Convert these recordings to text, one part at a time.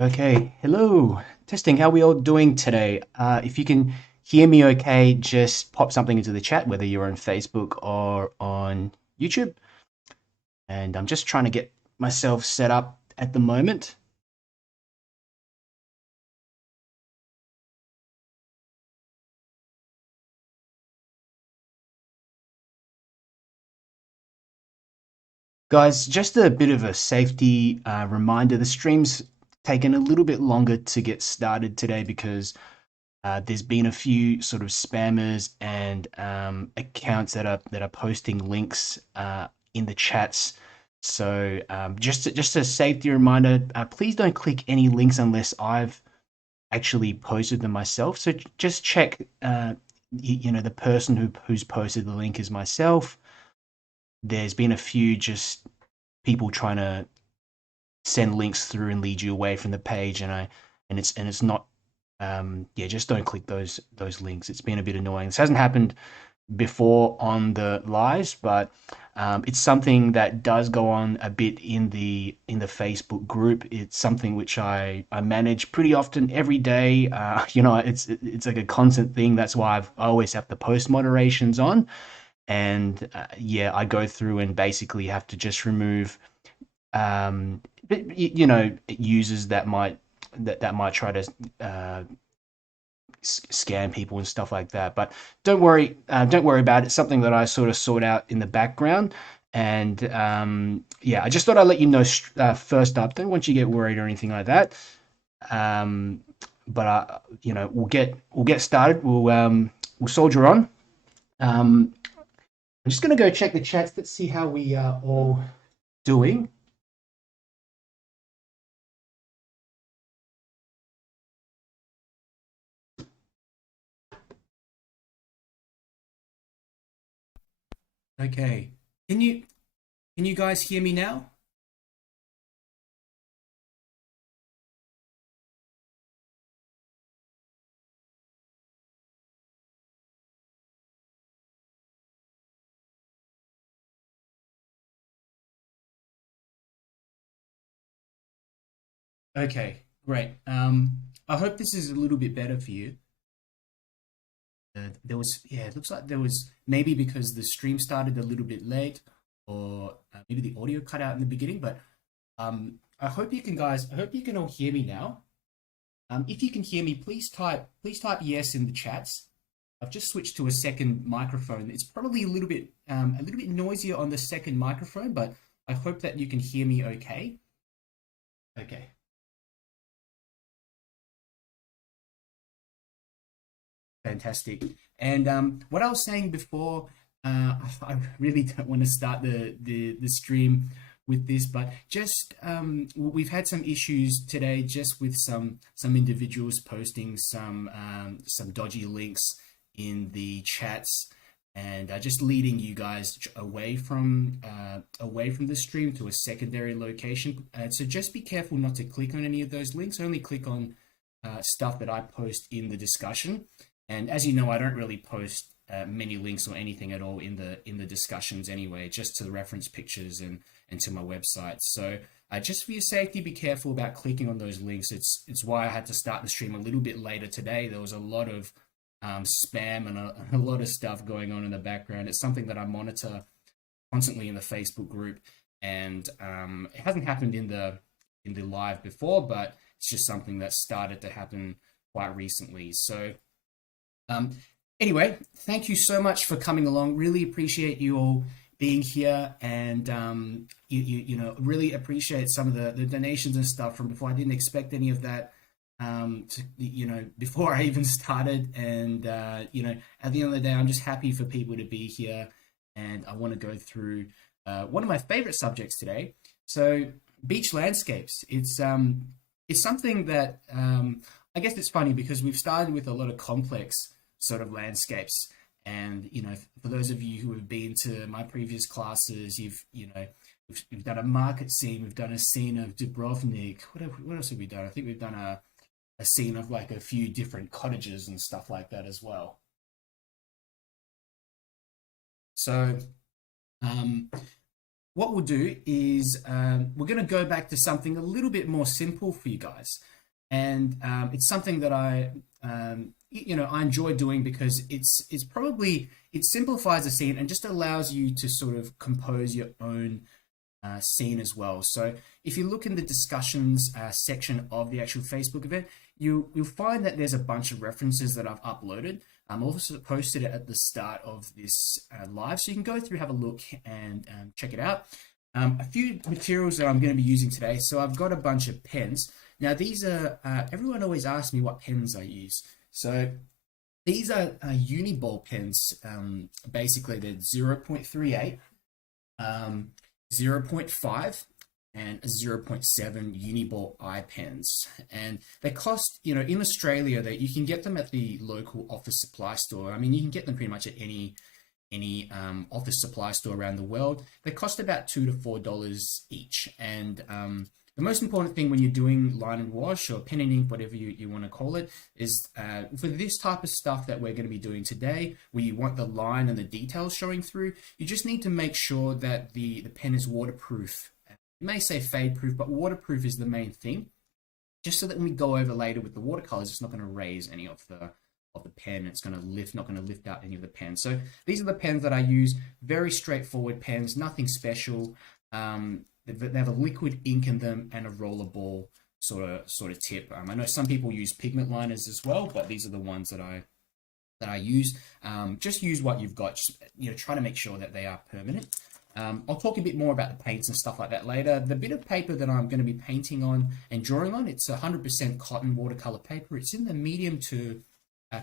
Okay, hello. Testing, how we all doing today? If you can hear me okay, just pop something into the chat, whether you're on Facebook or on YouTube. And I'm just trying to get myself set up at the moment. Guys, just a bit of a safety reminder. The stream's taken a little bit longer to get started today because there's been a few sort of spammers and accounts that are posting links in the chats. So just a safety reminder, please don't click any links unless I've actually posted them myself. So just check, the person who's posted the link is myself. There's been a few just people trying to send links through and lead you away from the page, and it's not. Yeah, just don't click those links. It's been a bit annoying. This hasn't happened before on the lives, but it's something that does go on a bit in the Facebook group. It's something which I manage pretty often every day. It's like a constant thing. That's why I always have the post moderations on, and yeah, I go through and basically have to just remove users that might try to scam people and stuff like that. But don't worry about it. It's something that I sort of sort out in the background. And yeah, I just thought I'd let you know first up. Don't want you to get worried or anything like that. Um, but we'll get started. We'll soldier on. I'm just gonna go check the chats. Let's see how we are all doing. Okay. Can you can you guys hear me now? Okay, great. I hope this is a little bit better for you. It looks like there was maybe because the stream started a little bit late, or maybe the audio cut out in the beginning. But I hope you can all hear me now. If you can hear me, please type yes in the chats. I've just switched to a second microphone. It's probably a little bit noisier on the second microphone, but I hope that you can hear me okay. Okay. Fantastic. And what I was saying before, I really don't want to start the stream with this, but just we've had some issues today, just with some individuals posting some dodgy links in the chats, and just leading you guys away from the stream to a secondary location. So just be careful not to click on any of those links. Only click on stuff that I post in the discussion. And as you know, I don't really post many links or anything at all in the discussions anyway, just to the reference pictures and to my website. So just for your safety, be careful about clicking on those links. It's why I had to start the stream a little bit later today. There was a lot of spam and a lot of stuff going on in the background. It's something that I monitor constantly in the Facebook group, and it hasn't happened in the live before, but it's just something that started to happen quite recently. So um, anyway, thank you so much for coming along. Really appreciate you all being here, and really appreciate some of the donations and stuff from before. I didn't expect any of that, before I even started. And at the end of the day, I'm just happy for people to be here, and I want to go through one of my favorite subjects today. So beach landscapes. It's something that I guess it's funny because we've started with a lot of complex sort of landscapes. And for those of you who have been to my previous classes, we've done a market scene, we've done a scene of Dubrovnik. What else have we done? I think we've done a scene of like a few different cottages and stuff like that as well. So um, what we'll do is we're going to go back to something a little bit more simple for you guys. And it's something that I enjoy doing because it simplifies the scene and just allows you to sort of compose your own scene as well. So if you look in the discussions section of the actual Facebook event, you'll find that there's a bunch of references that I've uploaded. I'm also posted it at the start of this live, so you can go through, have a look, and check it out. A few materials that I'm going to be using today. So I've got a bunch of pens. Now these are, everyone always asks me what pens I use. So these are uni-ball pens. Basically they're 0.38, 0.5, and a 0.7 uni-ball eye pens. And they cost, in Australia, that you can get them at the local office supply store. I mean, you can get them pretty much at any office supply store around the world. They cost about $2 to $4 each. And the most important thing when you're doing line and wash or pen and ink, whatever you want to call it, is for this type of stuff that we're going to be doing today, where you want the line and the details showing through, you just need to make sure that the pen is waterproof. You may say fade proof, but waterproof is the main thing, just so that when we go over later with the watercolors, it's not going to raise any of the pen. It's going to not going to lift out any of the pen. So these are the pens that I use. Very straightforward pens, nothing special. They have a liquid ink in them and a roller ball sort of tip. I know some people use pigment liners as well, but these are the ones that I use. Just use what you've got. Just, try to make sure that they are permanent. I'll talk a bit more about the paints and stuff like that later. The bit of paper that I'm going to be painting on and drawing on, it's 100% cotton watercolor paper. It's in the medium to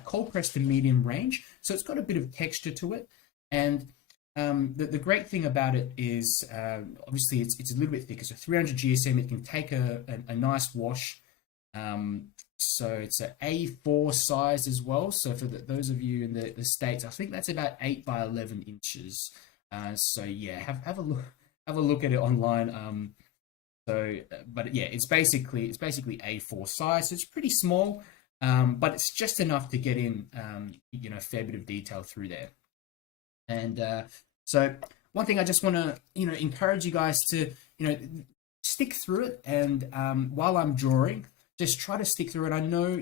cold pressed to medium range, so it's got a bit of texture to it. And the great thing about it is obviously it's a little bit thicker, so 300 GSM. It can take a nice wash. So it's an A4 size as well. So for those of you in the States, I think that's about 8 by 11 inches. So yeah, have a look at it online. But yeah, it's basically A4 size. So it's pretty small, but it's just enough to get in a fair bit of detail through there. And so one thing I just want to encourage you guys to stick through it, and while I'm drawing, just try to stick through it. I know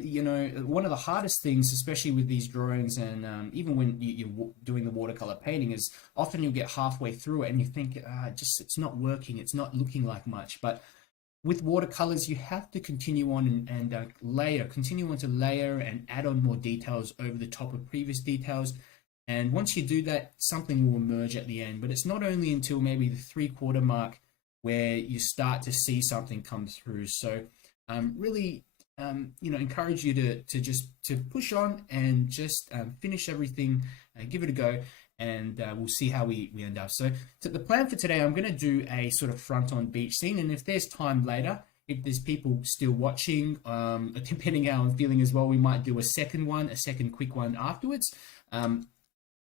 one of the hardest things, especially with these drawings, and even when you're doing the watercolor painting, is often you'll get halfway through it and you think it's not working, it's not looking like much. But with watercolors, you have to continue on and continue on to layer and add on more details over the top of previous details. And once you do that, something will emerge at the end. But it's not only until maybe the 3/4 mark where you start to see something come through. So really, encourage you to push on and just finish everything, give it a go, and we'll see how we end up. So the plan for today, I'm going to do a sort of front-on beach scene, and if there's time later, if there's people still watching, depending how I'm feeling as well, we might do a second quick one afterwards.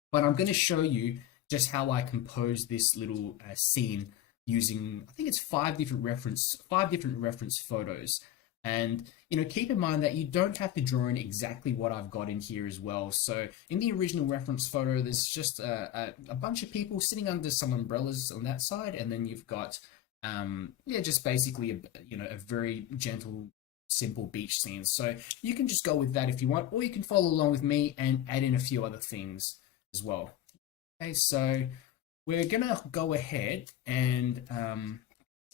But I'm going to show you just how I compose this little scene using, I think it's 5 different reference photos. And keep in mind that you don't have to draw in exactly what I've got in here as well. So in the original reference photo, there's just a bunch of people sitting under some umbrellas on that side, and then you've got just basically a very gentle, simple beach scene. So you can just go with that if you want, or you can follow along with me and add in a few other things as well. Okay, so we're gonna go ahead and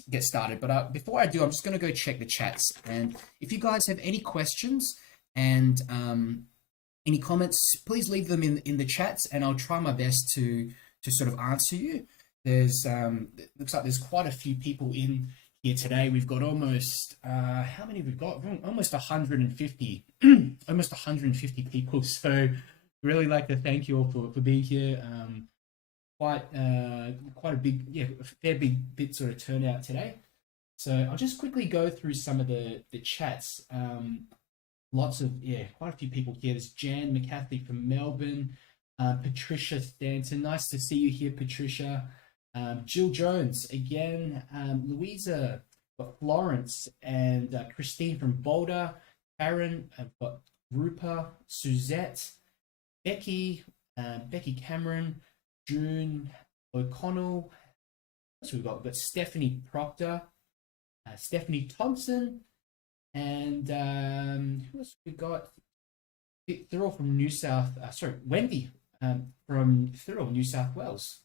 get started, but before I do, I'm just gonna go check the chats, and if you guys have any questions and any comments, please leave them in the chats, and I'll try my best to sort of answer you. There's looks like there's quite a few people in here today. We've got almost how many have we got? Almost 150 almost 150 people. So really like to thank you all for being here. Quite a big, a fair big bit sort of turnout today. So I'll just quickly go through some of the chats. Lots of, quite a few people here. There's Jan McCarthy from Melbourne, Patricia Stanton. Nice to see you here, Patricia. Jill Jones again, Louisa, Florence, and Christine from Boulder, Darren, got Rupa, Suzette, Becky Cameron, June O'Connell, So we've got Stephanie Proctor, Stephanie Thompson, and who else we got? They're all from Wendy from Thurl, New South Wales.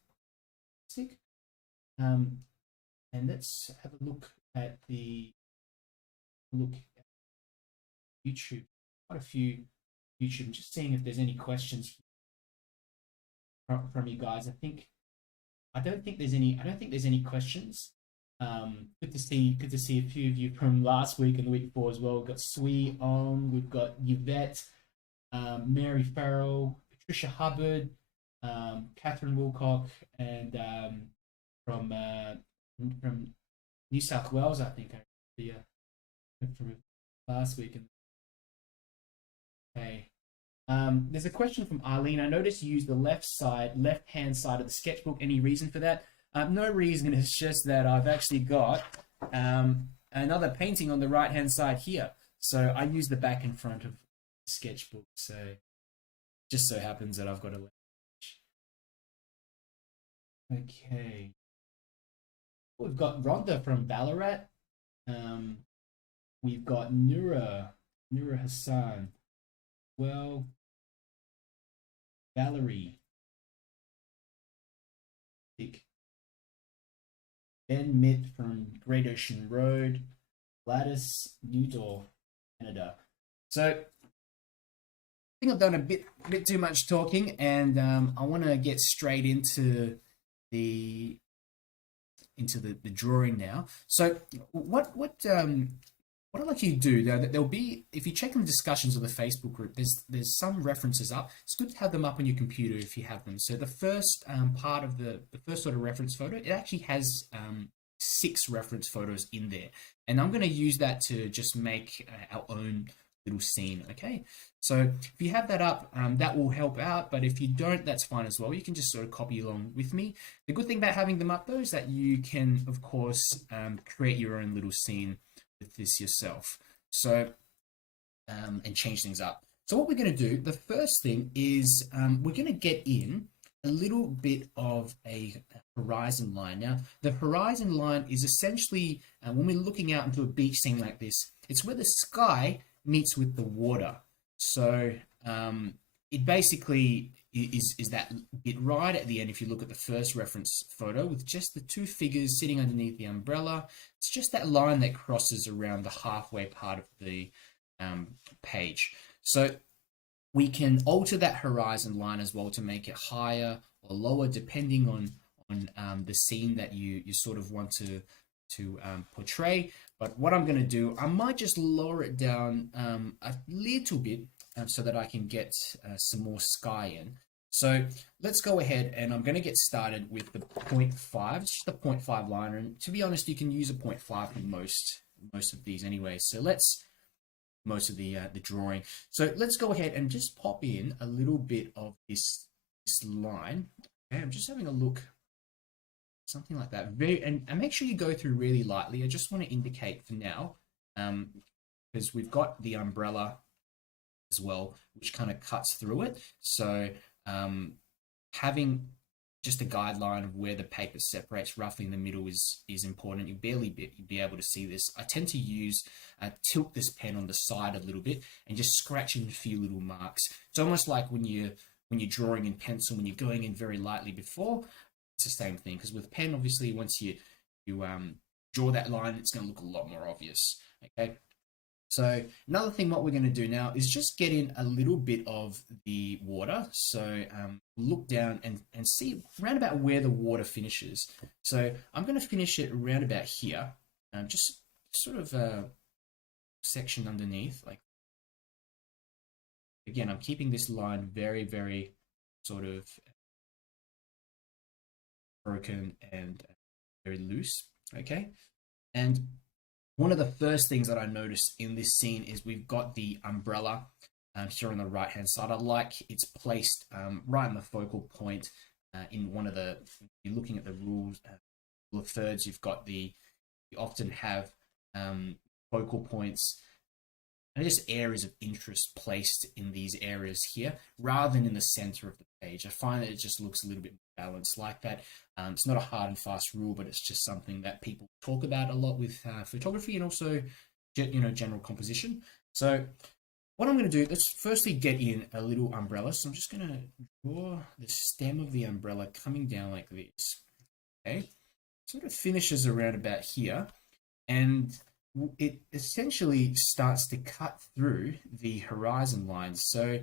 And let's have a look at YouTube. Quite a few YouTube. I'm just seeing if there's any questions from you guys. I don't think there's any questions. Good to see a few of you from last week and the week before as well. We've got Sui Ong, we've got Yvette, Mary Farrell, Patricia Hubbard, Catherine Wilcock, and from New South Wales, I think. From last week. Okay. There's a question from Eileen. I noticed you use the left-hand side of the sketchbook. Any reason for that? No reason. It's just that I've actually got another painting on the right-hand side here. So I use the back and front of the sketchbook. So just so happens that I've got a left. Okay. We've got Rhonda from Ballarat. We've got Nura Hassan. Well, Valerie. Ben Mitt from Great Ocean Road. Gladys Newdorf, Canada. So I think I've done a bit too much talking, and I want to get straight into the drawing now. So what I'd like you to do, there'll be, if you check in the discussions of the Facebook group, there's some references up. It's good to have them up on your computer if you have them. So the first part of the first sort of reference photo, it actually has 6 reference photos in there. And I'm going to use that to just make our own little scene, okay? So if you have that up, that will help out. But if you don't, that's fine as well. You can just sort of copy along with me. The good thing about having them up, though, is that you can, of course, create your own little scene with this yourself. So, and change things up. So what we're going to do, the first thing is we're going to get in a little bit of a horizon line. Now, the horizon line is essentially, when we're looking out into a beach scene like this, it's where the sky meets with the water. So it basically is that bit right at the end. If you look at the first reference photo with just the 2 figures sitting underneath the umbrella, it's just that line that crosses around the halfway part of the page. So we can alter that horizon line as well to make it higher or lower depending on the scene that you sort of want to portray. But what I'm going to do, I might just lower it down a little bit so that I can get some more sky in. So let's go ahead, and I'm going to get started with the 0.5. It's just a 0.5 liner, and to be honest, you can use a 0.5 for most of these anyway. So most of the drawing. So let's go ahead and just pop in a little bit of this line. Okay, I'm just having a look. Something like that. And make sure you go through really lightly. I just want to indicate for now, because we've got the umbrella as well, which kind of cuts through it. So having just a guideline of where the paper separates roughly in the middle is important. You'll be able to see this. I tend to tilt this pen on the side a little bit and just scratch in a few little marks. It's almost like when you're drawing in pencil, when you're going in very lightly before. It's the same thing, because with pen, obviously, once you draw that line, it's going to look a lot more obvious. Okay. So another thing, what we're going to do now is just get in a little bit of the water. So look down and see around about where the water finishes. So I'm going to finish it around about here, just sort of a section underneath. Like, again, I'm keeping this line very, very sort of broken and very loose. Okay. And one of the first things that I noticed in this scene is we've got the umbrella here on the right hand side. I like it's placed right in the focal point in one of the, if you're looking at the rule of thirds, you often have focal points and just areas of interest placed in these areas here rather than in the center of the page. I find that it just looks a little bit more balanced like that. It's not a hard and fast rule, but it's just something that people talk about a lot with photography and also general composition. So what I'm going to do, let's firstly get in a little umbrella. So I'm just going to draw the stem of the umbrella coming down like this. Okay, sort of finishes around about here, and it essentially starts to cut through the horizon lines. So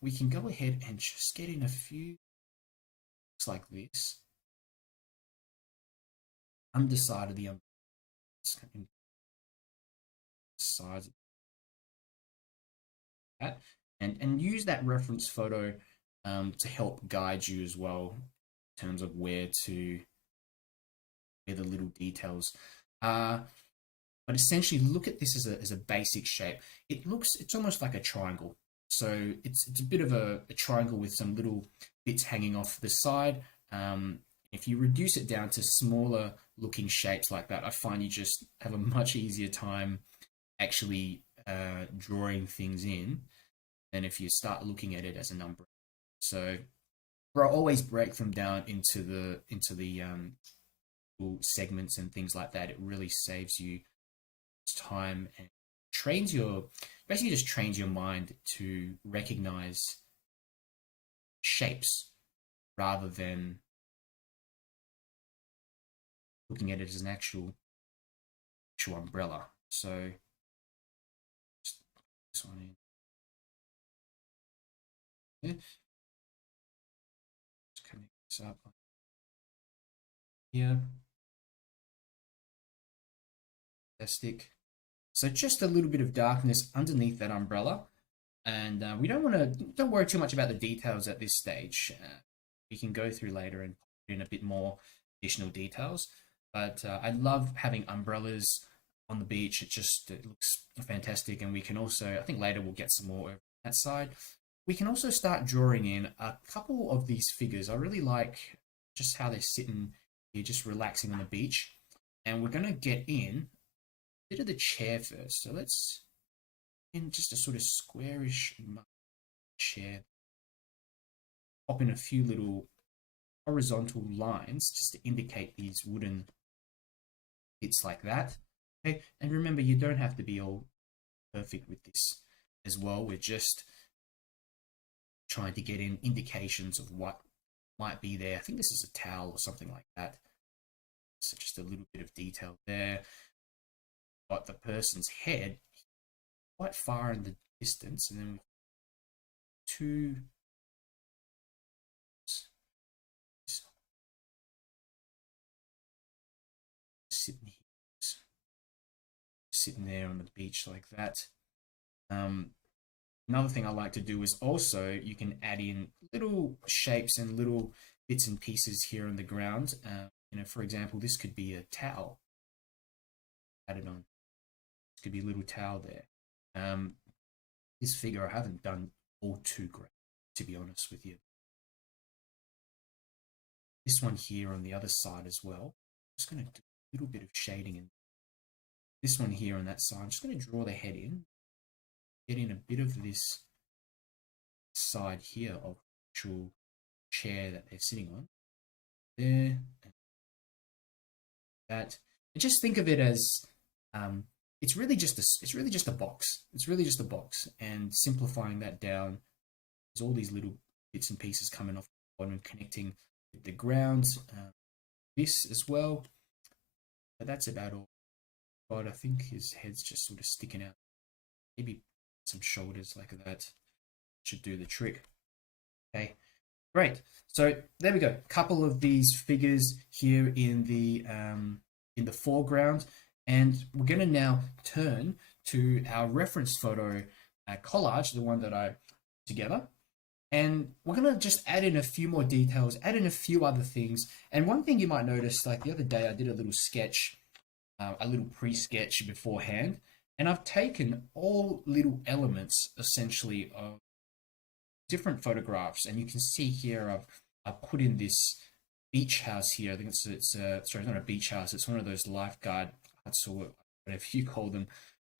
we can go ahead and just get in a few like this. Underside of the umbrella, sides of that, and use that reference photo to help guide you as well in terms of where the little details are. But essentially, look at this as a basic shape. It's almost like a triangle. So it's a bit of a triangle with some little bits hanging off the side. If you reduce it down to smaller looking shapes like that, I find you just have a much easier time actually drawing things in than if you start looking at it as an umbrella. So I always break them down into the little segments and things like that. It really saves you time and basically just trains your mind to recognize shapes rather than looking at it as an actual umbrella. So just this one in. Yeah. Just connect this up here. Fantastic. So just a little bit of darkness underneath that umbrella, and we don't worry too much about the details at this stage. We can go through later and put in a bit more additional details. But I love having umbrellas on the beach. It looks fantastic, and we can also, I think later we'll get some more over that side. We can also start drawing in a couple of these figures. I really like just how they're sitting here, just relaxing on the beach. And we're going to get in a bit of the chair first. So let's in just a sort of squarish chair. Pop in a few little horizontal lines just to indicate these wooden bits like that. Okay, and remember, you don't have to be all perfect with this as well. We're just trying to get in indications of what might be there. I think this is a towel or something like that. So just a little bit of detail there. Got the person's head quite far in the distance, and then two sitting there on the beach like that. Another thing I like to do is also you can add in little shapes and little bits and pieces here on the ground. For example, this could be a towel added on. This could be a little towel there. This figure I haven't done all too great, to be honest with you. This one here on the other side as well. I'm just going to do a little bit of shading in. This one here on that side, I'm just going to draw the head in. Get in a bit of this side here of the actual chair that they're sitting on. There. That. And just think of it as it's really just a box. It's really just a box, and simplifying that down, there's all these little bits and pieces coming off the bottom and connecting with the ground. This as well, but that's about all. But I think his head's just sort of sticking out. Maybe some shoulders like that should do the trick. Okay, great. So there we go. A couple of these figures here in the foreground. And we're going to now turn to our reference photo collage, the one that I put together. And we're going to just add in a few more details, add in a few other things. And one thing you might notice, like the other day I did a little sketch, a little pre-sketch beforehand. And I've taken all little elements, essentially, of different photographs. And you can see here I've put in this beach house here. I think it's sorry, it's not a beach house. It's one of those lifeguard huts or whatever you call them.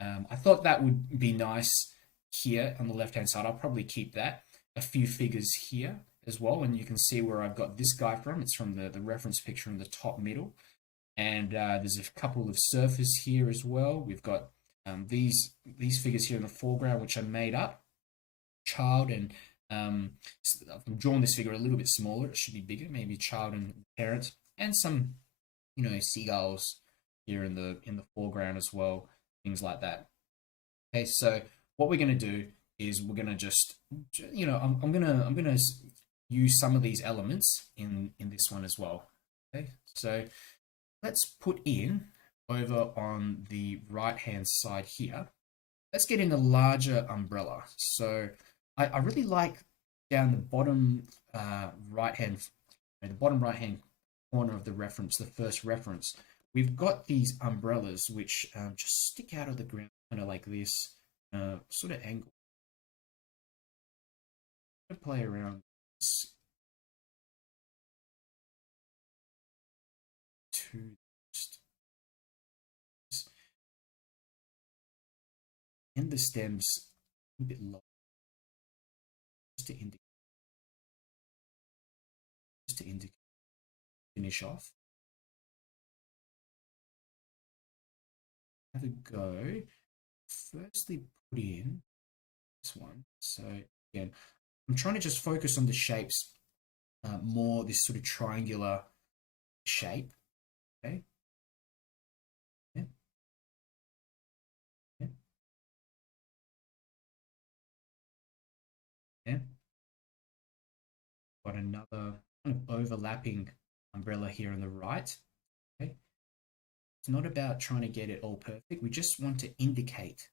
I thought that would be nice here on the left-hand side. I'll probably keep that. A few figures here as well, and you can see where I've got this guy from. It's from the reference picture in the top middle. And there's a couple of surfers here as well. We've got these figures here in the foreground, which are made up. Child and I've drawn this figure a little bit smaller. It should be bigger, maybe child and parent, and some, seagulls here in the foreground as well, things like that. Okay, so what we're going to do is we're going to just, I'm gonna use some of these elements in this one as well. Okay, so let's put in over on the right hand side here. Let's get in a larger umbrella. So I really like down the bottom right hand corner of the reference, the first reference. We've got these umbrellas which just stick out of the ground, kind of like this, sort of angle. Play around this to end the stems a bit low, just to indicate, finish off. Have a go. Firstly, put in this one. So again, I'm trying to just focus on the shapes more, this sort of triangular shape. Okay. Yeah. Yeah. Yeah. Got another kind of overlapping umbrella here on the right. Okay. It's not about trying to get it all perfect. We just want to indicate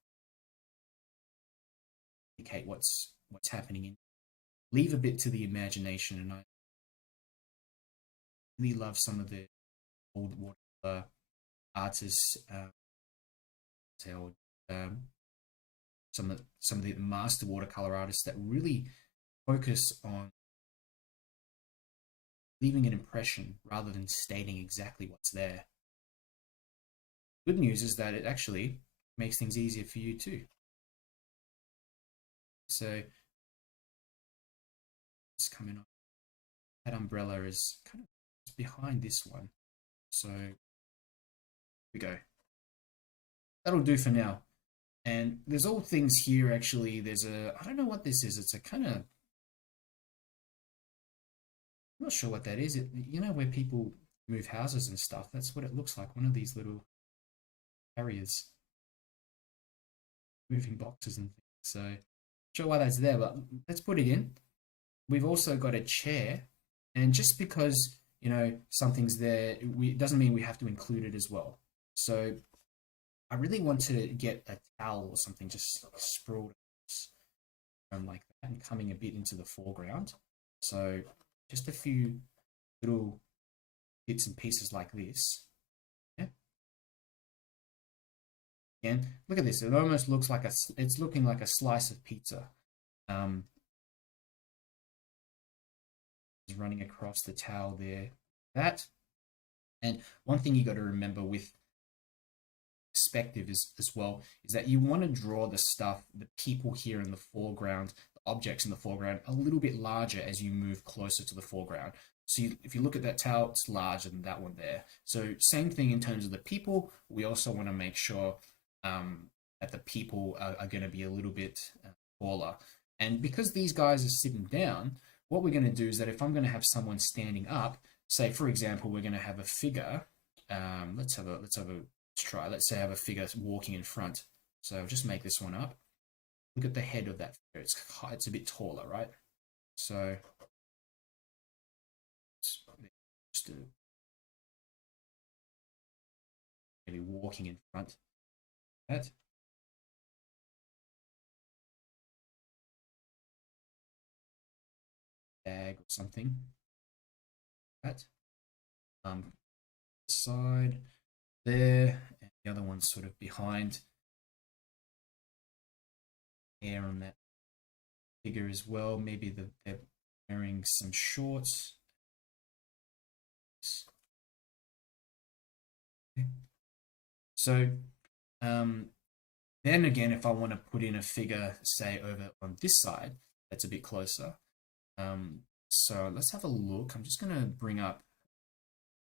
what's happening in. Leave a bit to the imagination, and I really love some of the old watercolor artists, some of the master watercolor artists that really focus on leaving an impression rather than stating exactly what's there. Good news is that it actually makes things easier for you too. So it's coming up. That umbrella is kind of behind this one. So here we go. That'll do for now. And there's all things here actually. There's I don't know what this is. It's a kind of, I'm not sure what that is. Where people move houses and stuff. That's what it looks like. One of these little carriers moving boxes and things. So not sure why that's there, but let's put it in. We've also got a chair, and just because something's there, it doesn't mean we have to include it as well. So I really want to get a towel or something just sprawled like that and coming a bit into the foreground. So just a few little bits and pieces like this. Yeah. Again, look at this. It almost looks like it's looking like a slice of pizza. Is running across the towel there. That. And one thing you got to remember with perspective as well is that you want to draw the stuff, the people here in the foreground, the objects in the foreground, a little bit larger as you move closer to the foreground. So if you look at that towel, it's larger than that one there. So same thing in terms of the people. We also want to make sure that the people are going to be a little bit taller. And because these guys are sitting down, what we're going to do is that if I'm going to have someone standing up, say for example, we're going to have a figure. Let's try. Let's say I have a figure walking in front. So I'll just make this one up. Look at the head of that figure. It's a bit taller, right? So just maybe walking in front. That. Bag or something. That. Side there, and the other one's sort of behind. Hair on that figure as well. Maybe they're wearing some shorts. Okay. So Then again, if I want to put in a figure, say over on this side, that's a bit closer. So let's have a look. I'm just going to bring up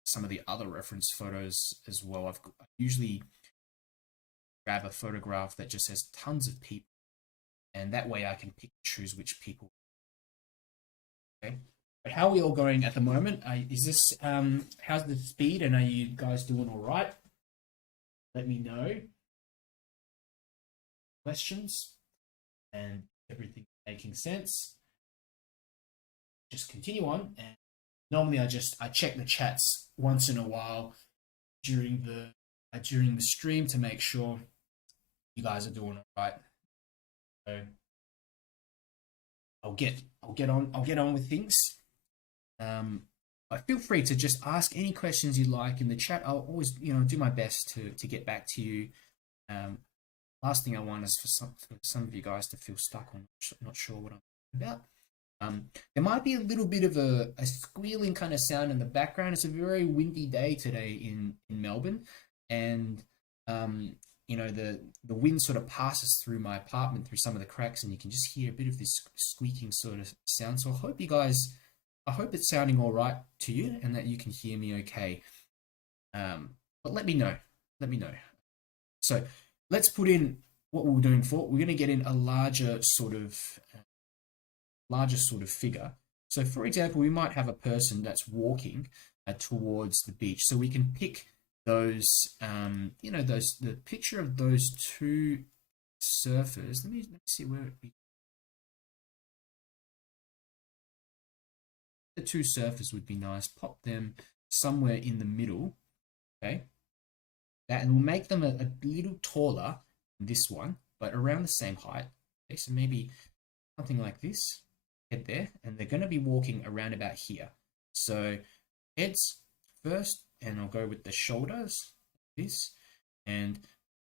some of the other reference photos as well. I usually grab a photograph that just has tons of people, and that way I can pick and choose which people. Okay. But how are we all going at the moment? Is this how's the speed, and are you guys doing all right? Let me know. Questions and everything making sense. Just continue on, and normally I check the chats once in a while during the stream to make sure you guys are doing all right. So I'll get on with things. But feel free to just ask any questions you like in the chat. I'll always do my best to get back to you. Last thing I want is for some of you guys to feel stuck on not sure what I'm about. There might be a little bit of a squealing kind of sound in the background. It's a very windy day today in Melbourne, and the wind sort of passes through my apartment through some of the cracks, and you can just hear a bit of this squeaking sort of sound. So I hope it's sounding all right to you and that you can hear me okay. But let me know. So let's put in what we're doing for. We're going to get in a larger sort of figure. So for example, we might have a person that's walking towards the beach. So we can pick those, the picture of those two surfers. Let me see where it be. The two surfers would be nice. Pop them somewhere in the middle. Okay. And we'll make them a little taller than this one, but around the same height. Okay, so maybe something like this. Head there, and they're going to be walking around about here. So heads first, and I'll go with the shoulders, like this. And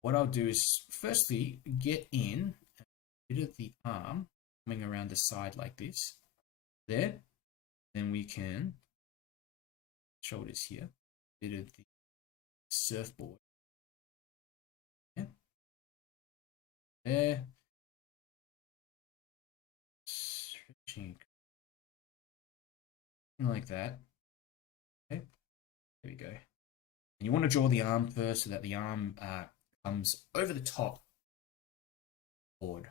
what I'll do is firstly get in a bit of the arm coming around the side like this. There. Then we can shoulders here, a bit of the surfboard. Yeah. There. Stretching. Like that. Okay. There we go. And you want to draw the arm first so that the arm comes over the top board.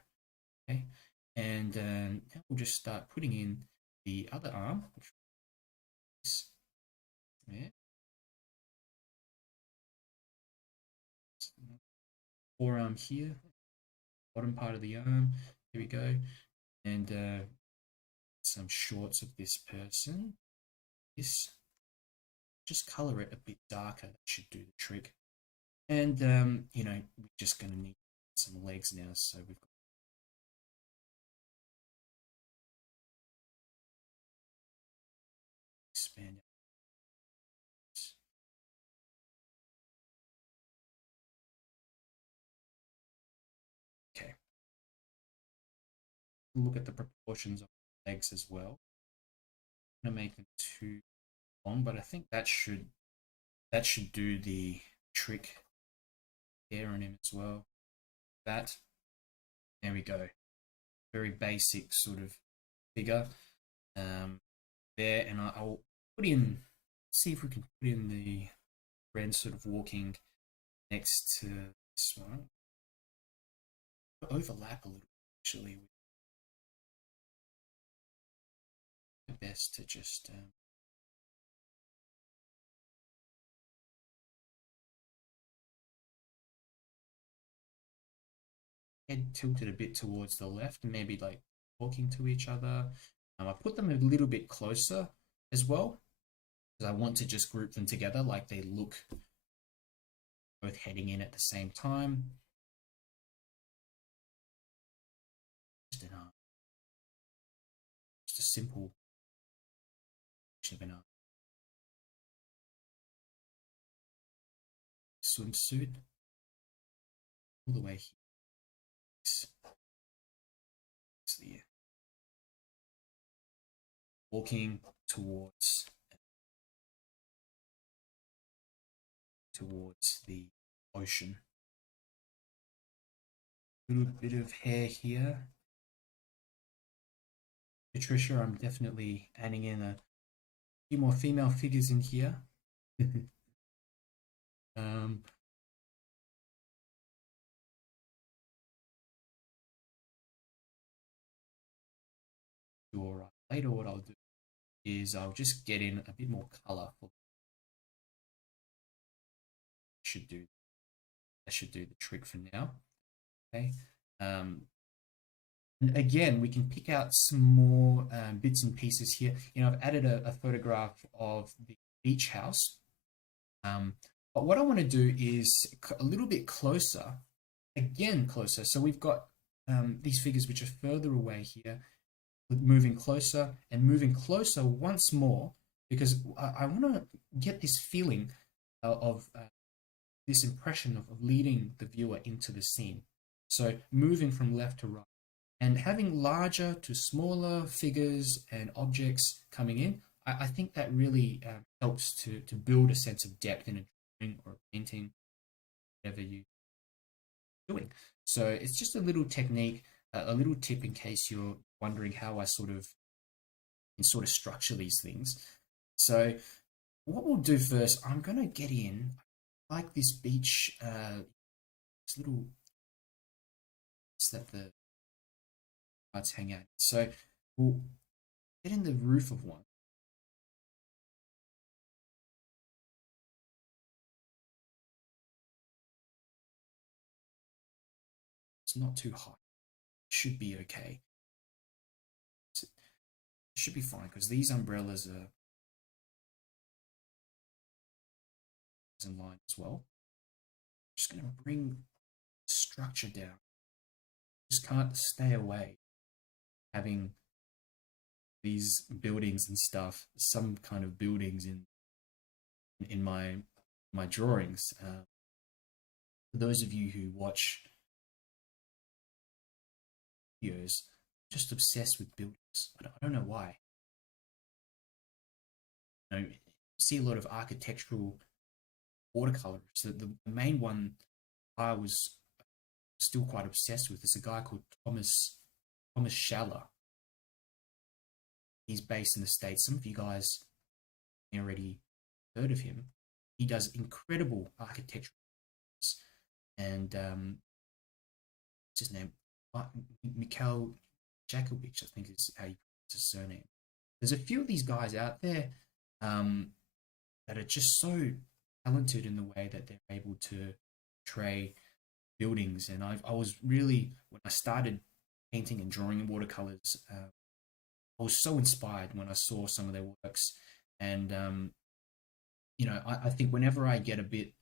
Okay. And now we'll just start putting in the other arm. Yeah. Forearm here, bottom part of the arm. Here we go. And some shorts of this person. This, just color it a bit darker. That should do the trick. And we're just going to need some legs now. So we've got expand. Okay. Look at the proportions of the legs as well. I'm going to make them too long, but I think that should do the trick there on him as well. That. There we go. Very basic sort of figure there, and I'll put in, see if we can put in the friend sort of walking next to this one. Overlap a little actually. Best to just head tilted a bit towards the left, and maybe like talking to each other. I put them a little bit closer as well, because I want to just group them together like they look both heading in at the same time. Just a simple of an swimsuit all the way here. Walking towards the ocean. little bit of hair here. Patricia, I'm definitely adding in a few more female figures in here. um, all right. Later, what I'll do is I'll just get in a bit more color. Should do that should do the trick for now. Okay. And again, we can pick out some more bits and pieces here. I've added a photograph of the beach house. But what I want to do is a little bit closer, again closer. So we've got these figures which are further away here, moving closer and moving closer once more, because I want to get this feeling of this impression of leading the viewer into the scene. So moving from left to right and having larger to smaller figures and objects coming in, I think that really helps to build a sense of depth in a drawing or a painting, whatever you're doing. So it's just a little technique, a little tip in case you're wondering how I sort of structure these things. So what we'll do first, I'm going to get in like this beach, this little that the cards hang out. So we'll get in the roof of one. It's not too high. Should be okay. It should be fine because these umbrellas are in line as well. Just going to bring structure down. Just can't stay away having these buildings and stuff, some kind of buildings in my drawings. For those of you who watch videos, I'm just obsessed with buildings. I don't know why. You see a lot of architectural watercolors. So the main one I was still quite obsessed with is a guy called 𝗪𝗪𝗕𝗦𝗪𝗪𝗕𝗦. He's based in the States. Some of you guys already heard of him. He does incredible architecture, and what's his name? 𝗬𝗙𝗙𝗜𝗔𝗟, I think is how you pronounce his surname. There's a few of these guys out there that are just so talented in the way that they're able to portray buildings. And I was really, when I started painting and drawing in watercolors, I was so inspired when I saw some of their works. And I think whenever I get a bit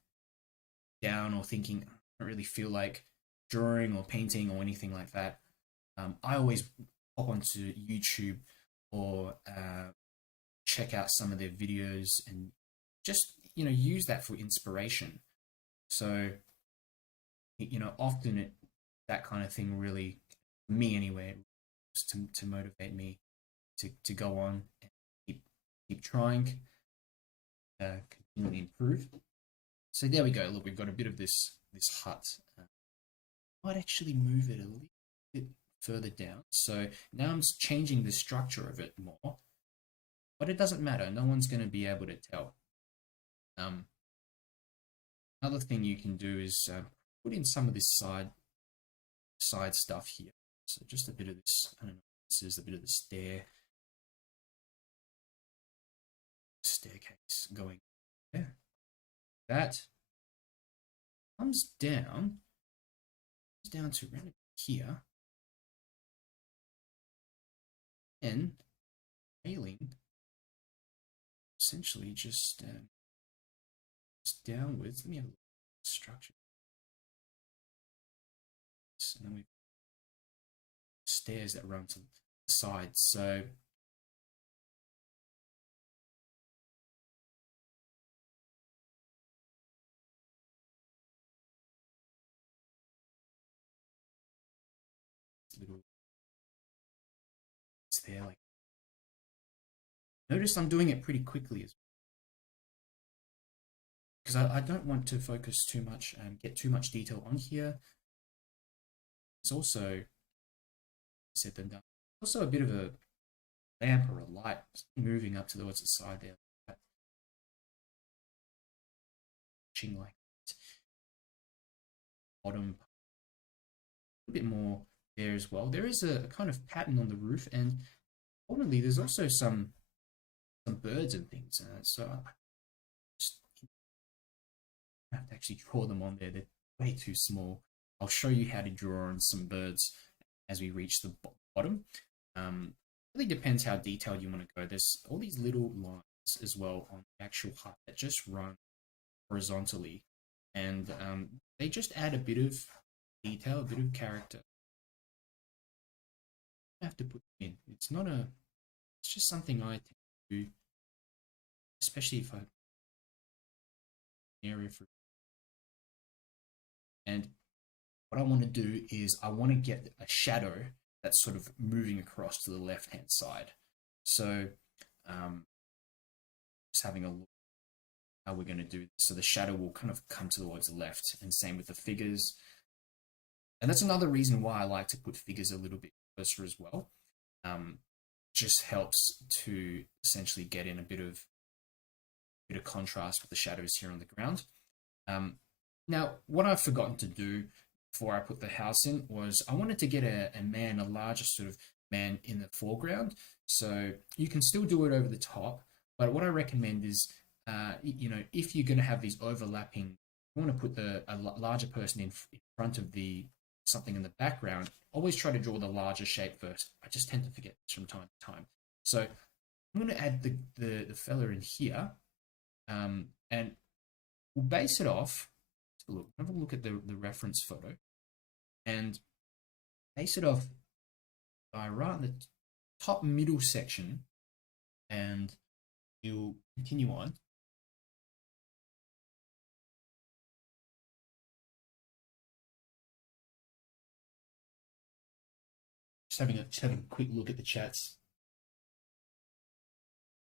down or thinking I don't really feel like drawing or painting or anything like that, I always pop onto YouTube or check out some of their videos and just use that for inspiration. So often that kind of thing really, for me anyway, to motivate me to go on and keep trying, continually improve. So there we go. Look, we've got a bit of this hut. Might actually move it a little bit further down. So now I'm changing the structure of it more, but it doesn't matter. No one's going to be able to tell. Another thing you can do is put in some of this side stuff here. So just a bit of this. I don't know. This is a bit of the staircase going there. That comes down to around here, and railing essentially just downwards. Let me have a look at the structure. And then we stairs that run to the sides. So it's there. Like, notice I'm doing it pretty quickly as because I don't want to focus too much and get too much detail on here. It's also said them done. Also a bit of a lamp or a light moving up towards the side there. Like bottom, a bit more there as well. There is a kind of pattern on the roof, and importantly, there's also some birds and things. So I just have to actually draw them on there. They're way too small. I'll show you how to draw on some birds as we reach the bottom. Really depends how detailed you want to go. There's all these little lines as well on the actual hut that just run horizontally, and they just add a bit of detail, a bit of character. I have to put in. It's not a. It's just something I tend to do, especially if I area for. And what I want to do is I want to get a shadow that's sort of moving across to the left-hand side. So just having a look how we're going to do this. So the shadow will kind of come towards the left, and same with the figures. And that's another reason why I like to put figures a little bit closer as well. Just helps to essentially get in a bit of contrast with the shadows here on the ground. Now, what I've forgotten to do before I put the house in was I wanted to get a larger sort of man in the foreground. So you can still do it over the top, but what I recommend is, if you're going to have these overlapping, you want to put a larger person in front of something in the background. Always try to draw the larger shape first. I just tend to forget this from time to time. So I'm going to add the fella in here, and we'll base it off. Have a look at the reference photo and base it off by right in the top middle section, and you'll continue on. Just having a quick look at the chats.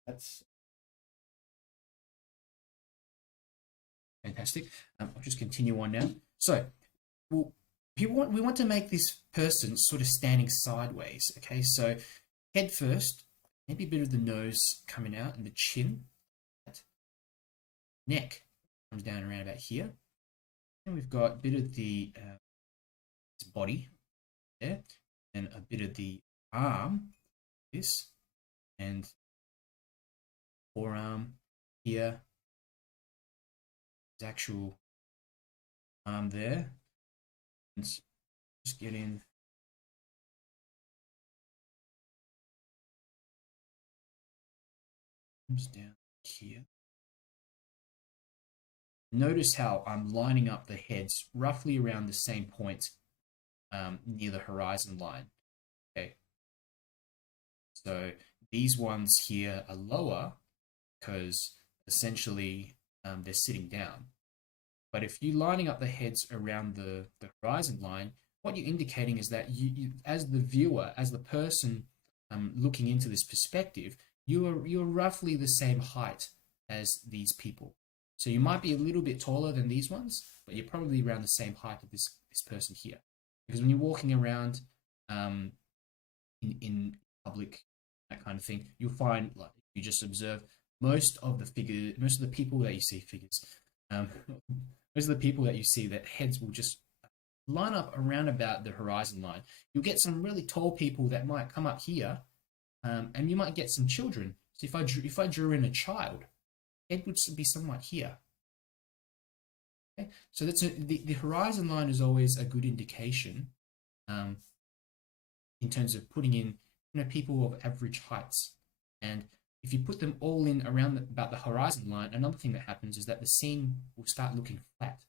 That's fantastic. I'll just continue on now. So, we want to make this person sort of standing sideways. Okay, so head first, maybe a bit of the nose coming out and the chin. Neck comes down around about here, and we've got a bit of the body there, and a bit of the arm, this, and forearm here. His actual arm there. And just get in. Comes down here. Notice how I'm lining up the heads roughly around the same point near the horizon line. Okay. So these ones here are lower because essentially they're sitting down. But if you're lining up the heads around the horizon line, what you're indicating is that you as the viewer, as the person looking into this perspective, you're roughly the same height as these people. So you might be a little bit taller than these ones, but you're probably around the same height of this person here. Because when you're walking around in public, that kind of thing, you'll find, like, you just observe most of the people that you see most of the people that you see, that heads will just line up around about the horizon line. You'll get some really tall people that might come up here, and you might get some children. So if I drew in a child, head would be somewhat here. Okay? So that's the horizon line is always a good indication in terms of putting in people of average heights. And if you put them all in around about the horizon line, another thing that happens is that the scene will start looking flat.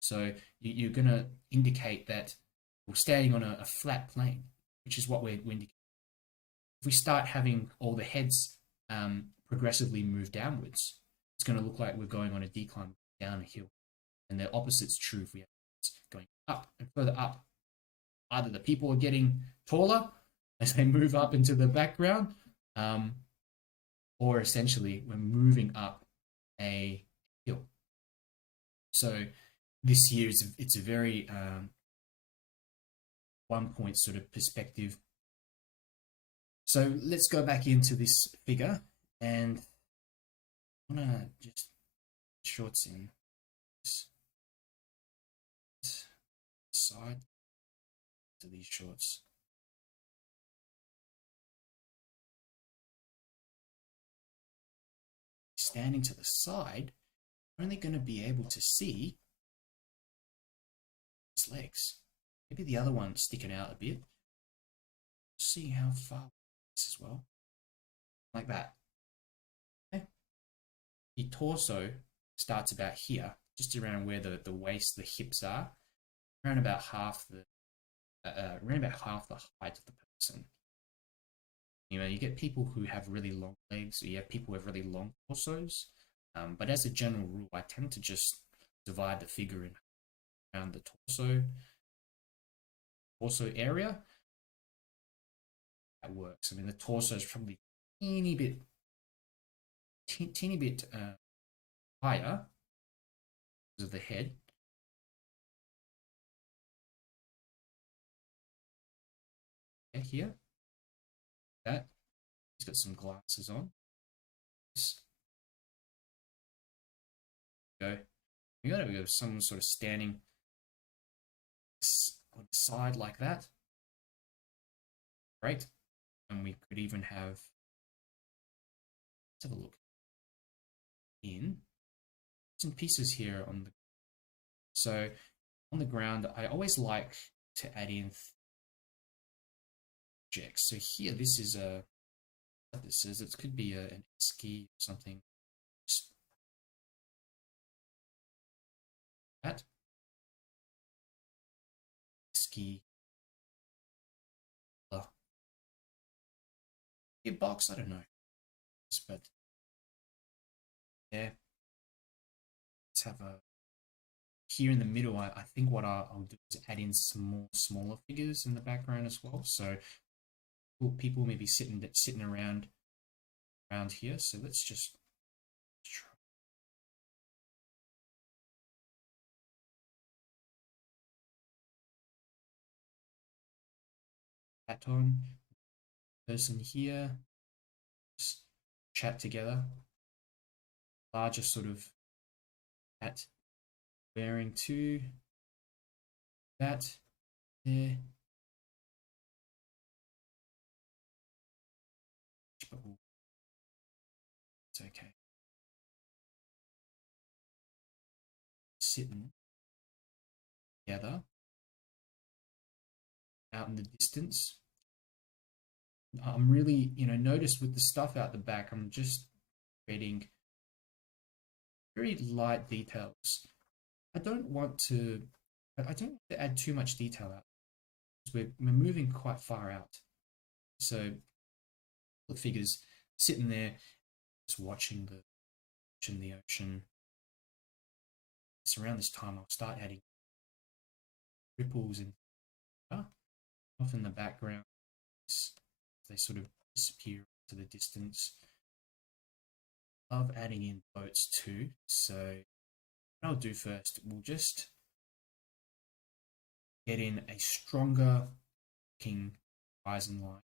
So you're going to indicate that we're standing on a flat plane, which is what we're indicating. If we start having all the heads progressively move downwards, it's going to look like we're going on a decline down a hill. And the opposite's true if we have heads going up and further up. Either the people are getting taller as they move up into the background, or essentially we're moving up a hill. So this here it's a very one point sort of perspective. So let's go back into this figure, and I want to just shorts in this side to these shorts. Standing to the side, you're only going to be able to see his legs. Maybe the other one sticking out a bit. See how far this as well. Like that. Okay. The torso starts about here, just around where the waist, the hips are, around about half the height of the person. You know, you get people who have really long legs, or you have people with really long torsos. But as a general rule, I tend to just divide the figure in around the torso area. That works. I mean, the torso is probably teeny bit higher because of the head. Okay, here. That. He's got some glasses on. We got someone sort of standing on the side like that. Great. And we could even have, let's have a look in some pieces here on the, so on the ground, I always like to add in objects. So here, this is a, what this is, it could be an ski or something. Just that ski. Box, I don't know, but yeah, let's have a here in the middle. I think what I'll do is add in some more smaller figures in the background as well. So people maybe sitting around here. So let's just try. Hat on. Person here, just chat together. Larger sort of hat wearing too. That there. But it's okay. Sitting together out in the distance. I'm really, notice with the stuff out the back, I'm just creating very light details. I don't want to add too much detail out. We're moving quite far out. So the figures sitting there, just watching the ocean. It's around this time I'll start adding ripples in off in the background. They sort of disappear to the distance. Love adding in boats too. So what I'll do first, we'll just get in a stronger looking horizon line.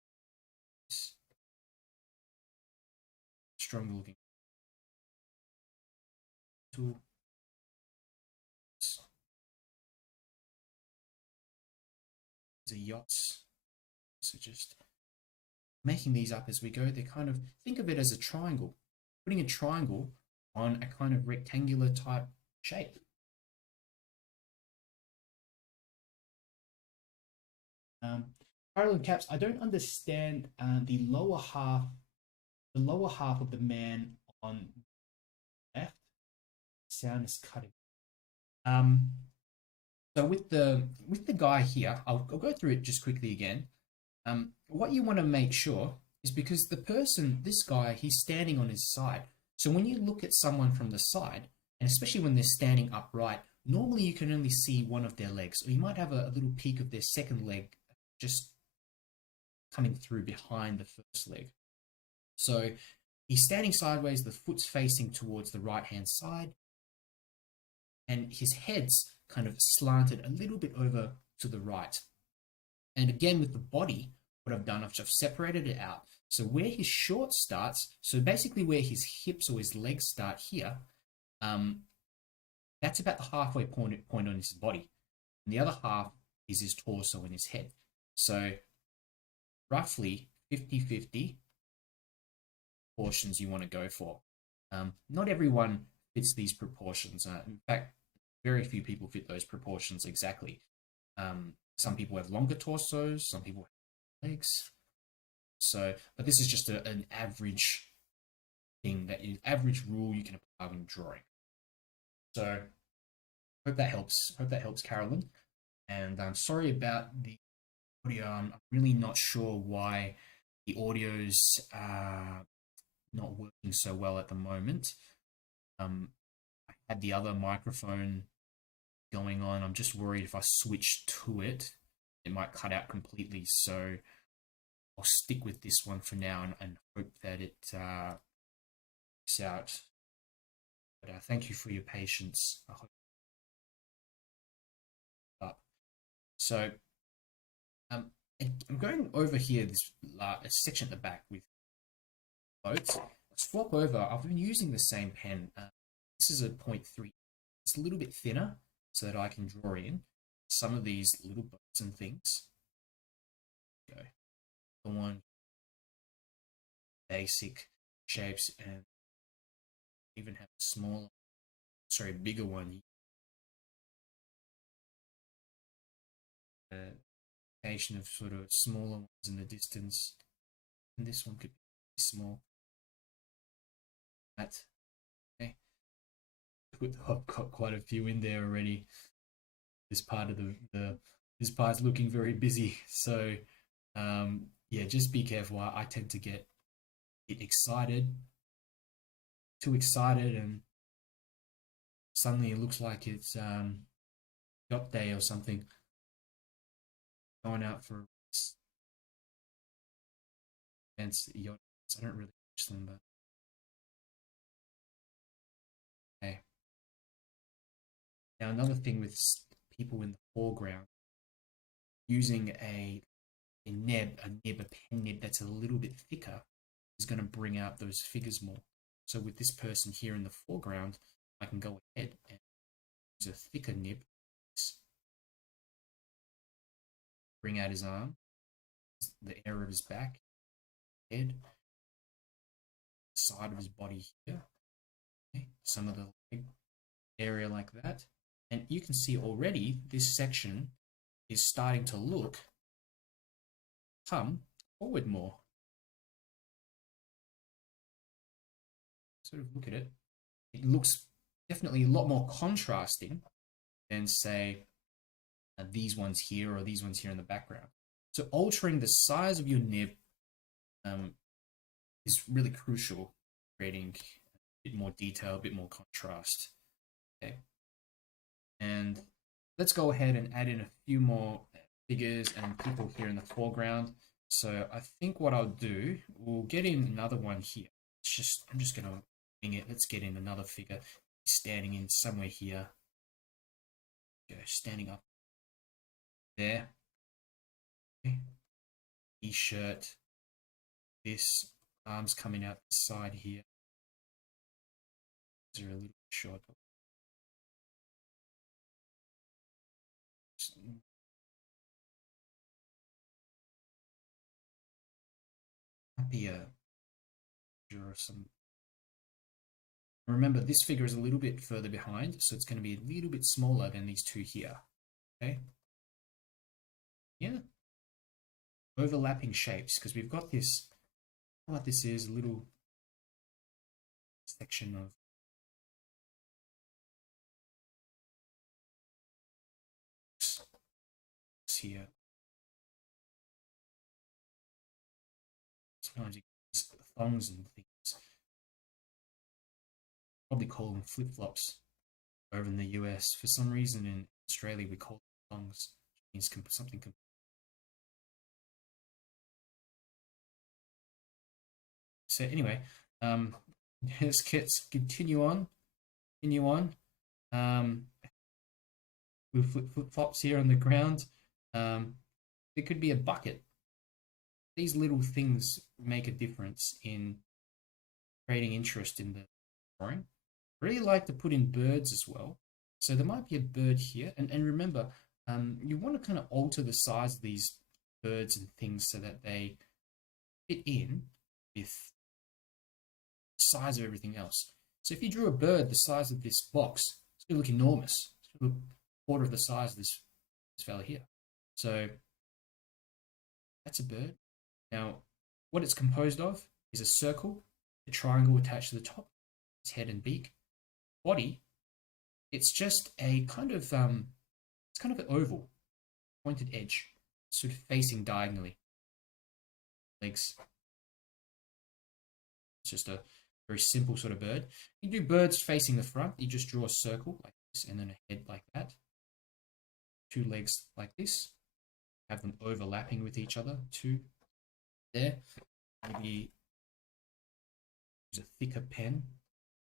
Stronger looking tool. These are yachts. So just making these up as we go. They kind of, think of it as a triangle, putting a triangle on a kind of rectangular type shape. Parallel caps, I don't understand the lower half of the man on the left. Sound is cutting. So with the guy here, I'll go through it just quickly again. What you want to make sure is, because this guy, he's standing on his side. So when you look at someone from the side, and especially when they're standing upright, normally you can only see one of their legs, or you might have a little peek of their second leg just coming through behind the first leg. So he's standing sideways, the foot's facing towards the right-hand side, and his head's kind of slanted a little bit over to the right. And again, with the body, what I've done, I've just separated it out. So where his short starts, so basically where his hips or his legs start here, that's about the halfway point on his body. And the other half is his torso and his head. So roughly 50-50 proportions you want to go for. Not everyone fits these proportions. In fact, very few people fit those proportions exactly. Some people have longer torsos, some people have legs. So, but this is just an average thing, average rule you can apply when drawing. So, hope that helps. Hope that helps, Carolyn. And I'm sorry about the audio. I'm really not sure why the audio's not working so well at the moment. I had the other microphone going on. I'm just worried if I switch to it, it might cut out completely. So I'll stick with this one for now and hope that it works out. But thank you for your patience. I hope up. So I'm going over here, this section at the back with boats. Swap over. I've been using the same pen. This is a 0.3. It's a little bit thinner so that I can draw in some of these little boats and things. Go. The one basic shapes, and even have a smaller, bigger one. Of sort of smaller ones in the distance, and this one could be small. That okay. I've got quite a few in there already. This part of this part's looking very busy, so yeah, just be careful. I tend to get too excited, and suddenly it looks like it's yacht day or something. Going out for events, yachts. I don't really watch them, but okay. Now another thing with people in the foreground, using a pen nib that's a little bit thicker is going to bring out those figures more. So with this person here in the foreground, I can go ahead and use a thicker nib, bring out his arm, the area of his back, head, side of his body here, okay, some of the leg area like that. And you can see already this section is starting to come forward more. Sort of look at it. It looks definitely a lot more contrasting than, say, these ones here or these ones here in the background. So altering the size of your nib is really crucial, creating a bit more detail, a bit more contrast. Okay. And let's go ahead and add in a few more figures and people here in the foreground. So I think what I'll do, we'll get in another one here. I'm just going to wing it. Let's get in another figure standing in somewhere here. Go, standing up there. Okay. T-shirt. This arms coming out the side here. These are a little bit short. Might be a or some. Remember, this figure is a little bit further behind, so it's going to be a little bit smaller than these two here. Okay. Yeah. Overlapping shapes, because we've got this. What this is, a little section of here. Sometimes you use thongs and things. Probably call them flip-flops over in the US. For some reason in Australia we call them thongs. It means something. So anyway, let's continue on. With flip-flops here on the ground. It could be a bucket. These little things make a difference in creating interest in the drawing. I really like to put in birds as well. So there might be a bird here. And remember, you want to kind of alter the size of these birds and things so that they fit in with the size of everything else. So if you drew a bird the size of this box, it's going to look enormous. It's going to look a quarter of the size of this fella here. So that's a bird. Now, what it's composed of is a circle, a triangle attached to the top, its head and beak. Body, it's just a kind of it's kind of an oval, pointed edge, sort of facing diagonally. Legs. It's just a very simple sort of bird. You do birds facing the front. You just draw a circle like this, and then a head like that. Two legs like this. Have them overlapping with each other. Two there. Maybe use a thicker pen.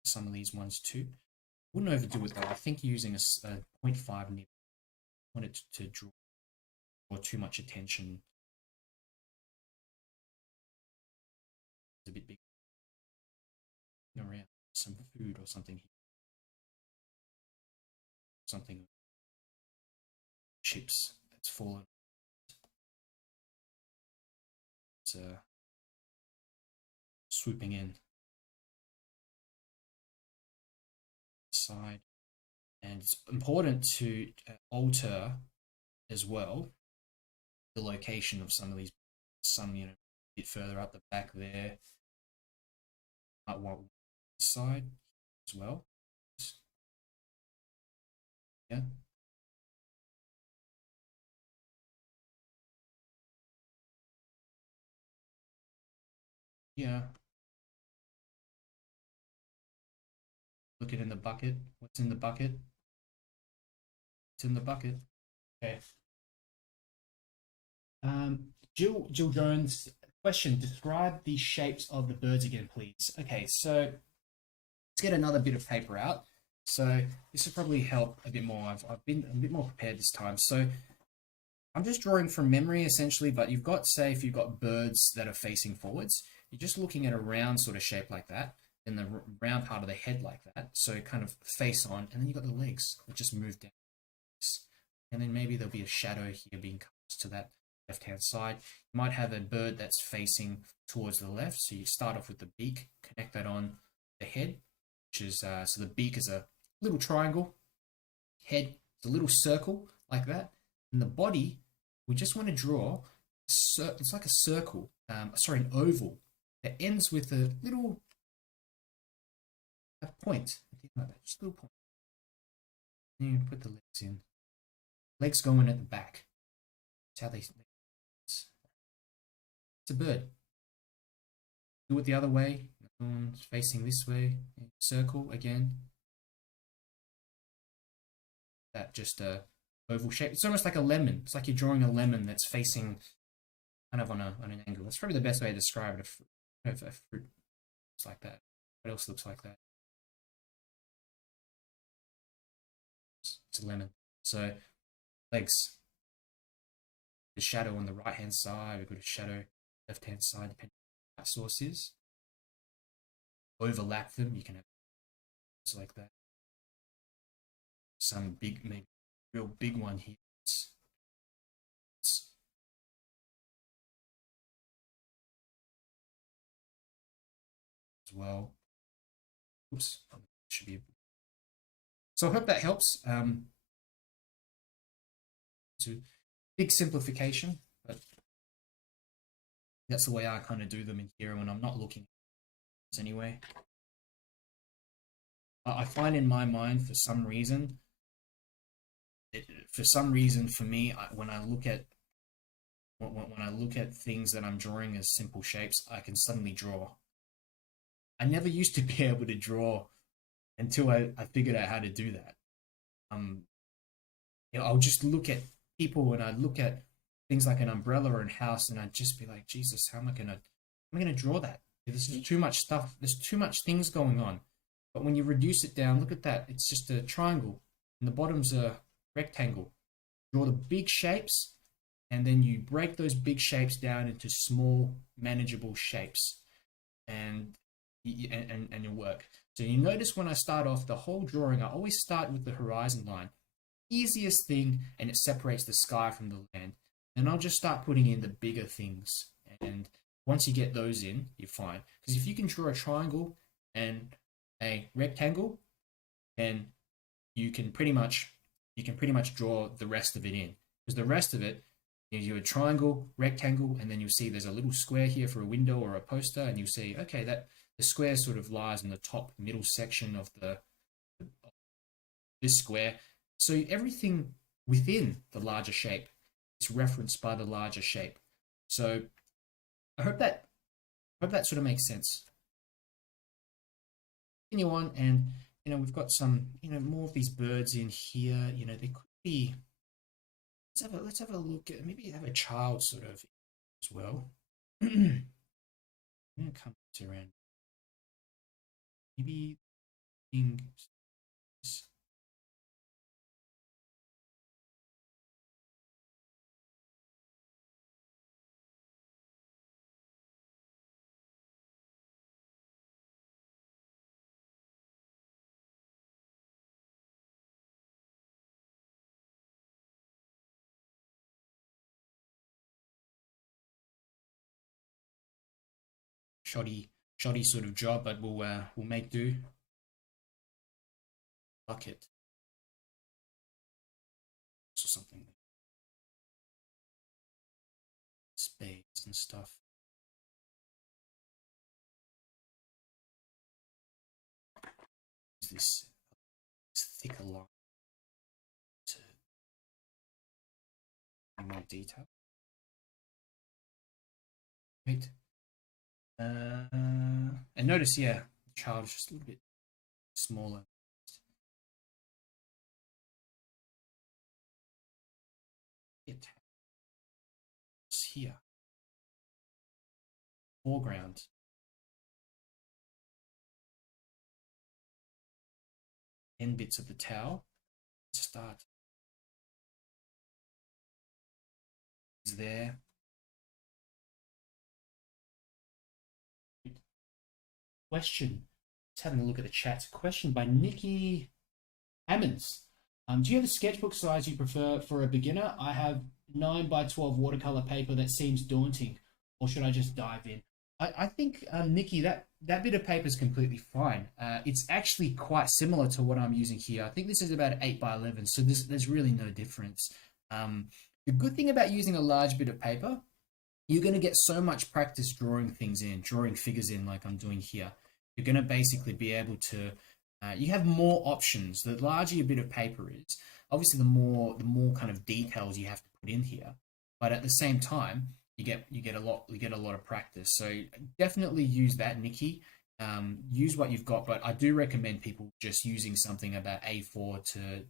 Some of these ones too. Wouldn't overdo it though. I think using a 0.5 nib. I want it to draw too much attention. It's a bit big. Around some food or something. Something. Chips that's fallen. It's swooping in. Side, and it's important to alter as well the location of some of these. Some, a bit further up the back there. Might want this side as well. Yeah. Yeah. Look it in the bucket. What's in the bucket? It's in the bucket. Okay. Jill Jones question: describe the shapes of the birds again, please. Okay, so let's get another bit of paper out. So this will probably help a bit more. I've been a bit more prepared this time. So I'm just drawing from memory essentially, but you've got, say, if you've got birds that are facing forwards, you're just looking at a round sort of shape like that. And the round part of the head like that, so kind of face on, and then you've got the legs that just move down. And then maybe there'll be a shadow here being cast to that left-hand side. You might have a bird that's facing towards the left, so you start off with the beak, connect that on the head, which is, so the beak is a little triangle, head is a little circle like that, and the body, we just want to draw, it's like a circle, an oval, that ends with a little point, like that, just a little point. And you put the legs in. Legs go in at the back. That's how they. It's a bird. Do it the other way. Facing this way. Circle again. That just a oval shape. It's almost like a lemon. It's like you're drawing a lemon that's facing kind of on an angle. That's probably the best way to describe it. A fruit looks like that. What else looks like that? It's a lemon. So legs. The shadow on the right hand side, we've got a shadow left hand side, depending on what that source is. Overlap them, you can have it's like that. Some big, maybe real big one here. It's as well. Oops, should be. So I hope that helps. It's a big simplification, but that's the way I kind of do them in here when I'm not looking at this anyway. I find in my mind, for some reason, for me, when I look at things that I'm drawing as simple shapes, I can suddenly draw. I never used to be able to draw until I figured out how to do that. I'll just look at people and I'd look at things like an umbrella or a house and I'd just be like, Jesus, how am I gonna draw that? There's too much stuff. There's too much things going on. But when you reduce it down, look at that. It's just a triangle and the bottom's a rectangle. Draw the big shapes and then you break those big shapes down into small, manageable shapes, and your work. So you notice when I start off the whole drawing, I always start with the horizon line. Easiest thing, and it separates the sky from the land. And I'll just start putting in the bigger things. And once you get those in, you're fine. Because if you can draw a triangle and a rectangle, then you can pretty much draw the rest of it in. Because the rest of it is you a triangle, rectangle, and then you'll see there's a little square here for a window or a poster, and you'll see, okay, that the square sort of lies in the top middle section of this square. So everything within the larger shape is referenced by the larger shape. So I hope that sort of makes sense. Continue on, and we've got some more of these birds in here. They could be. Let's have a look at, maybe have a child sort of as well. I'm gonna come around. Maybe things. Shoddy sort of job, but we'll make do. Bucket. So something. Spades and stuff. This thicker line to more detail. Right. And notice, yeah, the child is just a little bit smaller. Here. Foreground. End bits of the towel. Start. Is there. Question. Just having a look at the chat. Question by Nikki Hammonds. Do you have a sketchbook size you prefer for a beginner? I have 9x12 watercolor paper that seems daunting, or should I just dive in? I think, Nikki, that bit of paper is completely fine. It's actually quite similar to what I'm using here. I think this is about 8x11, so there's really no difference. The good thing about using a large bit of paper, you're going to get so much practice drawing things in, drawing figures in like I'm doing here. You're going to basically be able to, you have more options. The larger your bit of paper is, obviously the more kind of details you have to put in here, but at the same time, you get a lot of practice. So definitely use that, Nikki. Use what you've got, but I do recommend people just using something about A4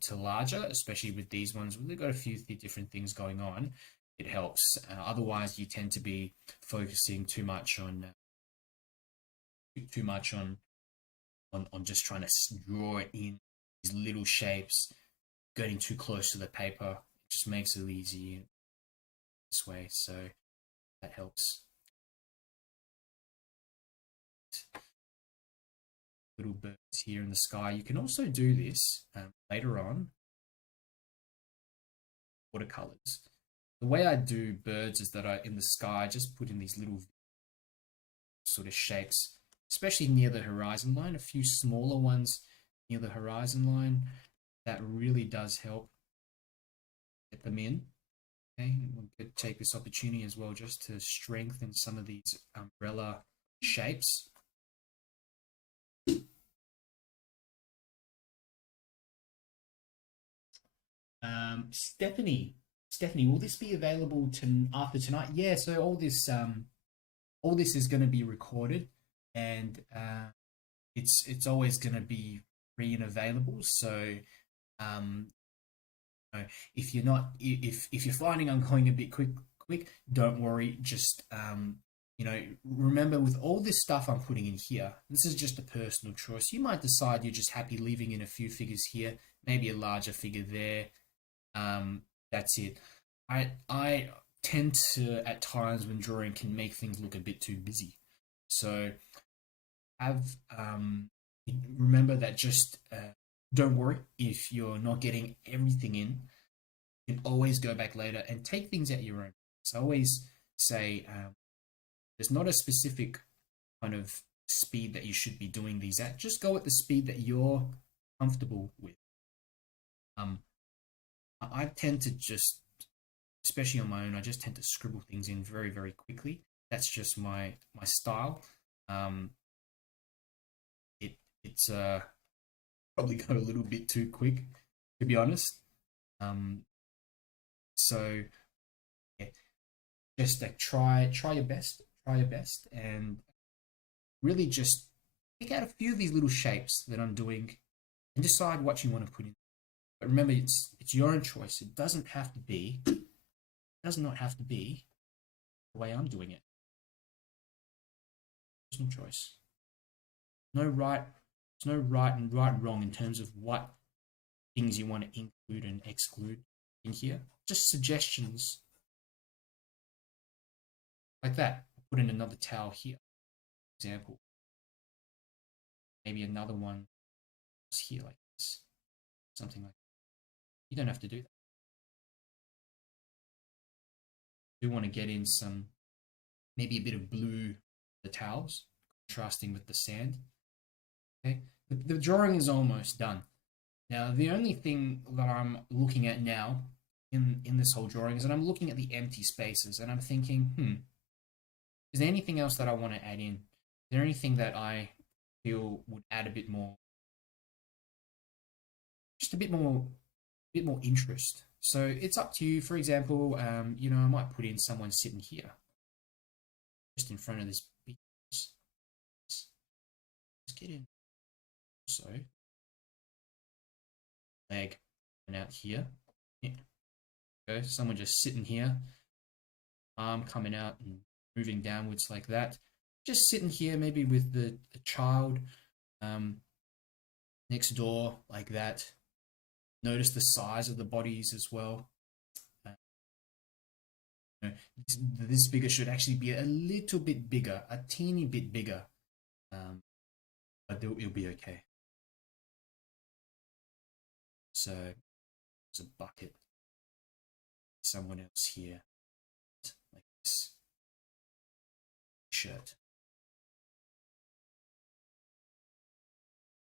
to larger, especially with these ones. They've got a few different things going on. It helps. Otherwise, you tend to be focusing too much on just trying to draw it in these little shapes, getting too close to the paper. It just makes it easy this way. So that helps. Little birds here in the sky. You can also do this later on. Watercolors. The way I do birds is that in the sky, I just put in these little sort of shapes, especially near the horizon line, a few smaller ones near the horizon line. That really does help get them in. Okay, we'll take this opportunity as well just to strengthen some of these umbrella shapes. Stephanie, will this be available after tonight? Yeah, so all this is going to be recorded, and it's always going to be free and available. So if you're finding I'm going a bit quick, don't worry. Just remember, with all this stuff I'm putting in here, this is just a personal choice. You might decide you're just happy leaving in a few figures here, maybe a larger figure there. That's it. I tend to, at times when drawing, can make things look a bit too busy. So have remember that just don't worry if you're not getting everything in. You can always go back later and take things at your own. So I always say there's not a specific kind of speed that you should be doing these at. Just go at the speed that you're comfortable with. I tend to just, especially on my own, I just tend to scribble things in very, very quickly. That's just my style. It's probably go a little bit too quick, to be honest. So yeah, just try your best, and really just pick out a few of these little shapes that I'm doing, and decide what you want to put in. But remember, it's your own choice. It does not have to be the way I'm doing it. Personal choice. There's no right and wrong in terms of what things you want to include and exclude in here. Just suggestions like that. I'll put in another towel here, for example. Maybe another one here like this. Something like that. You don't have to do that. You do want to get in some, maybe a bit of blue, the towels, contrasting with the sand. Okay, the drawing is almost done. Now, the only thing that I'm looking at now in this whole drawing is that I'm looking at the empty spaces, and I'm thinking, is there anything else that I want to add in? Is there anything that I feel would add a bit more, just a bit more interest? So it's up to you. For example, I might put in someone sitting here, just in front of this big house. Let's get in. So leg and out here. Yeah. Okay, someone just sitting here, arm coming out and moving downwards like that. Just sitting here, maybe with the child next door like that. Notice the size of the bodies as well. This figure should actually be a little bit bigger, a teeny bit bigger, but it'll be okay. So there's a bucket. Someone else here, like this. Shirt.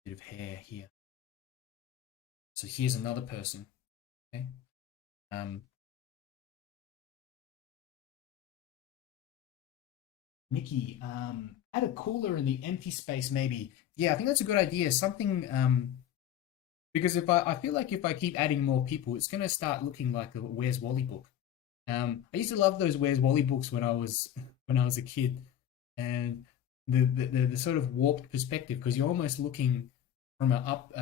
Bit of hair here. So here's another person. Okay. Nikki, add a cooler in the empty space, maybe. Yeah, I think that's a good idea. Something, because I feel like if I keep adding more people, it's gonna start looking like a Where's Wally book. I used to love those Where's Wally books when I was a kid, and the sort of warped perspective, because you're almost looking from a up.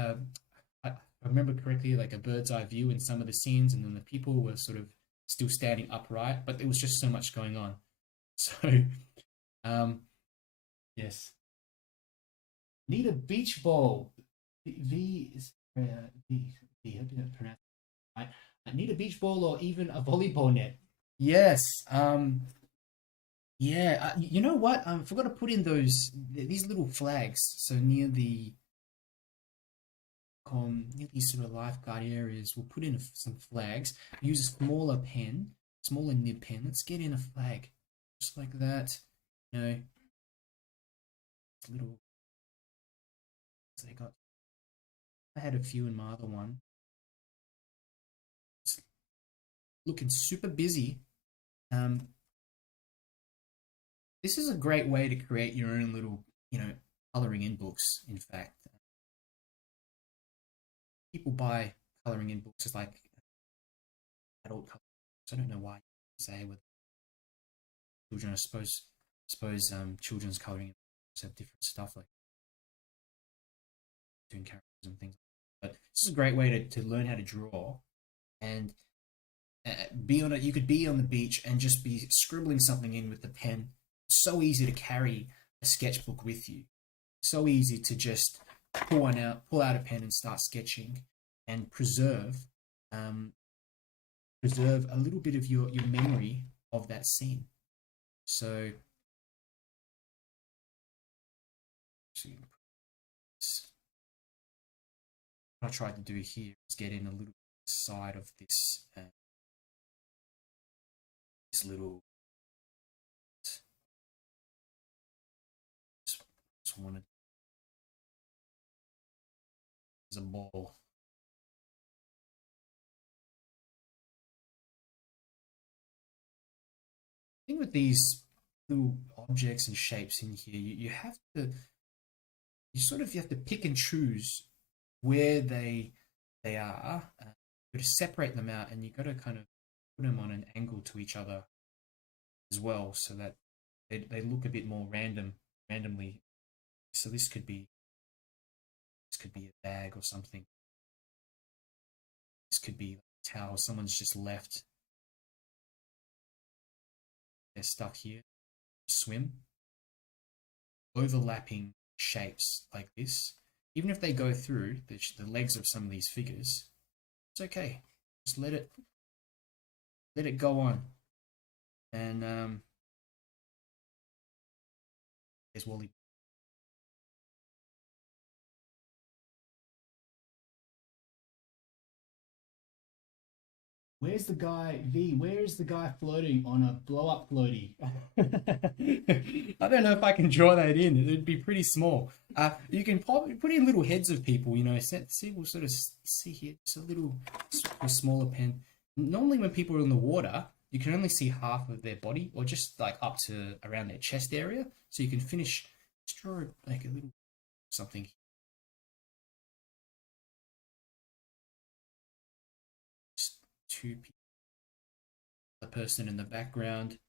I remember correctly, like a bird's eye view in some of the scenes, and then the people were sort of still standing upright, but there was just so much going on. So. Yes. Need a beach ball. V is V. I hope you don't pronounce it right. I need a beach ball or even a volleyball net. Yes. Yeah. You know what? I forgot to put in these little flags. So near these sort of lifeguard areas, we'll put in some flags. Use a smaller nib pen. Let's get in a flag, just like that. Little they got. I had a few in my other one. It's looking super busy. This is a great way to create your own little, coloring in books. In fact, people buy coloring in books as like adult color. So I don't know why you say with children. I suppose children's coloring have different stuff like doing characters and things. But this is a great way to learn how to draw and be on it. You could be on the beach and just be scribbling something in with the pen. It's so easy to carry a sketchbook with you. So easy to just pull out a pen and start sketching and preserve a little bit of your memory of that scene. So what I tried to do here is get in a little side of this this little just wanted as a ball. The thing with these little objects and shapes in here, you have to you have to pick and choose where they are. You got to separate them out, and you got to kind of put them on an angle to each other as well, so that they look a bit more randomly. So this could be a bag or something. This could be a towel someone's just left. They're stuck here. Swim. Overlapping shapes like this, even if they go through the legs of some of these figures, it's okay. Just let it go on. And there's Wally. Where's the guy, V? Where is the guy floating on a blow-up floaty? I don't know if I can draw that in. It'd be pretty small. You can probably put in little heads of people, you know. See, we'll sort of see here. It's a smaller pen. Normally when people are in the water, you can only see half of their body, or just like up to around their chest area. So you can finish, just draw like a little something. Two people, the person in the background.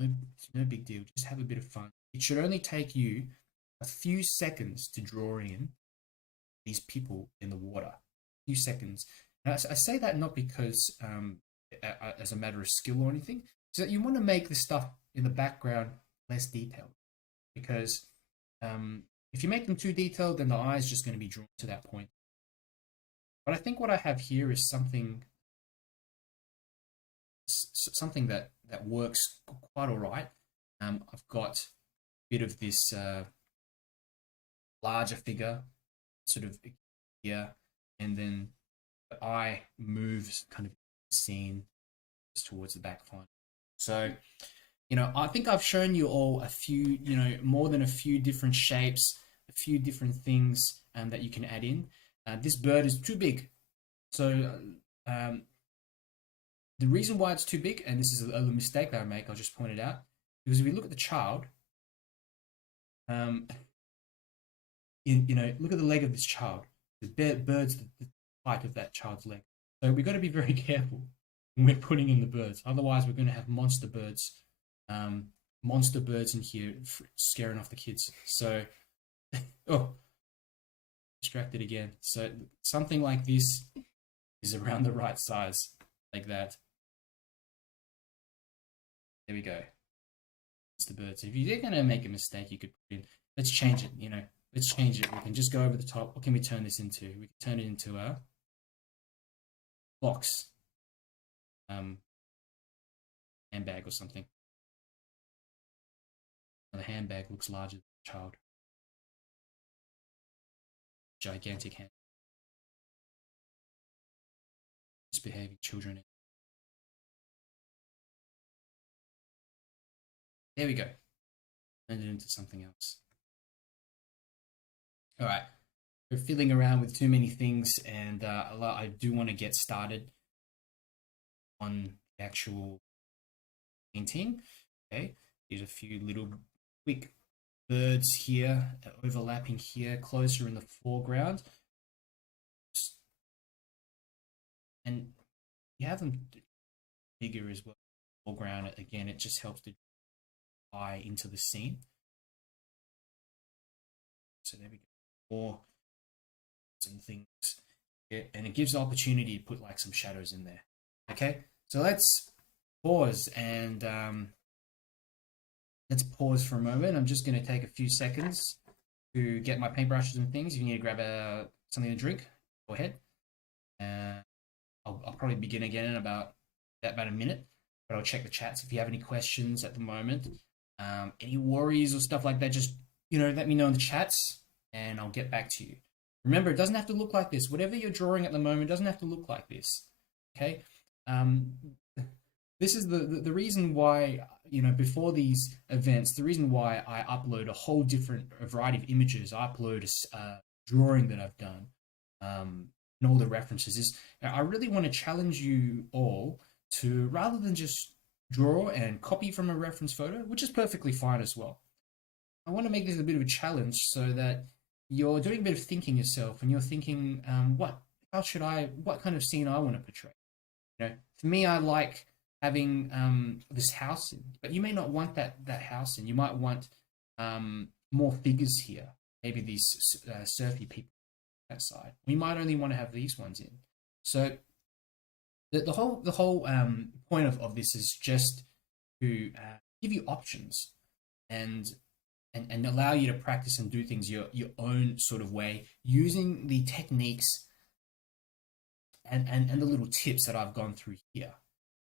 It's no big deal. Just have a bit of fun. It should only take you a few seconds to draw in these people in the water. A few seconds. And I say that not because as a matter of skill or anything, so that you want to make the stuff in the background less detailed. Because if you make them too detailed, then the eye is just going to be drawn to that point. But I think what I have here is something that works quite all right. I've got a bit of this larger figure sort of here, and then the eye moves kind of seen towards the back line. So, you know, I think I've shown you all a few, you know, more than a few different shapes, a few different things that you can add in. This bird is too big. So the reason why it's too big, and this is a mistake that I make, I'll just point it out, because if we look at the child, you know, look at the leg of this child. The bird's the height of that child's leg. So we've got to be very careful when we're putting in the birds. Otherwise, we're going to have monster birds in here scaring off the kids. So, oh, distracted again. So something like this is around the right size, like that. There we go. It's the bird. So if you're going to make a mistake, you could put in, let's change it, you know, let's change it. We can just go over the top. What can we turn this into? We can turn it into a box, handbag or something. Now the handbag looks larger than the child. Gigantic hand. Misbehaving children. There we go. Turn it into something else. All right. We're fiddling around with too many things, and I do want to get started on the actual painting. Okay. There's a few little quick birds here, overlapping here, closer in the foreground. And you have them bigger as well. Foreground, again, it just helps to eye into the scene. So there we go. More some things. Yeah, and it gives the opportunity to put like some shadows in there. Okay, so let's pause and let's pause for a moment. I'm just going to take a few seconds to get my paintbrushes and things. If you need to grab something to drink, go ahead. I'll probably begin again in about a minute. but I'll check the chats if you have any questions at the moment. Any worries or stuff like that, just, let me know in the chats and I'll get back to you. Remember, it doesn't have to look like this. Whatever you're drawing at the moment doesn't have to look like this. Okay? This is the reason why, before these events, the reason why I upload a variety of images. I upload a drawing that I've done, and all the references is, I really want to challenge you all to, rather than just draw and copy from a reference photo, which is perfectly fine as well. I want to make this a bit of a challenge so that you're doing a bit of thinking yourself and you're thinking, what kind of scene I want to portray. For me, I like having this house in, but you may not want that house in. You might want more figures here. Maybe these surfy people on that side. We might only want to have these ones in. So the whole point of this is just to give you options and allow you to practice and do things your own sort of way, using the techniques and the little tips that I've gone through here.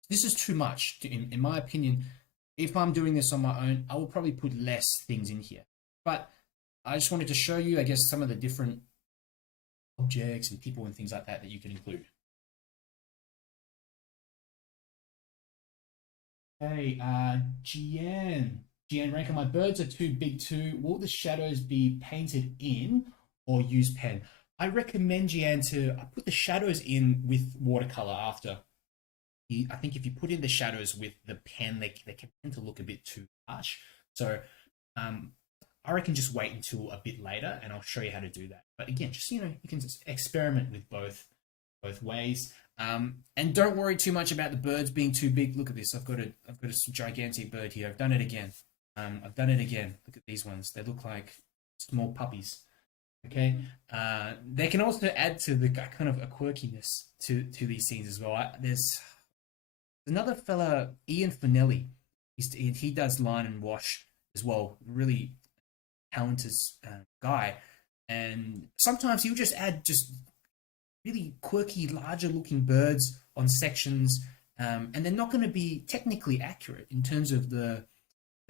This is too much, in my opinion. If I'm doing this on my own, I will probably put less things in here. But I just wanted to show you, I guess, some of the different objects and people and things like that you can include. Hey, Gian Ranker, my birds are too big too. Will the shadows be painted in or use pen? I recommend, Gian, to put the shadows in with watercolor after. I think if you put in the shadows with the pen, they can tend to look a bit too harsh. So I reckon just wait until a bit later and I'll show you how to do that. But again, just, you can just experiment with both ways. And don't worry too much about the birds being too big. Look at this. I've got a gigantic bird here. I've done it again. Look at these ones. They look like small puppies. Okay. They can also add to the kind of a quirkiness to these scenes as well. There's another fella, 𝗍𝗙𝗎𝗦𝗦𝗘𝗦. He does line and wash as well. Really talented guy. And sometimes he'll just add just really quirky, larger looking birds on sections. And they're not going to be technically accurate in terms of the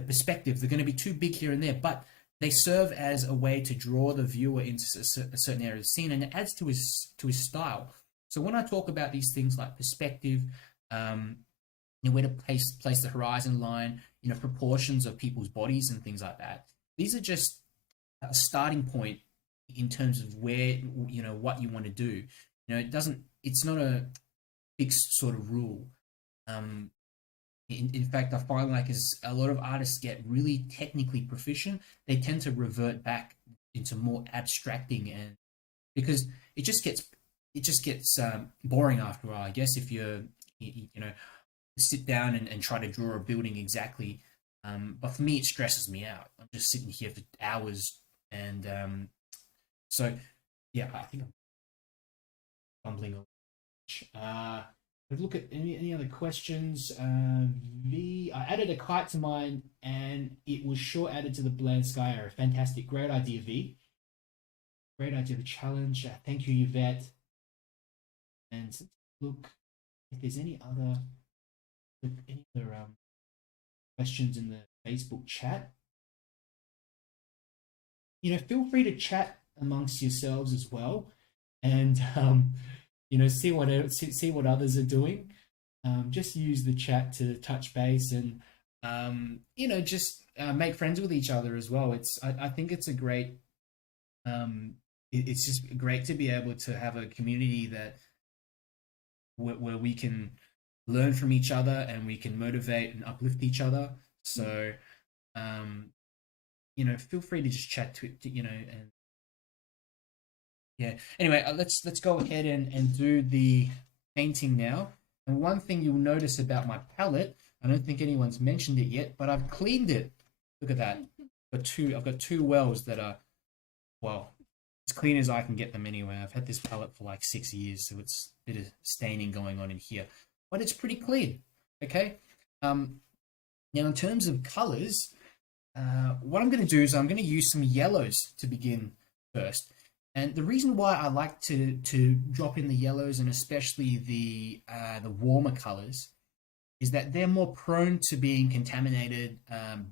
perspective. They're going to be too big here and there, but they serve as a way to draw the viewer into a certain area of the scene, and it adds to his style. So when I talk about these things like perspective, where to place the horizon line, proportions of people's bodies and things like that, these are just a starting point in terms of where, what you want to do. It's not a fixed sort of rule. In fact, I find like as a lot of artists get really technically proficient, they tend to revert back into more abstracting, and because it just gets boring after a while. I guess if you sit down and try to draw a building exactly, but for me it stresses me out. I'm just sitting here for hours, and so yeah, I think I'm fumbling a lot. Look at any other questions. I added a kite to mine and it was sure added to the bland sky area. Fantastic. Great idea, V. Great idea of a challenge. Thank you, 𝗍𝗙𝗕𝗦𝗬𝗓. And look if there's any other questions in the Facebook chat. Feel free to chat amongst yourselves as well, and see what others are doing. Just use the chat to touch base and just make friends with each other as well. I think it's a great. It's just great to be able to have a community where we can learn from each other and we can motivate and uplift each other. So feel free to just chat to and yeah. Anyway, let's go ahead and do the painting now. And one thing you'll notice about my palette, I don't think anyone's mentioned it yet, but I've cleaned it. Look at that. I've got two wells that are, well, as clean as I can get them anyway. I've had this palette for like 6 years, so it's a bit of staining going on in here, but it's pretty clean. Okay. Now in terms of colors, what I'm going to do is I'm going to use some yellows to begin first. And the reason why I like to drop in the yellows and especially the warmer colors is that they're more prone to being contaminated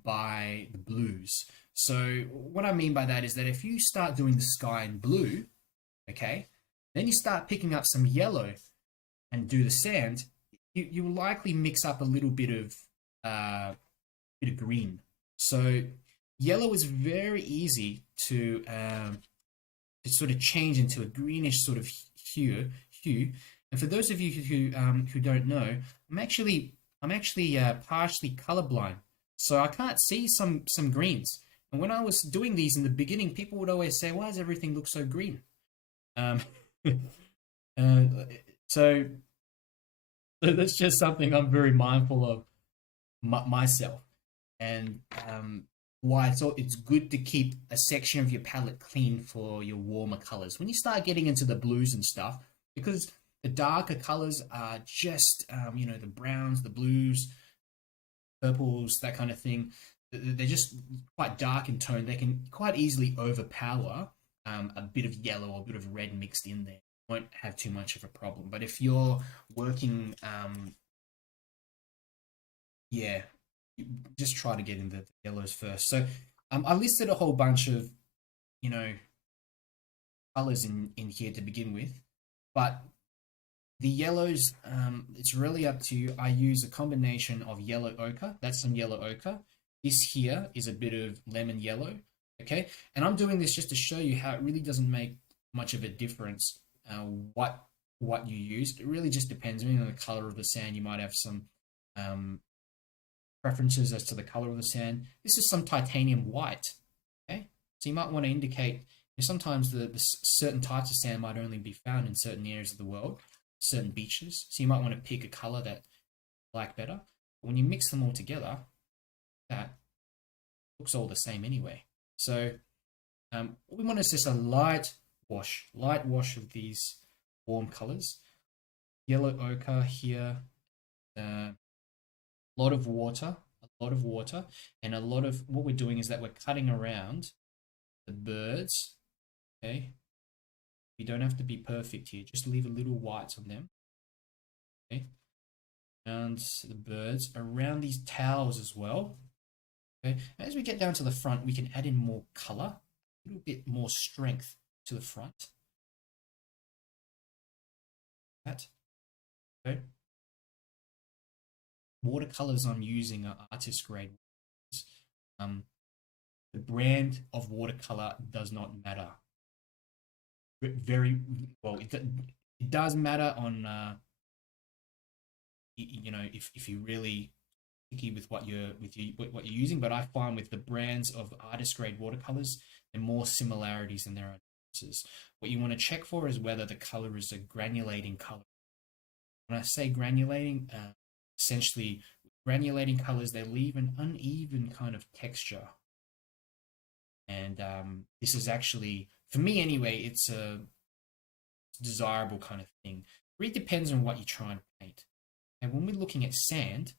by the blues. So what I mean by that is that if you start doing the sky in blue, okay, then you start picking up some yellow and do the sand, you will likely mix up a little bit of green. So yellow is very easy to sort of change into a greenish sort of hue. And for those of you who don't know, I'm actually partially colorblind, so I can't see some greens. And when I was doing these in the beginning, people would always say, "Why does everything look so green?" So that's just something I'm very mindful of myself, and why it's good to keep a section of your palette clean for your warmer colors. When you start getting into the blues and stuff, because the darker colors are just, the browns, the blues, purples, that kind of thing. They're just quite dark in tone. They can quite easily overpower a bit of yellow or a bit of red mixed in there. Won't have too much of a problem. But if you're working, just try to get in the yellows first. So I listed a whole bunch of, colors in here to begin with, but the yellows, it's really up to you. I use a combination of yellow ochre. That's some yellow ochre. This here is a bit of lemon yellow. Okay. And I'm doing this just to show you how it really doesn't make much of a difference what you use. It really just depends. I mean, on the color of the sand, you might have some preferences as to the color of the sand. This is some titanium white. Okay. So you might want to indicate, sometimes the certain types of sand might only be found in certain areas of the world, certain beaches. So you might want to pick a color that you like better. But when you mix them all together, that looks all the same anyway. So what we want is just a light wash of these warm colors. Yellow ochre here, a lot of water, and a lot of what we're doing is that we're cutting around the birds. Okay, you don't have to be perfect here, just leave a little white on them. Okay, and the birds around these towels as well. Okay, as we get down to the front, we can add in more color, a little bit more strength to the front. That. Okay. Watercolors I'm using are artist grade. The brand of watercolor does not matter. Very well, it does matter on if you really picky with what you're using, but I find with the brands of artist grade watercolors, there are more similarities than there are differences. What you want to check for is whether the color is a granulating color. When I say granulating, essentially granulating colors, they leave an uneven kind of texture, and this is actually, for me anyway, it's a desirable kind of thing. It really depends on what you're trying to paint. And when we're looking at sand,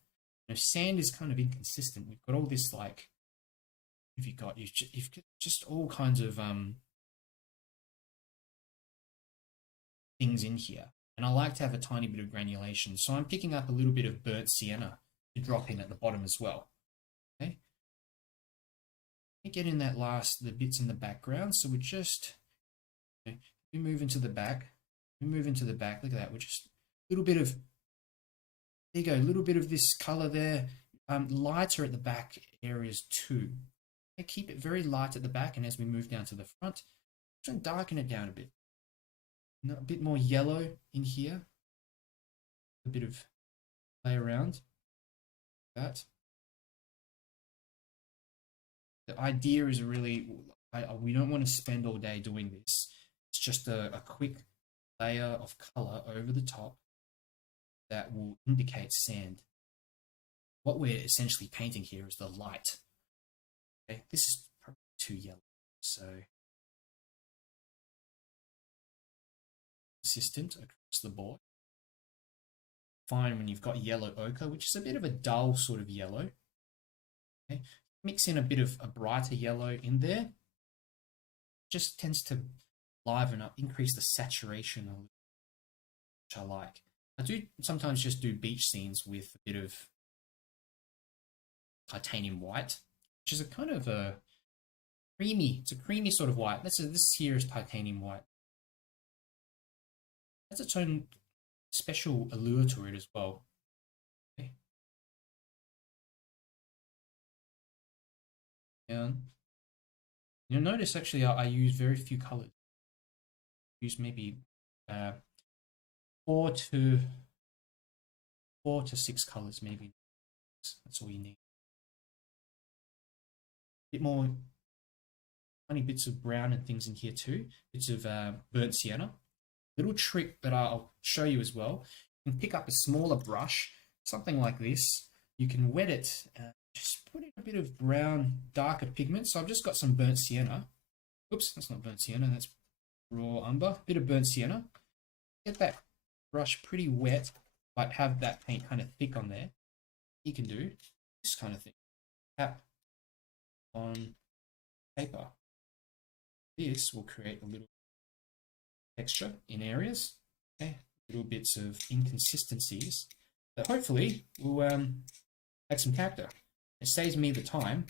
sand is kind of inconsistent. We've got all this, like, you've got just all kinds of things in here. And I like to have a tiny bit of granulation. So I'm picking up a little bit of burnt sienna to drop in at the bottom as well. Okay. Get in the bits in the background. So we're just, we move into the back. Look at that. We're just a little bit of, there you go, a little bit of this color there. Lighter at the back areas too. Okay, keep it very light at the back, and as we move down to the front, try and darken it down a bit. A bit more yellow in here. A bit of play around. That. The idea is really, we don't want to spend all day doing this. It's just a quick layer of color over the top that will indicate sand. What we're essentially painting here is the light. Okay, this is probably too yellow, so consistent across the board. Fine when you've got yellow ochre, which is a bit of a dull sort of yellow. Okay, mix in a bit of a brighter yellow in there. Just tends to liven up, increase the saturation, which I like. I do sometimes just do beach scenes with a bit of titanium white, which is a kind of a creamy, it's a creamy sort of white. This here is titanium white. That's its own special allure to it as well. Okay. And you'll notice actually I use very few colors. I use maybe 4 to 6 colors maybe. That's all you need. A bit more tiny bits of brown and things in here too. Bits of burnt sienna. Little trick that I'll show you as well. You can pick up a smaller brush, something like this. You can wet it, just put in a bit of brown, darker pigment. So I've just got some burnt sienna. Oops, that's not burnt sienna, that's raw umber. Bit of burnt sienna. Get that brush pretty wet, but have that paint kind of thick on there. You can do this kind of thing. Tap on paper. This will create a little texture in areas, okay, little bits of inconsistencies that hopefully will add some character. It saves me the time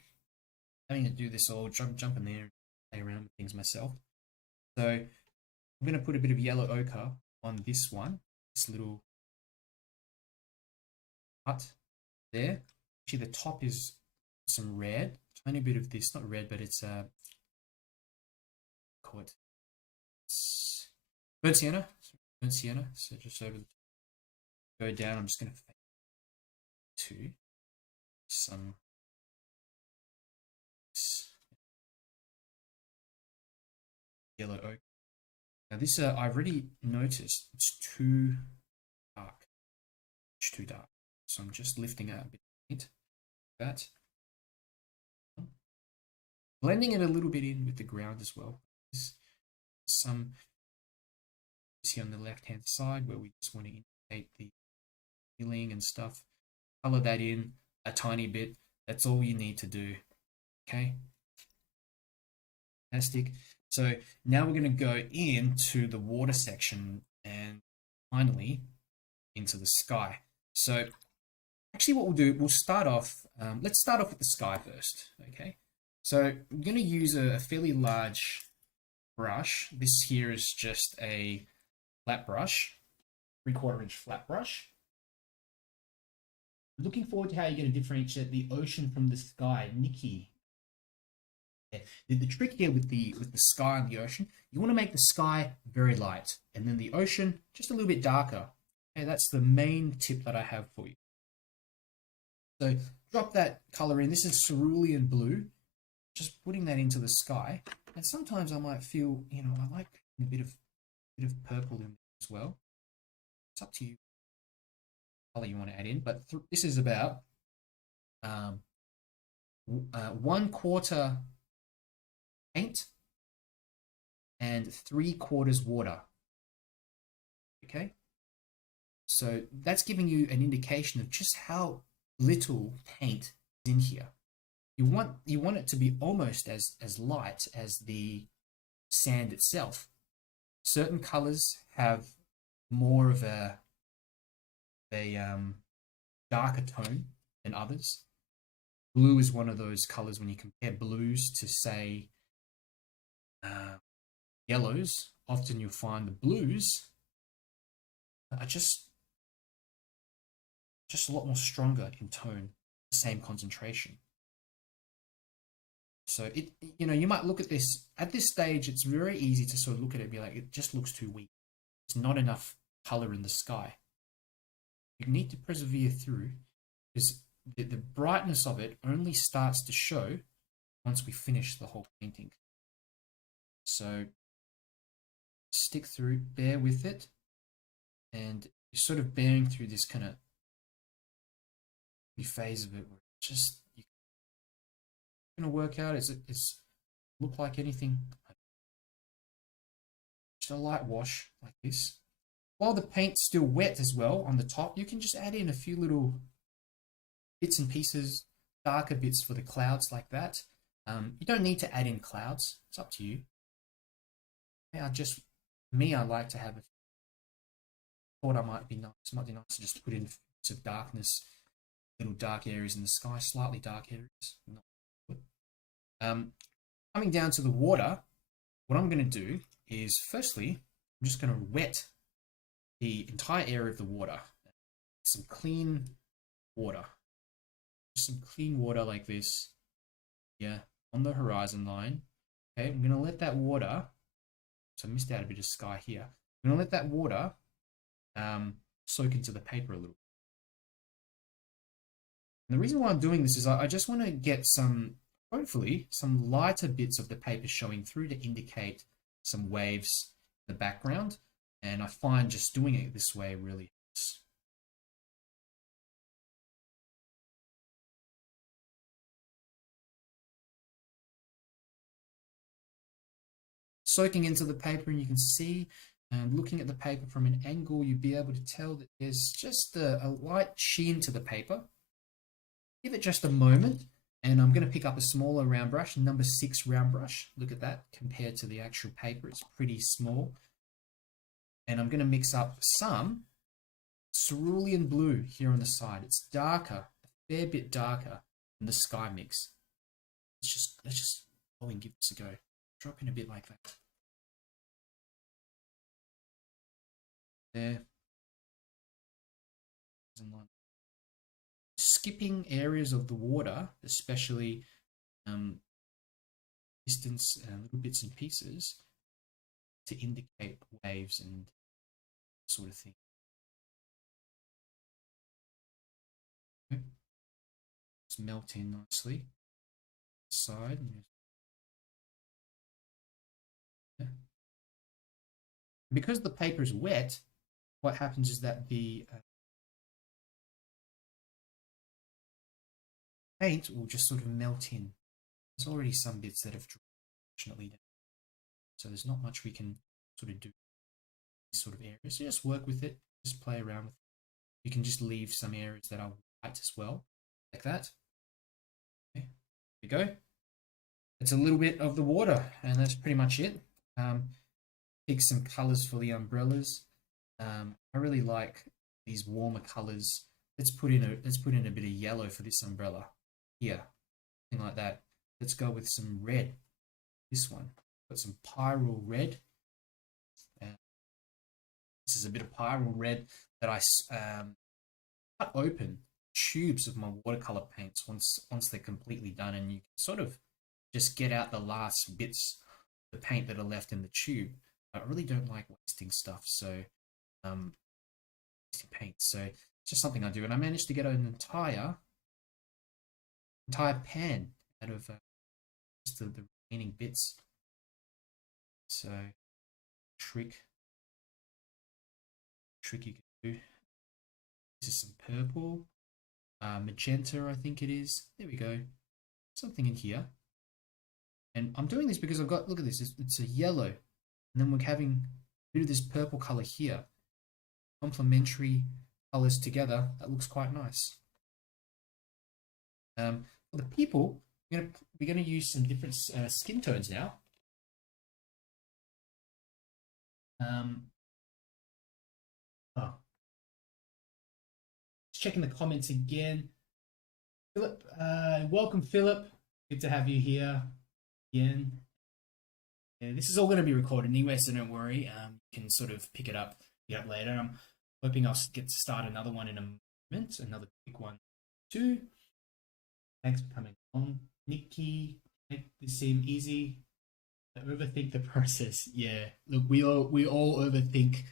having to do this all jump in there, play around with things myself. So I'm going to put a bit of yellow ochre on this one, this little cut there. Actually, the top is some red, tiny bit of this, not red, but it's call it burnt sienna. So just over the go down. I'm just going to fade to some yellow ochre. Now this I've already noticed it's too dark. It's too dark. So I'm just lifting out a bit of paint. That. Blending it a little bit in with the ground as well. There's some here on the left hand side where we just want to indicate the healing and stuff. Color that in a tiny bit. That's all you need to do. Okay. Fantastic. So now we're going to go into the water section and finally into the sky. So actually what we'll do, we'll start off, let's start off with the sky first. Okay. So I'm going to use a fairly large brush. This here is just a flat brush, 3/4 inch flat brush. Looking forward to how you're going to differentiate the ocean from the sky, Nikki. Yeah. The trick here with the sky and the ocean, you want to make the sky very light, and then the ocean just a little bit darker. Okay, that's the main tip that I have for you. So drop that color in. This is cerulean blue. Just putting that into the sky, and sometimes I might feel, you know, I like a bit of purple in there as well. It's up to you what color you want to add in, but this is about 1/4 paint and 3/4 water. Okay, so that's giving you an indication of just how little paint is in here. You want it to be almost as light as the sand itself. Certain colors have more of a darker tone than others. Blue is one of those colors. When you compare blues to, say, yellows, often you'll find the blues are just a lot more stronger in tone, the same concentration. So you might look at this at this stage. It's very easy to sort of look at it and be like, it just looks too weak. It's not enough color in the sky. You need to persevere through, because the brightness of it only starts to show once we finish the whole painting. So stick through, bear with it, and you're sort of bearing through this kind of phase of it where just going to work out. It's look like anything. Just a light wash like this. While the paint's still wet as well on the top, you can just add in a few little bits and pieces, darker bits for the clouds like that. You don't need to add in clouds. It's up to you. I like to have thought I might be nice. It might be nice to just put in bits of darkness, little dark areas in the sky, slightly dark areas. Not good. Coming down to the water, what I'm going to do is, firstly, I'm just going to wet the entire area of the water. Some clean water. Just some clean water like this. Yeah, on the horizon line. Okay, I'm going to let that water, so I missed out a bit of sky here. I'm going to let that water soak into the paper a little. And the reason why I'm doing this is I just want to get some, hopefully, some lighter bits of the paper showing through to indicate some waves in the background. And I find just doing it this way really helps. Soaking into the paper, and you can see, looking at the paper from an angle, you'll be able to tell that there's just a light sheen to the paper. Give it just a moment, and I'm going to pick up a smaller round brush, number 6 round brush. Look at that, compared to the actual paper, it's pretty small. And I'm going to mix up some cerulean blue here on the side. It's darker, a fair bit darker than the sky mix. Let's just go and give this a go. Drop in a bit like that. There. Skipping areas of the water, especially distance, little bits and pieces, to indicate waves and sort of thing. Okay. Just melt in nicely. Side. Yeah. Because the paper is wet, what happens is that the paint will just sort of melt in. There's already some bits that have dried, fortunately, down. So there's not much we can sort of do in these sort of areas. So just work with it, just play around with it. You can just leave some areas that are white as well, like that. Okay, there we go. It's a little bit of the water, and that's pretty much it. Pick some colors for the umbrellas. I really like these warmer colors. Let's put in a bit of yellow for this umbrella here, something like that. Let's go with some red. This one, got some pyrrole red. This is a bit of pyrrole red that I cut open tubes of my watercolor paints once they're completely done, and you can sort of just get out the last bits of the paint that are left in the tube. I really don't like wasting stuff, so wasting paint. So it's just something I do, and I managed to get an entire pan out of just the remaining bits. So trick you can do. This is some purple, magenta, I think it is. There we go. Something in here. And I'm doing this because I've got, look at this, it's a yellow. And then we're having a bit of this purple color here. Complementary colors together. That looks quite nice. For the people, we're gonna use some different skin tones now. Just checking the comments again. Philip, welcome, Philip. Good to have you here again. Yeah, this is all going to be recorded anyway, so don't worry. You can sort of pick it up later. I'm hoping I'll get to start another one in a moment, another quick one too. Thanks for coming on, Nikki. Make this seem easy. I overthink the process. Yeah, look, we all overthink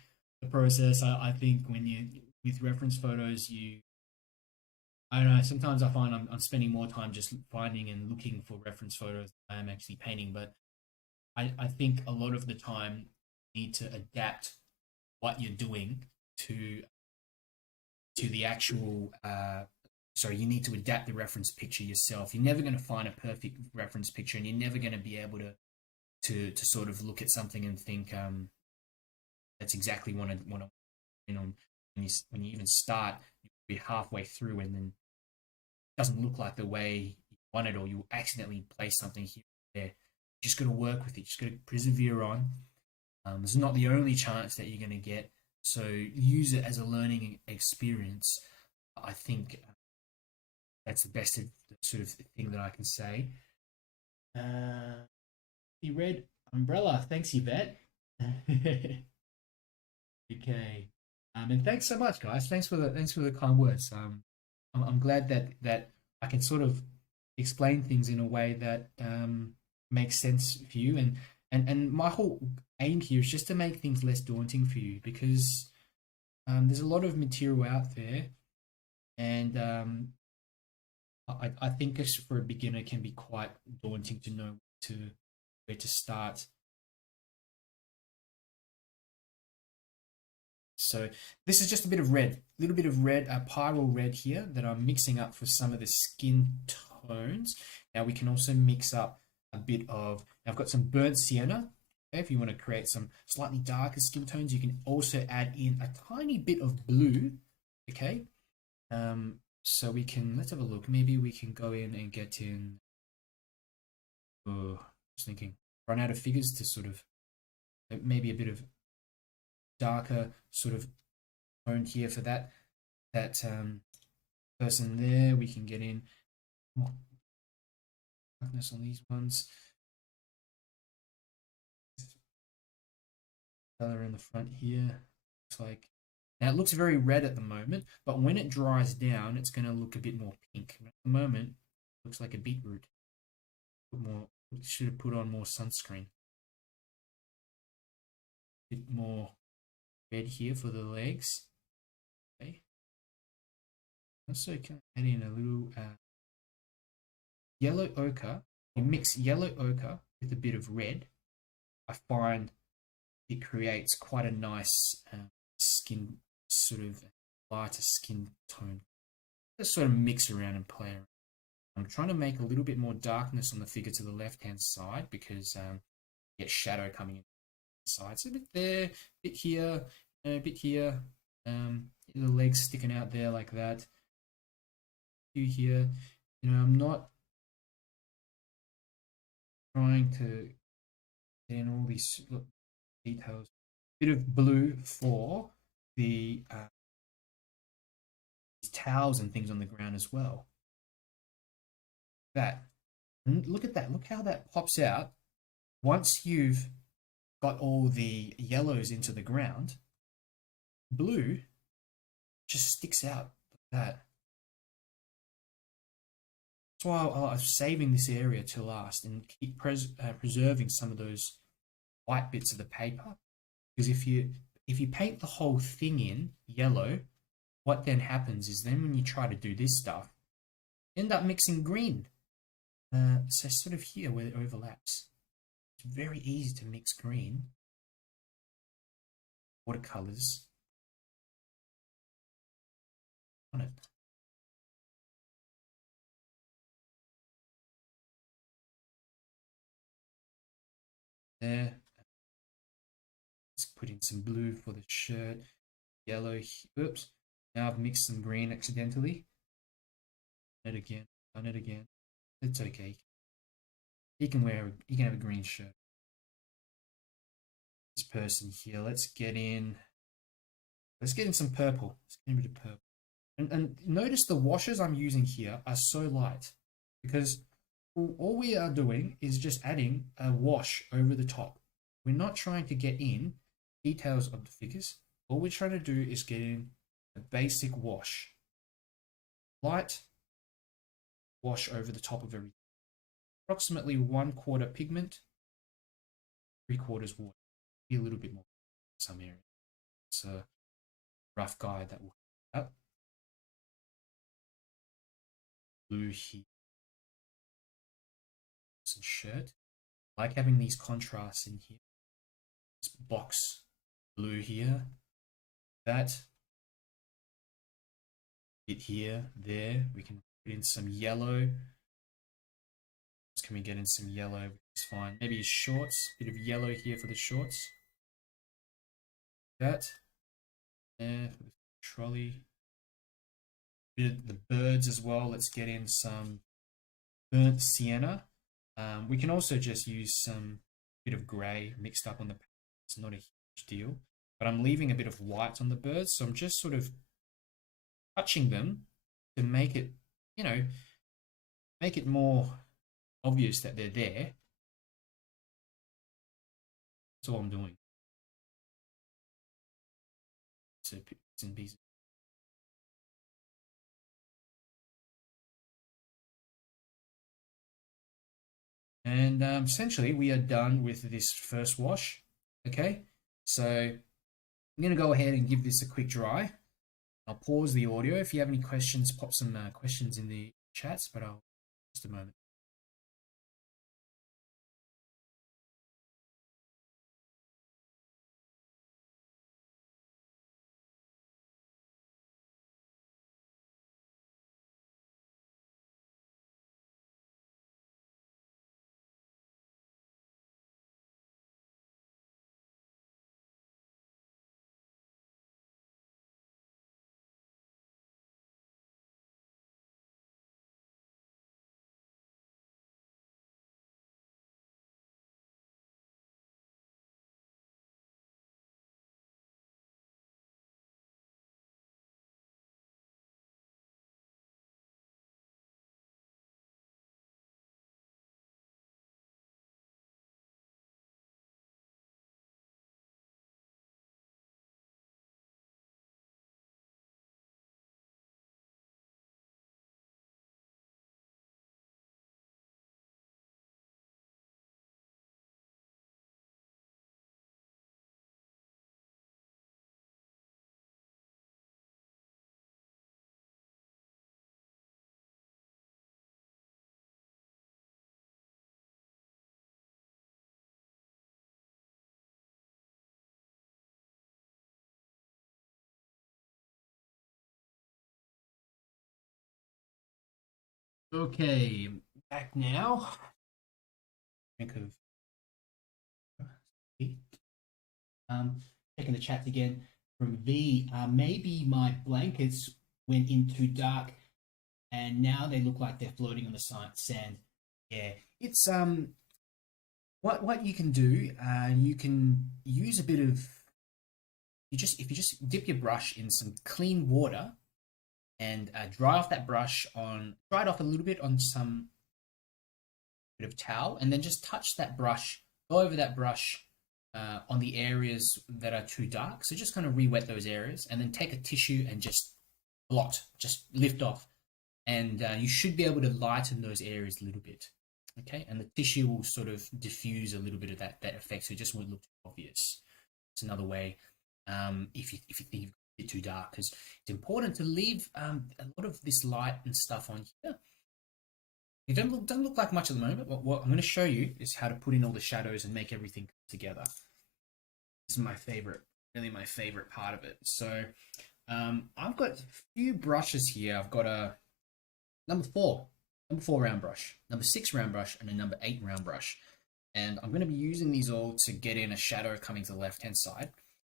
the process. I think when you with reference photos, I don't know. Sometimes I find I'm spending more time just finding and looking for reference photos than I am actually painting, but I think a lot of the time you need to adapt what you're doing to the actual you need to adapt the reference picture yourself. You're never going to find a perfect reference picture, and you're never going to be able to sort of look at something and think that's exactly what I when you even start, you'll be halfway through and then it doesn't look like the way you want it, or you accidentally place something here or there. Just got to work with it. Just got to persevere on. It's not the only chance that you're going to get. So use it as a learning experience. I think that's the best of the sort of thing that I can say. The red umbrella. Thanks, Yvette. Okay. And thanks so much, guys. Thanks for the kind words. I'm glad that I can sort of explain things in a way that makes sense for you. And my whole aim here is just to make things less daunting for you, because there's a lot of material out there, and I think for a beginner it can be quite daunting to know where to start. So this is just a bit of red, a little bit of red, a pyrrole red here that I'm mixing up for some of the skin tones. Now we can also mix up a bit of, now I've got some burnt sienna. Okay, if you want to create some slightly darker skin tones, you can also add in a tiny bit of blue. Okay, so we can, let's have a look. Maybe we can go in and get in, oh, just thinking, run out of figures to sort of, maybe a bit of darker sort of tone here for that person there. We can get in more darkness on these ones. Color in the front here. Looks like, now it looks very red at the moment, but when it dries down, it's going to look a bit more pink. At the moment, it looks like a beetroot. Should have put on more sunscreen. A bit more red here for the legs. Okay. Also can add in a little yellow ochre. You mix yellow ochre with a bit of red. I find it creates quite a nice skin, sort of lighter skin tone. Just sort of mix around and play around. I'm trying to make a little bit more darkness on the figure to the left hand side, because you get shadow coming in the side. So a bit there, a bit here, a bit here. The legs sticking out there like that. You here, you know, I'm not trying to get in all these details. Bit of blue for the towels and things on the ground as well. That, and look at that. Look how that pops out once you've got all the yellows into the ground. Blue just sticks out like that. That's why I'm saving this area to last and keep preserving some of those white bits of the paper, because if you paint the whole thing in yellow, what then happens is then when you try to do this stuff, you end up mixing green. So sort of here where it overlaps, it's very easy to mix green watercolors on it. There. Let's put in some blue for the shirt, yellow. Oops. Now I've mixed some green accidentally. Done it again. It's okay. You can have a green shirt. This person here, let's get in some purple. Let's get in a bit of purple. And notice the washes I'm using here are so light, because all we are doing is just adding a wash over the top. We're not trying to get in details of the figures. All we're trying to do is get in a basic wash. Light wash over the top of everything. Approximately 1/4 pigment, 3/4 water. Be a little bit more in some areas. It's a rough guide that will help out. Blue here. And shirt. I like having these contrasts in here. This box blue here. That bit here, there. We can put in some yellow. Can we get in some yellow? It's fine. Maybe his shorts. Bit of yellow here for the shorts. That. There for the trolley. Bit of the birds as well. Let's get in some burnt sienna. We can also just use some bit of grey mixed up on the paper. It's not a huge deal. but I'm leaving a bit of white on the birds. So I'm just sort of touching them to make it, you know, make it more obvious that they're there. That's all I'm doing. So bits and pieces. And essentially we are done with this first wash. Okay, so I'm going to go ahead and give this a quick dry. I'll pause the audio. If you have any questions, pop some questions in the chats, but I'll just a moment. Okay, back now. Think of checking the chat again from V. Maybe my blankets went in too dark, and now they look like they're floating on the sand. Yeah, it's what you can do. You can use a bit of if you just dip your brush in some clean water and dry it off a little bit on some bit of towel, and then just touch that brush, go over that brush on the areas that are too dark. So just kind of re-wet those areas, and then take a tissue and just lift off, and you should be able to lighten those areas a little bit. Okay, and the tissue will sort of diffuse a little bit of that effect, so it just won't look too obvious. It's another way if you think you've got a bit too dark, because it's important to leave a lot of this light and stuff on here. It don't look like much at the moment, but what I'm going to show you is how to put in all the shadows and make everything together. This is my favorite, really my favorite part of it. So I've got a few brushes here. I've got a number 4 round brush, number 6 round brush, and a number 8 round brush. And I'm going to be using these all to get in a shadow coming to the left-hand side.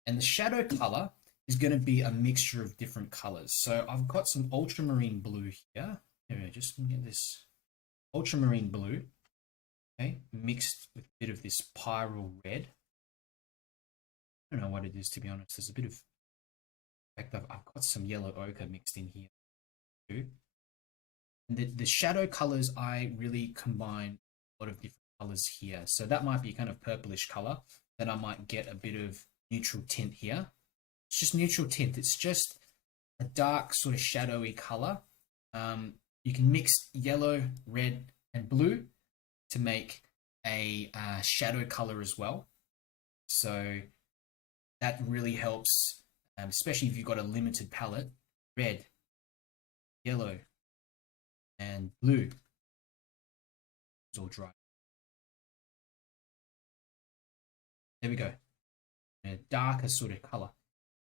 And the shadow color is going to be a mixture of different colors. So I've got some ultramarine blue here. Here, just get this ultramarine blue, okay, mixed with a bit of this pyrrole red. I don't know what it is, to be honest. There's a bit of, in fact, I've got some yellow ochre mixed in here too. And the shadow colors, I really combine a lot of different colors here. So that might be kind of purplish color. Then I might get a bit of neutral tint here. It's just neutral tint. It's just a dark sort of shadowy color. You can mix yellow, red, and blue to make a shadow color as well. So that really helps, especially if you've got a limited palette. Red, yellow, and blue. It's all dry. There we go. A darker sort of color.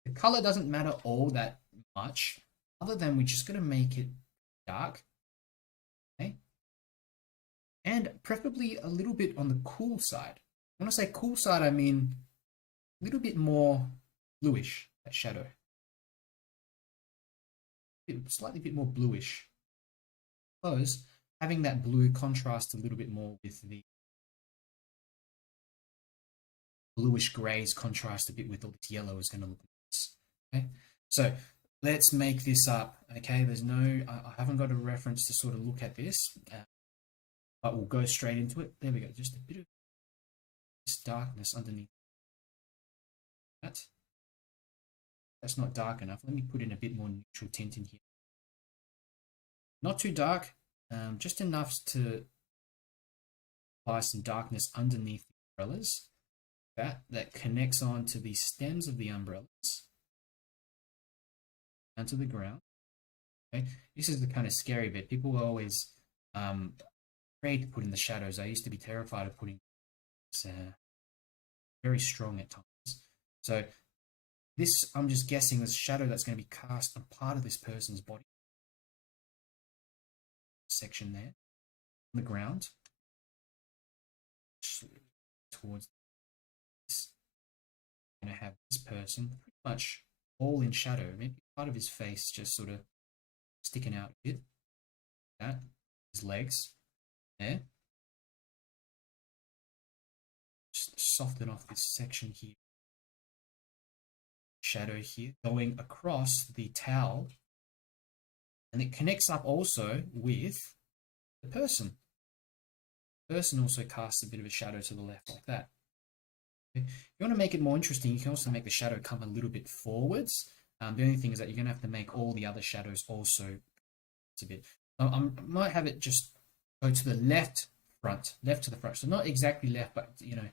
The color doesn't matter all that much, other than we're just going to make it dark. Okay. And preferably a little bit on the cool side. When I say cool side, I mean a little bit more bluish, that shadow. Slightly bit more bluish. Because having that blue contrast a little bit more with the bluish greys contrast a bit with all this yellow is going to look nice. Okay, so let's make this up. Okay, there's no, I haven't got a reference to sort of look at this, but we'll go straight into it. There we go, just a bit of this darkness underneath that. That's not dark enough. Let me put in a bit more neutral tint in here. Not too dark, just enough to apply some darkness underneath the umbrellas. That connects on to the stems of the umbrellas down to the ground. Okay, this is the kind of scary bit. People were always afraid to put in the shadows. I used to be terrified of putting. It's very strong at times. So this, I'm just guessing, this shadow that's going to be cast on part of this person's body section there on the ground towards this. I'm going to have this person pretty much all in shadow, maybe part of his face just sort of sticking out a bit. That, his legs there. Just soften off this section here. Shadow here going across the towel, and it connects up also with the person. The person also casts a bit of a shadow to the left like that. Okay. If you want to make it more interesting, you can also make the shadow come a little bit forwards. The only thing is that you're going to have to make all the other shadows also a bit. I might have it just go to the left to the front. So not exactly left, but you know, a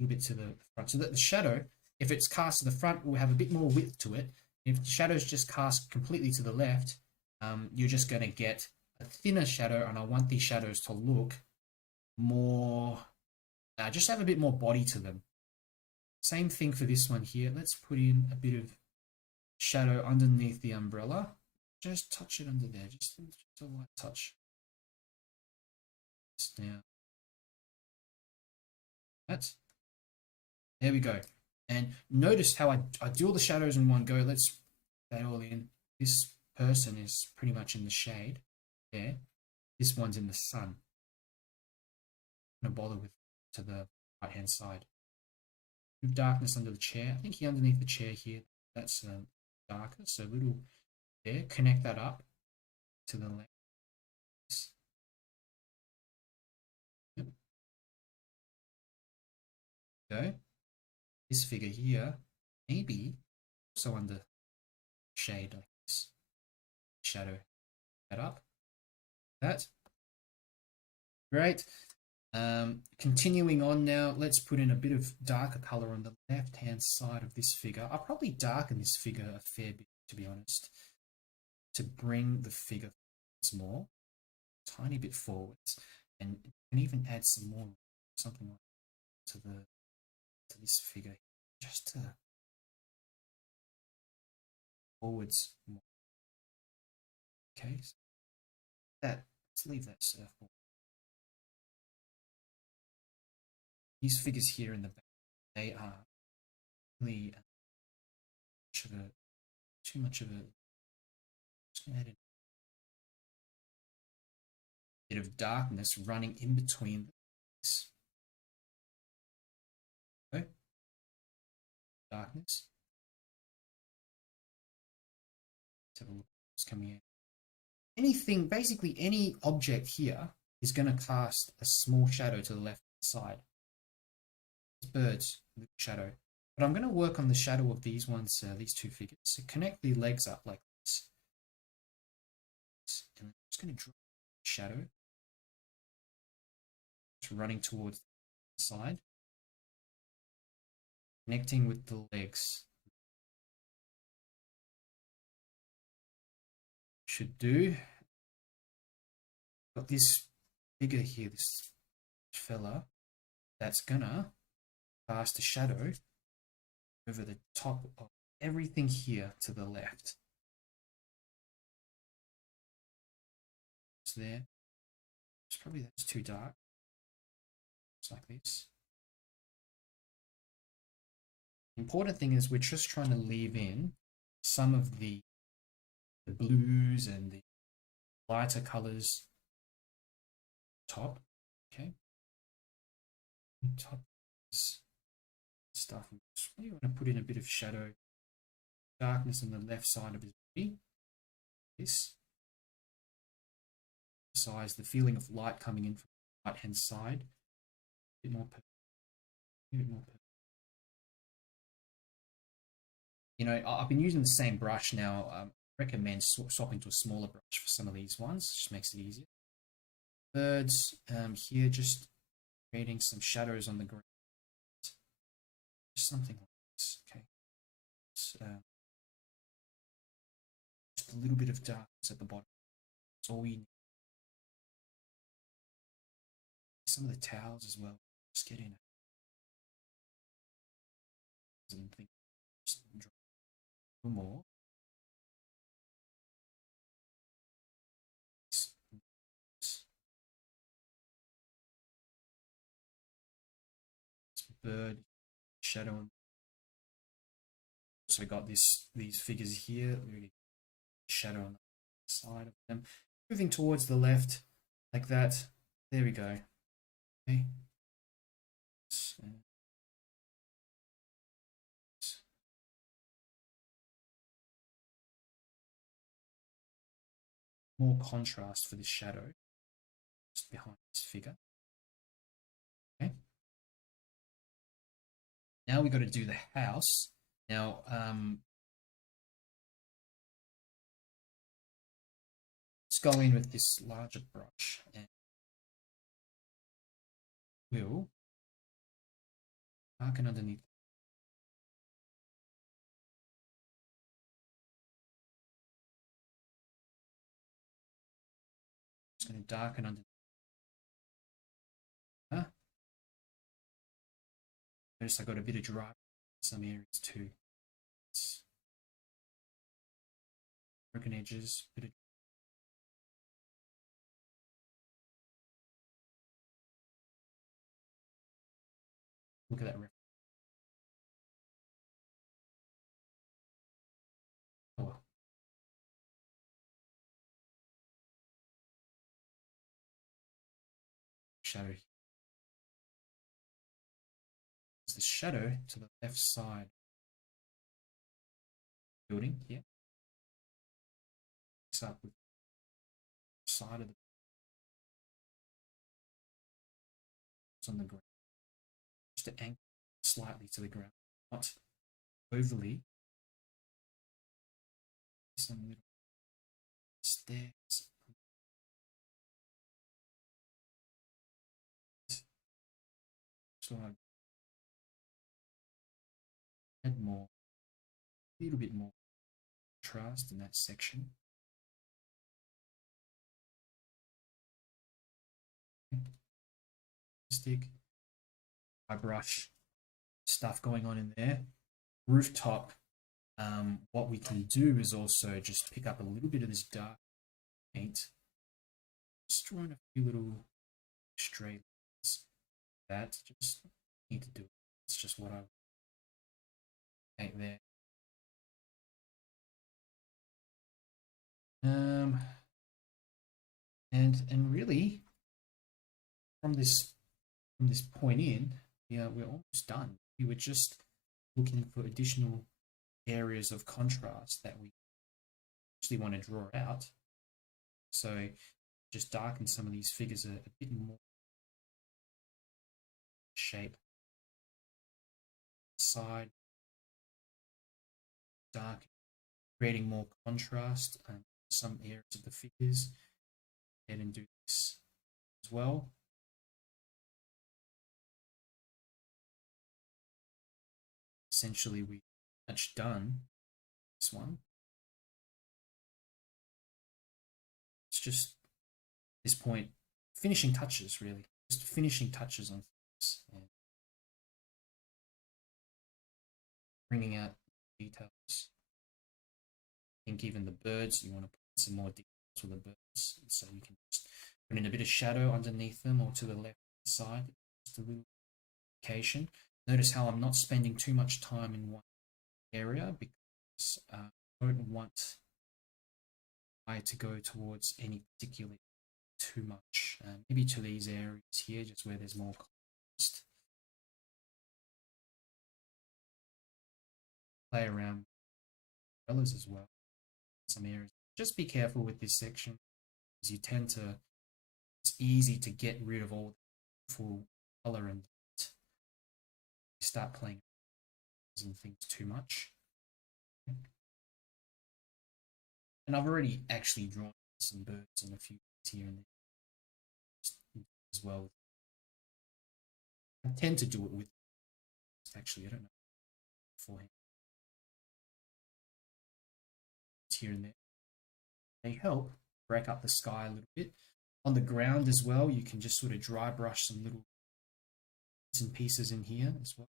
little bit to the front. So that the shadow, if it's cast to the front, will have a bit more width to it. If the shadow is just cast completely to the left, you're just going to get a thinner shadow, and I want these shadows to look more, just have a bit more body to them. Same thing for this one here. Let's put in a bit of shadow underneath the umbrella. Just touch it under there, just a light touch. Just now. There we go. And notice how I do all the shadows in one go. Let's put that all in. This person is pretty much in the shade there. This one's in the sun. I'm going to bother with to the right hand side. With darkness under the chair. I think here underneath the chair here, that's darker. So a little there. Connect that up to the left. Yep. Go. This figure here, maybe also under shade like this. Shadow that up. That. Great. Continuing on now, let's put in a bit of darker color on the left hand side of this figure. I'll probably darken this figure a fair bit, to be honest, to bring the figure more, tiny bit forwards, and even add some more, something like to this figure, just to forwards more. Okay, so let's leave that surfboard. These figures here in the back, they are really too much of a. Just gonna add a bit of darkness running in between this. Okay. Darkness. Let's have a look what's coming in. Anything, basically any object here is going to cast a small shadow to the left side. Birds with shadow, but I'm going to work on the shadow of these ones, these two figures. So connect the legs up like this, and I'm just going to draw a shadow. It's running towards the side, connecting with the legs. Should do. Got this figure here, this fella, that's gonna cast a shadow over the top of everything here to the left. It's there. It's probably that's too dark. It's like this. The important thing is we're just trying to leave in some of the blues and the lighter colors top. Okay. Top is stuff. We want to put in a bit of shadow, darkness on the left side of his body. This. Emphasize the feeling of light coming in from the right hand side. A bit more perfect. A bit more perfect. You know, I've been using the same brush now. I recommend swapping to a smaller brush for some of these ones. It just makes it easier. Birds here, just creating some shadows on the ground. Just something like this. Okay. So, just a little bit of darkness at the bottom. That's all we need. Some of the towels as well. Just get in it. Just drop a little more. Bird shadow. Also got these figures here. Really shadow on the side of them. Moving towards the left, like that. There we go. Okay. More contrast for this shadow just behind this figure. Okay. Now we've got to do the house. Now, let's go in with this larger brush and we'll darken underneath. Just going to darken underneath. Notice I got a bit of dry in some areas too. Broken edges, bit of look at that reference. Oh well. Shadow. There's the shadow to the left side building here. Mix up with the side of the on the ground. Just to anchor slightly to the ground, not overly. Some little stairs. So I add more, a little bit more contrast in that section. Stick, my brush, stuff going on in there. Rooftop, what we can do is also just pick up a little bit of this dark paint, just drawing a few little straight lines. That just need to do it. It's just what I paint there. And really, from this point in, yeah, we're almost done. We were just looking for additional areas of contrast that we actually want to draw out. So just darken some of these figures a bit more shape. Side, dark, creating more contrast in some areas of the figures. Go ahead and do this as well. Essentially, we pretty much done this one. It's just at this point finishing touches, really, just finishing touches on things and bringing out details. I think even the birds, you want to put some more details for the birds, so you can just put in a bit of shadow underneath them or to the left side, just a little indication. Notice how I'm not spending too much time in one area because I don't want I to go towards any particular too much. Maybe to these areas here, just where there's more contrast. play around with colors as well in some areas. Just be careful with this section, because you tend to, it's easy to get rid of all the full color and you start playing and things too much. And I've already actually drawn some birds and a few here and there as well. I tend to do it with, actually, I don't know, beforehand. Here and there. They help break up the sky a little bit. On the ground as well, you can just sort of dry brush some little bits and pieces in here as well.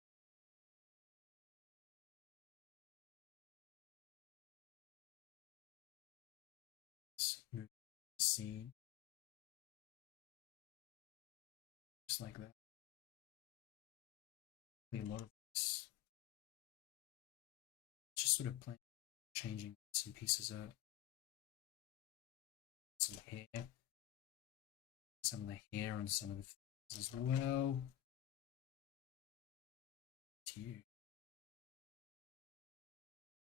Let's move the scene. Just like that. A lot of this. Just sort of playing, changing bits and pieces up. Some hair. Some of the hair on some of the faces as well. To you.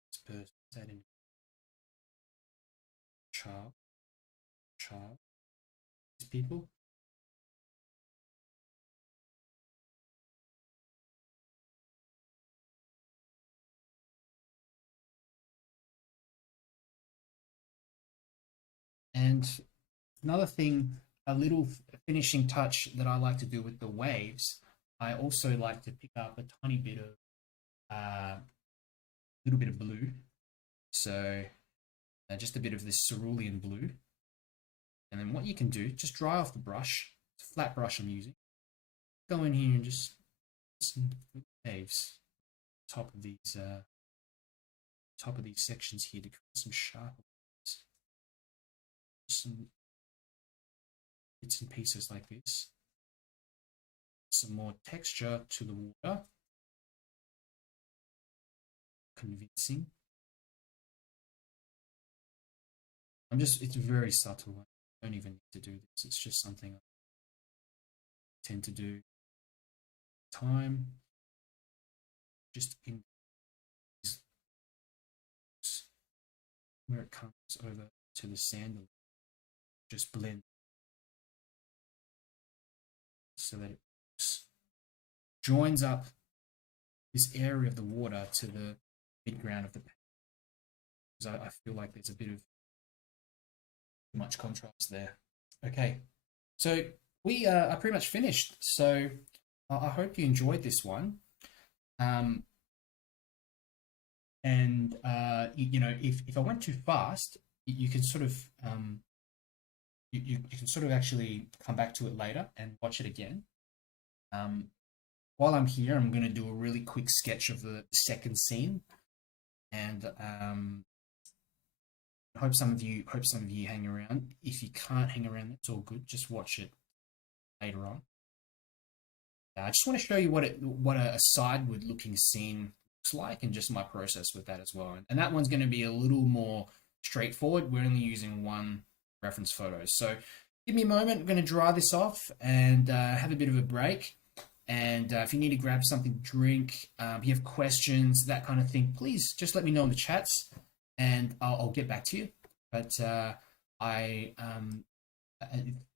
This person, that in child, these people. And another thing, a little finishing touch that I like to do with the waves, I also like to pick up a tiny bit of, little bit of blue. So just a bit of this cerulean blue. And then what you can do, just dry off the brush. It's a flat brush I'm using. Go in here and just some waves top of these sections here to create some sharp waves. Some bits and pieces like this. Some more texture to the water. Convincing. It's very subtle. I don't even need to do this. It's just something I tend to do. Time. Just in where it comes over to the sand, just blend so that it joins up this area of the water to the midground of the paint. Because I feel like there's a bit of too much contrast there. Okay, so we are pretty much finished. So I hope you enjoyed this one. You know, if I went too fast, you can sort of you can sort of actually come back to it later and watch it again. While I'm here, I'm going to do a really quick sketch of the second scene, and hope some of you hang around. If you can't hang around, that's all good. Just watch it later on. I just want to show you what a sideward looking scene looks like, and just my process with that as well. And that one's going to be a little more straightforward. We're only using one reference photo. So give me a moment. I'm going to dry this off and have a bit of a break. And if you need to grab something to drink, if you have questions, that kind of thing, please just let me know in the chats, and I'll get back to you. But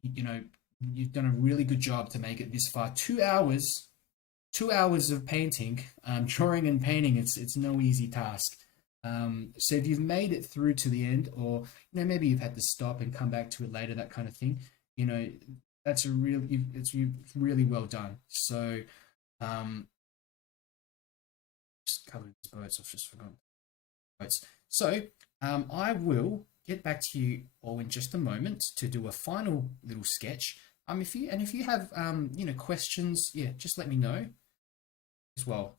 you know, you've done a really good job to make it this far. 2 hours, 2 hours of painting, drawing and painting. It's no easy task. So if you've made it through to the end, or you know, maybe you've had to stop and come back to it later, that kind of thing, you know, that's it's really well done. So just cover these birds. I've just forgotten birds. So I will get back to you all in just a moment to do a final little sketch. If you have you know, questions, yeah, just let me know as well.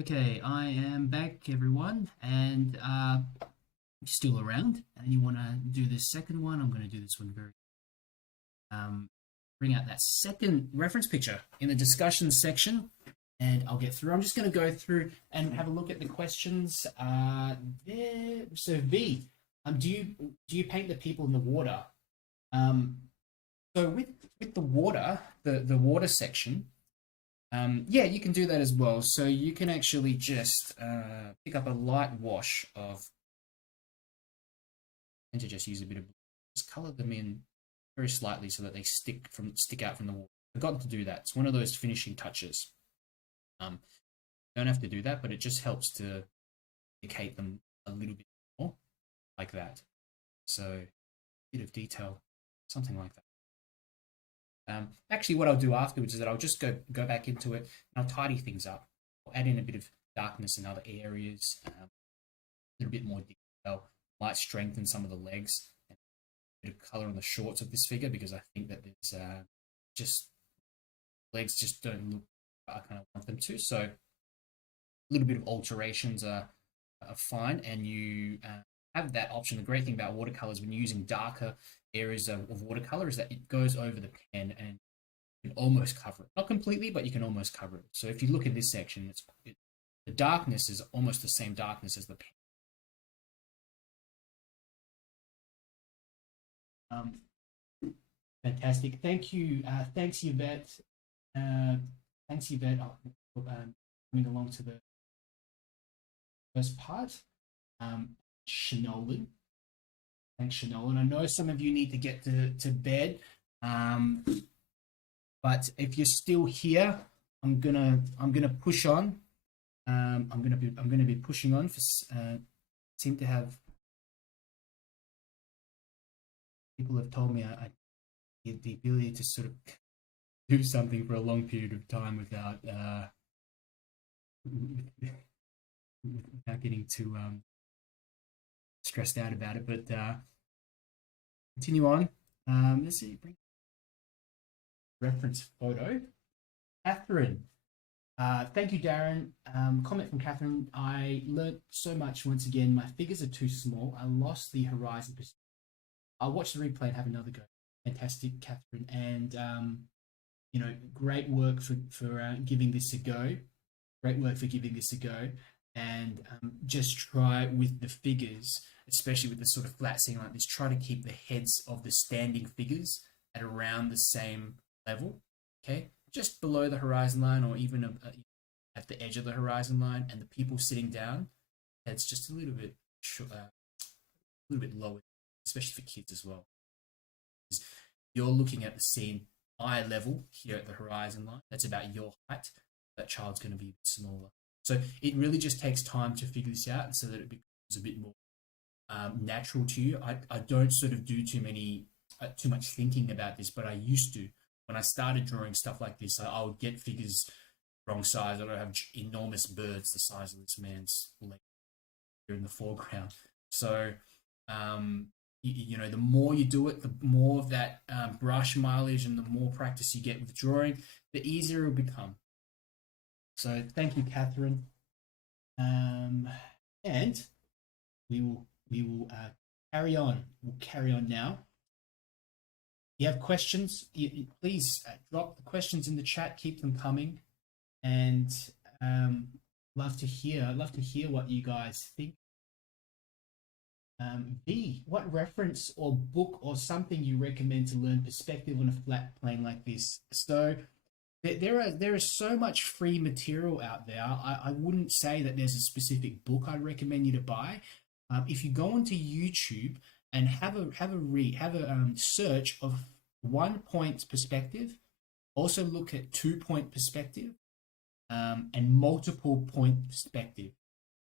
Okay, I am back, everyone, and still around. And you want to do this second one? I'm going to do this one very. Bring out that second reference picture in the discussion section, and I'll get through. I'm just going to go through and have a look at the questions. There. So V, do you paint the people in the water? So with the water, the water section. Yeah, you can do that as well. So you can actually just pick up a light wash of, and to just use a bit of, just color them in very slightly so that they stick out from the water. I forgot to do that. It's one of those finishing touches. Don't have to do that, but it just helps to indicate them a little bit more, like that. So a bit of detail, something like that. Actually, what I'll do afterwards is that I'll just go back into it and I'll tidy things up. I'll add in a bit of darkness in other areas, a little bit more detail, might strengthen some of the legs, and a bit of color on the shorts of this figure because I think that there's just legs just don't look I kind of want them to. So a little bit of alterations are fine, and you have that option. The great thing about watercolors when you're using darker areas of watercolor is that it goes over the pen and you can almost cover it. Not completely, but you can almost cover it. So if you look at this section, the darkness is almost the same darkness as the pen. Fantastic. Thank you. Thanks, 𝗖𝗑𝗙𝗓𝗏. Thanks, 𝗖𝗑𝗏𝗏. Coming along to the first part. Shanolan. Thanks, Shanolan. I know some of you need to get to bed, but if you're still here, I'm gonna push on. I'm gonna be pushing on for. Seem to have people have told me I get the ability to sort of do something for a long period of time without without getting too stressed out about it. But continue on. Let's see. Reference photo. Catherine. Thank you, Darren. Comment from Catherine. I learnt so much once again. My figures are too small. I lost the horizon perspective. I'll watch the replay and have another go. Fantastic, Catherine. And you know, great work for giving this a go. Great work for giving this a go. And just try with the figures, especially with the sort of flat scene like this, try to keep the heads of the standing figures at around the same level, okay? Just below the horizon line or even at the edge of the horizon line, and the people sitting down, it's just a little bit lower, especially for kids as well. You're looking at the scene eye level here at the horizon line. That's about your height. That child's going to be a bit smaller. So it really just takes time to figure this out so that it becomes a bit more natural to you. I don't sort of do too much thinking about this, but I used to. When I started drawing stuff like this, I would get figures wrong size. I would have enormous birds the size of this man's leg here in the foreground. So, you know, the more you do it, the more of that brush mileage and the more practice you get with drawing, the easier it will become. So thank you, Catherine. And we will carry on. We'll carry on now. If you have questions, please drop the questions in the chat. Keep them coming, and love to hear what you guys think. V, what reference or book or something you recommend to learn perspective on a flat plane like this? So there is so much free material out there. I wouldn't say that there's a specific book I'd recommend you to buy. If you go onto YouTube and have a search of 1 point perspective, also look at 2 point perspective, and multiple point perspective.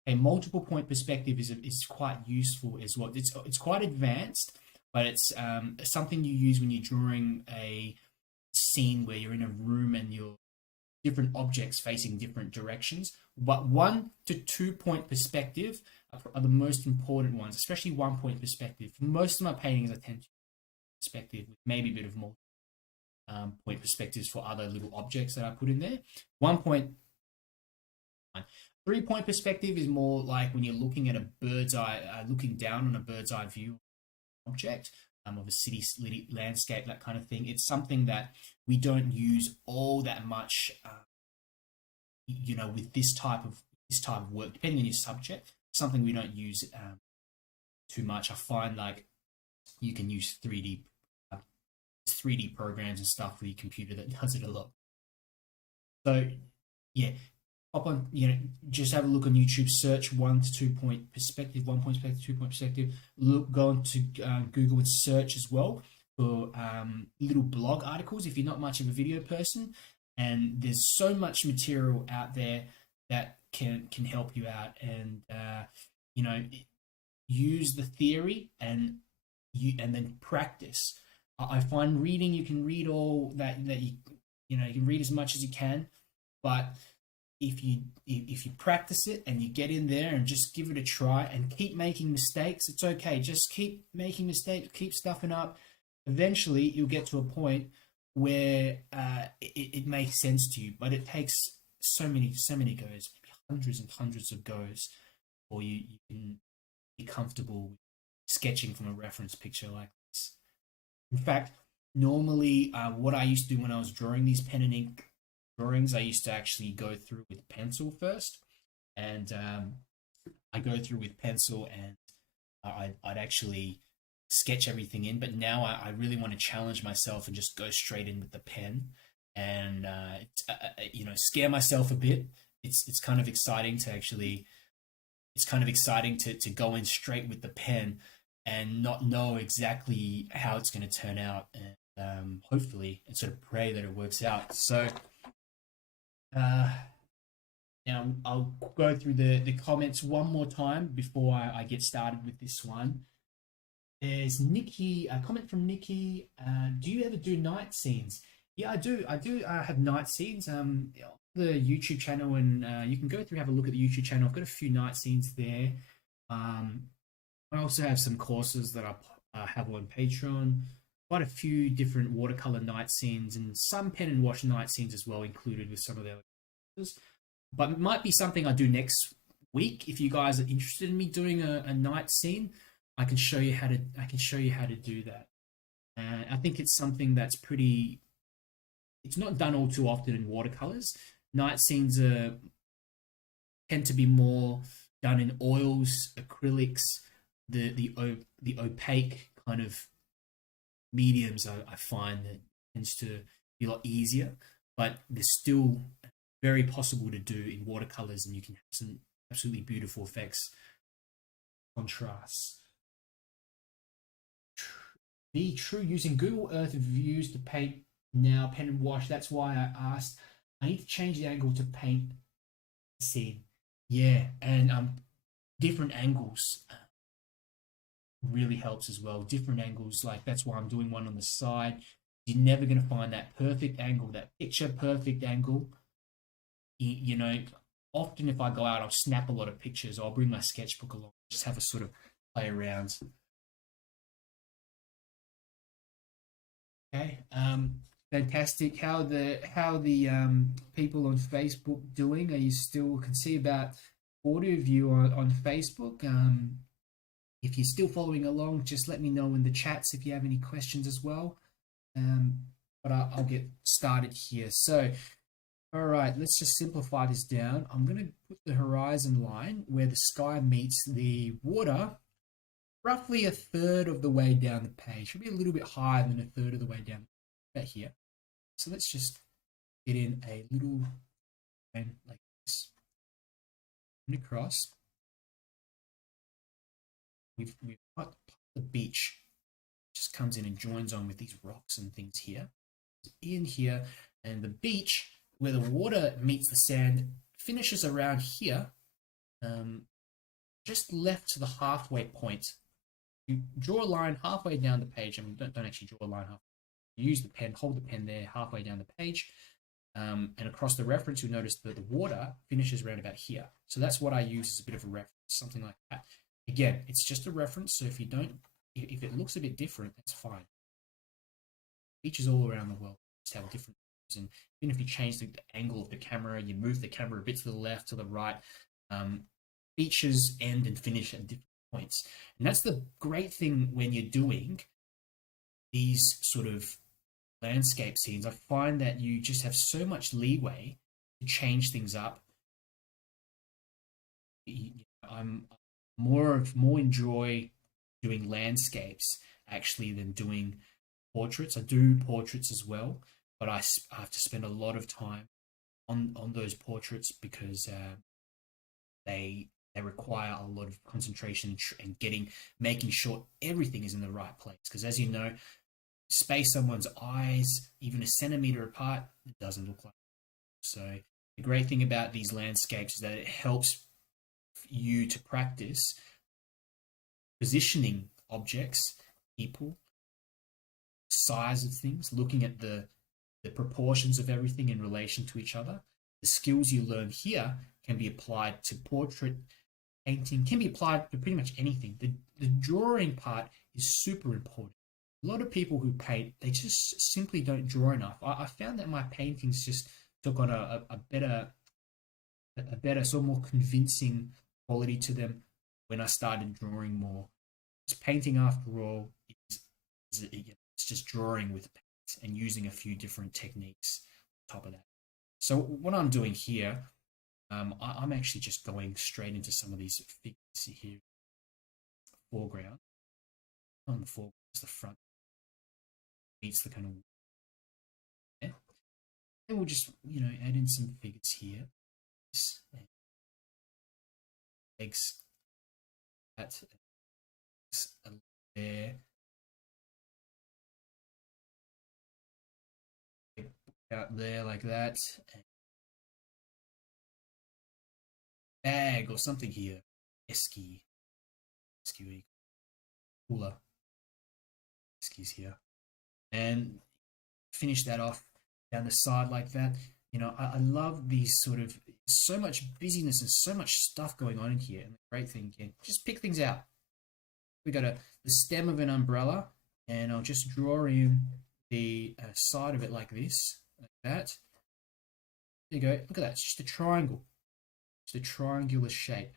A multiple point perspective is quite useful as well. It's quite advanced, but it's something you use when you're drawing a scene where you're in a room and you're different objects facing different directions. But 1 to 2 point perspective are the most important ones, especially 1 point perspective. Most of my paintings I tend to perspective with maybe a bit of more point perspectives for other little objects that I put in there. 1 point. 3-point perspective is more like when you're looking at a bird's eye, looking down on a bird's eye view object of a city landscape, that kind of thing. It's something that we don't use all that much, you know, with this type of work, depending on your subject. Something we don't use too much. I find like you can use 3D programs and stuff with your computer that does it a lot. So yeah, hop on, you know, just have a look on YouTube, search 1 to 2 point perspective, 1 point perspective, 2 point perspective. Look, go on to Google and search as well for little blog articles if you're not much of a video person. And there's so much material out there that can help you out, and you know, use the theory and then practice. I find reading, you can read all that you know, you can read as much as you can, but if you practice it and you get in there and just give it a try and keep making mistakes, it's okay. Just keep making mistakes, keep stuffing up. Eventually, you'll get to a point where it makes sense to you, but it takes so many goes, maybe hundreds and hundreds of goes, before you can be comfortable sketching from a reference picture like this. In fact, normally what I used to do when I was drawing these pen and ink drawings, I used to actually go through with pencil first, and I go through with pencil and I'd actually sketch everything in. But now I really want to challenge myself and just go straight in with the pen and you know, scare myself a bit. It's kind of exciting to actually, it's kind of exciting to go in straight with the pen and not know exactly how it's going to turn out, and hopefully, and sort of pray that it works out. So now I'll go through the comments one more time before I get started with this one. There's Nikki, a comment from Nikki. Do you ever do night scenes? Yeah, I do. I have night scenes. The YouTube channel, and you can go through, have a look at the YouTube channel. I've got a few night scenes there. I also have some courses that I have on Patreon. Quite a few different watercolor night scenes and some pen and wash night scenes as well, included with some of the other courses. But it might be something I do next week. If you guys are interested in me doing a night scene, I can show you how to do that. And I think it's something that's pretty. It's not done all too often in watercolors. Night scenes tend to be more done in oils, acrylics, the opaque kind of mediums. I find that tends to be a lot easier, but they're still very possible to do in watercolors, and you can have some absolutely beautiful effects, contrasts. Be true, using Google Earth views to paint now, pen and wash. That's why I asked. I need to change the angle to paint the scene. Yeah, and different angles really helps as well. Different angles, like that's why I'm doing one on the side. You're never going to find that perfect angle, that picture perfect angle. You know, often if I go out, I'll snap a lot of pictures. I'll bring my sketchbook along, just have a sort of play around. Okay, fantastic. How the people on Facebook doing? Are you still, can see about 40 of you on Facebook? If you're still following along, just let me know in the chats if you have any questions as well. But I'll get started here. So, all right, let's just simplify this down. I'm going to put the horizon line where the sky meets the water, roughly a third of the way down the page. Should be a little bit higher than a third of the way down about here. So let's just get in a little line like this and across. We've got the beach, just comes in and joins on with these rocks and things here. In here, and the beach, where the water meets the sand, finishes around here, just left to the halfway point. You draw a line halfway down the page. I mean, don't actually draw a line halfway. You use the pen, hold the pen there halfway down the page, and across the reference, you'll notice that the water finishes around about here. So that's what I use as a bit of a reference, something like that. Again, it's just a reference, so if it looks a bit different, that's fine. Beaches all around the world just have different views, and even if you change the angle of the camera, you move the camera a bit to the left, to the right, features end and finish at different points. And that's the great thing when you're doing these sort of landscape scenes. I find that you just have so much leeway to change things up. I'm more enjoy doing landscapes actually than doing portraits. I do portraits as well, but I have to spend a lot of time on those portraits because they require a lot of concentration and making sure everything is in the right place. Because as you know, space someone's eyes even a centimeter apart, it doesn't look like it. So the great thing about these landscapes is that it helps you to practice positioning objects, people, size of things, looking at the proportions of everything in relation to each other. The skills you learn here can be applied to portrait painting, can be applied to pretty much anything. The drawing part is super important. A lot of people who paint, they just simply don't draw enough. I found that my paintings just took on a better, sort of more convincing quality to them when I started drawing more. Because painting, after all, it's just drawing with paint and using a few different techniques on top of that. So what I'm doing here, I'm actually just going straight into some of these figures here. Foreground. On the foreground is the front. Meets the kind of, yeah. And we'll just, add in some figures here. Legs. That's there. Out there like that. Bag or something here. Esky cooler. Esky's here. And finish that off down the side like that. I love these sort of, so much busyness and so much stuff going on in here. And the great thing, again, just pick things out. We got the stem of an umbrella, and I'll just draw in the side of it like this, like that. There you go. Look at that. It's just a triangle. It's a triangular shape.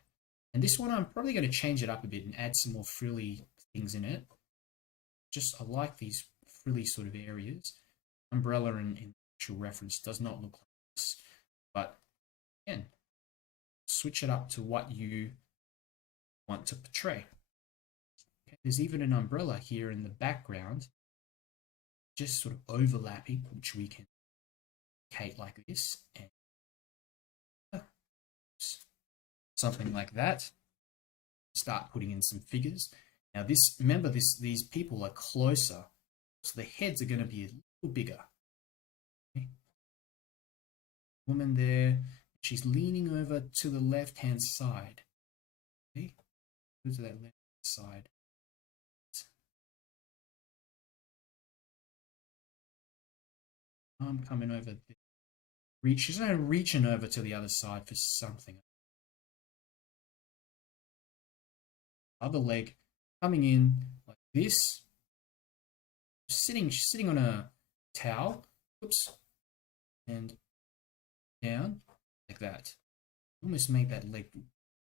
And this one, I'm probably going to change it up a bit and add some more frilly things in it. I like these frilly sort of areas. Umbrella in actual reference does not look like this. But again, switch it up to what you want to portray. Okay, there's even an umbrella here in the background, just sort of overlapping, which we can indicate like this, and something like that. Start putting in some figures. Now remember these people are closer, so the heads are going to be a little bigger. Okay. Woman there, she's leaning over to the left-hand side. Okay, go to that left side. I'm coming over there. She's now reaching over to the other side for something. Other leg coming in like this. She's sitting on a towel. Oops. And down like that. Almost make that leg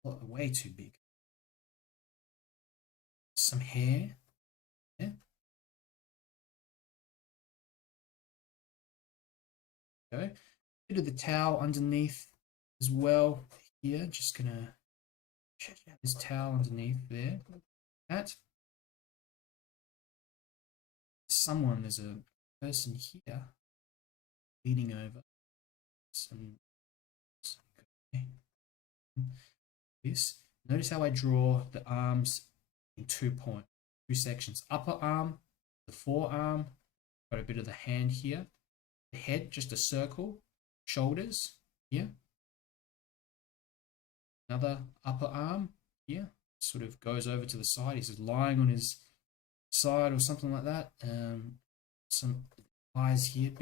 way too big. Some hair. Yeah. Go. Bit of the towel underneath as well. Here, just gonna check out this towel underneath there. That. There's a person here leaning over. This. Notice how I draw the arms in 2 sections. Upper arm, the forearm, got a bit of the hand here. The head, just a circle. Shoulders here. Another upper arm here. Sort of goes over to the side. He's just lying on his side or something like that. Some eyes here,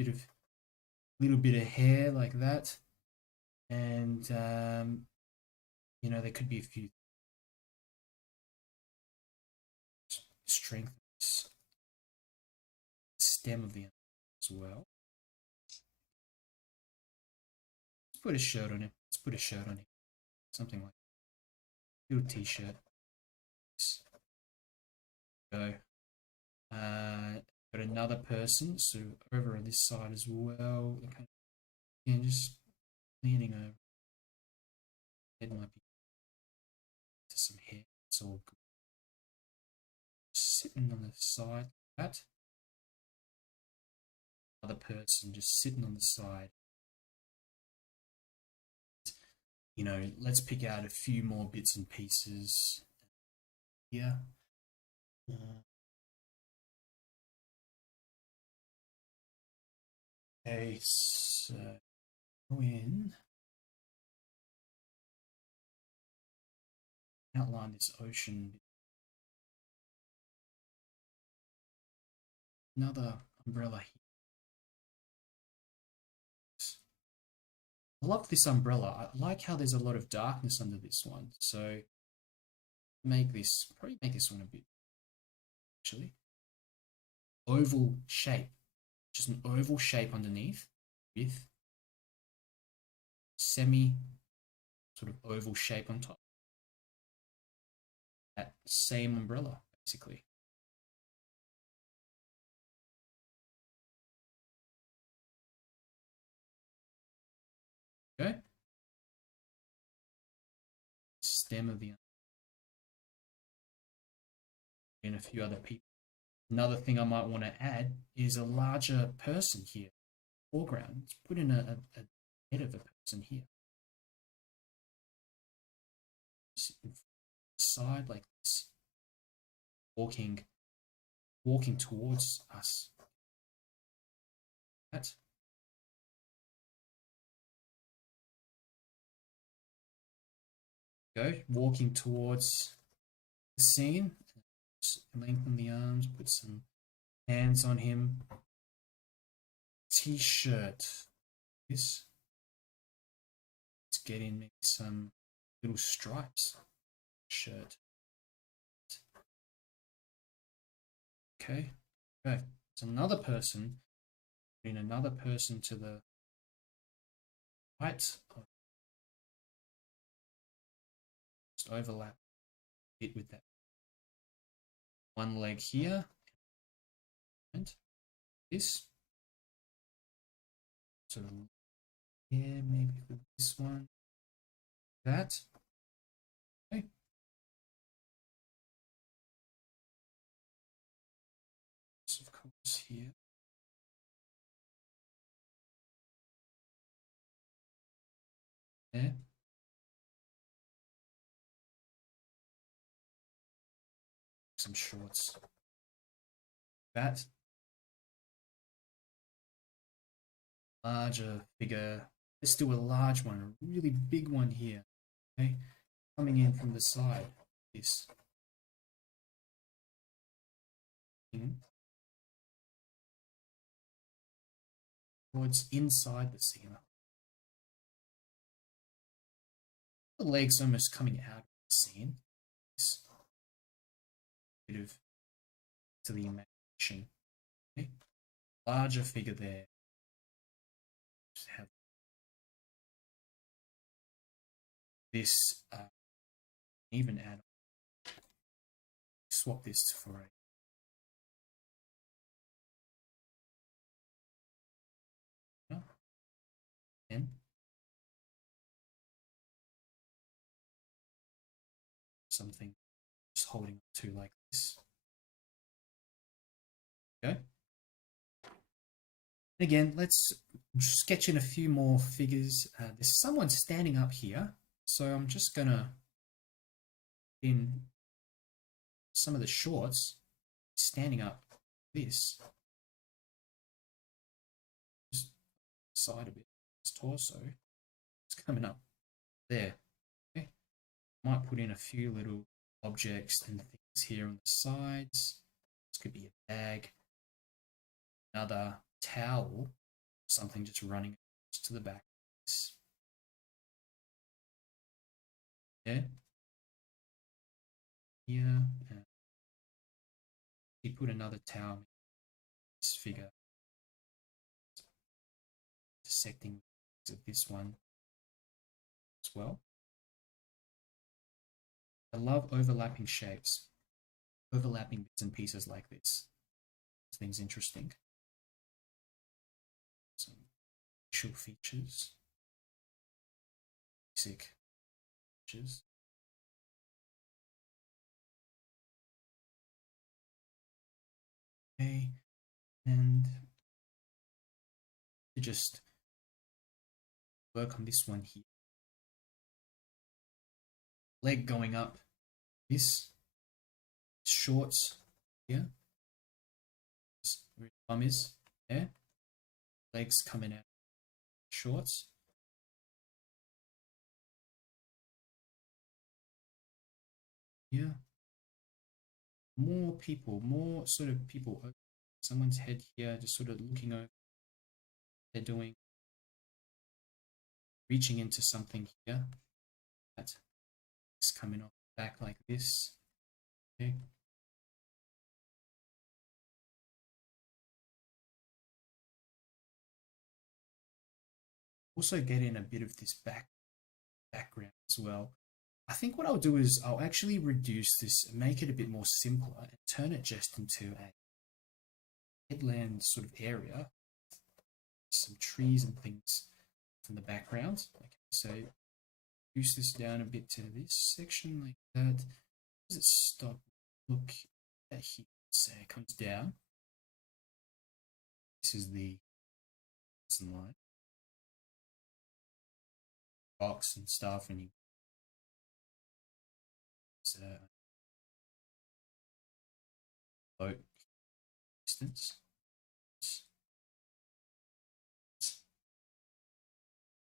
little bit of hair like that. And there could be a few strength stem of the arm as well. Let's put a shirt on him. something like little t-shirt. Go. Got another person, so over on this side as well. Okay. And just leaning over. Head might be to some hair. It's all good. Sitting on the side like that. Other person just sitting on the side. You know, let's pick out a few more bits and pieces here. Okay, so go in, outline this ocean. Another umbrella here. I love this umbrella. I like how there's a lot of darkness under this one. So probably make this one a bit, actually. Oval shape. Just an oval shape underneath with semi sort of oval shape on top. That same umbrella, basically. Okay. Stem of the and a few other people. Another thing I might want to add is a larger person here. Foreground. Let's put in a head of a person here. Side like this. Walking towards us. That. Go. Walking towards the scene. Just lengthen the arms, put some hands on him. T-shirt. This. Let's get in maybe some little stripes. Shirt. Okay. Okay. So another person. Putting another person to the right. Just overlap a bit with that. One leg here. And this. So yeah, maybe with this one. That. Okay. So of course here. There. Some shorts. That. Larger figure. Let's do a large one, a really big one here. Okay, coming in from the side. This. Towards inside the seam. The legs almost coming out of the seam. This bit of to the imagination. Okay. Larger figure there. Just have this even add. Swap this for a and something just holding to like this. Okay. Again, let's sketch in a few more figures. There's someone standing up here, so I'm just gonna in some of the shorts standing up this just side a bit, his torso. It's coming up there. Okay. Might put in a few little objects and things here on the sides. This could be a bag, another towel, something just running to the back. Yeah. Here. He put another towel in this figure. Intersecting with this one as well. I love overlapping shapes, overlapping bits and pieces like this. This thing's interesting. Some facial features, basic features. Okay, and to just work on this one here. Leg going up, this shorts here, where thumb is there, legs coming out, shorts. Here, more people, more sort of people, someone's head here, just sort of looking over what they're doing, reaching into something here, that's coming off the back like this. Okay. Also get in a bit of this background as well. I think what I'll do is I'll actually reduce this, make it a bit more simpler, and turn it just into a headland sort of area, some trees and things from the background. Okay, so reduce this down a bit to this section like that. Does it stop? Look at here. So it comes down. This is the line. Box and stuff, and you boat distance.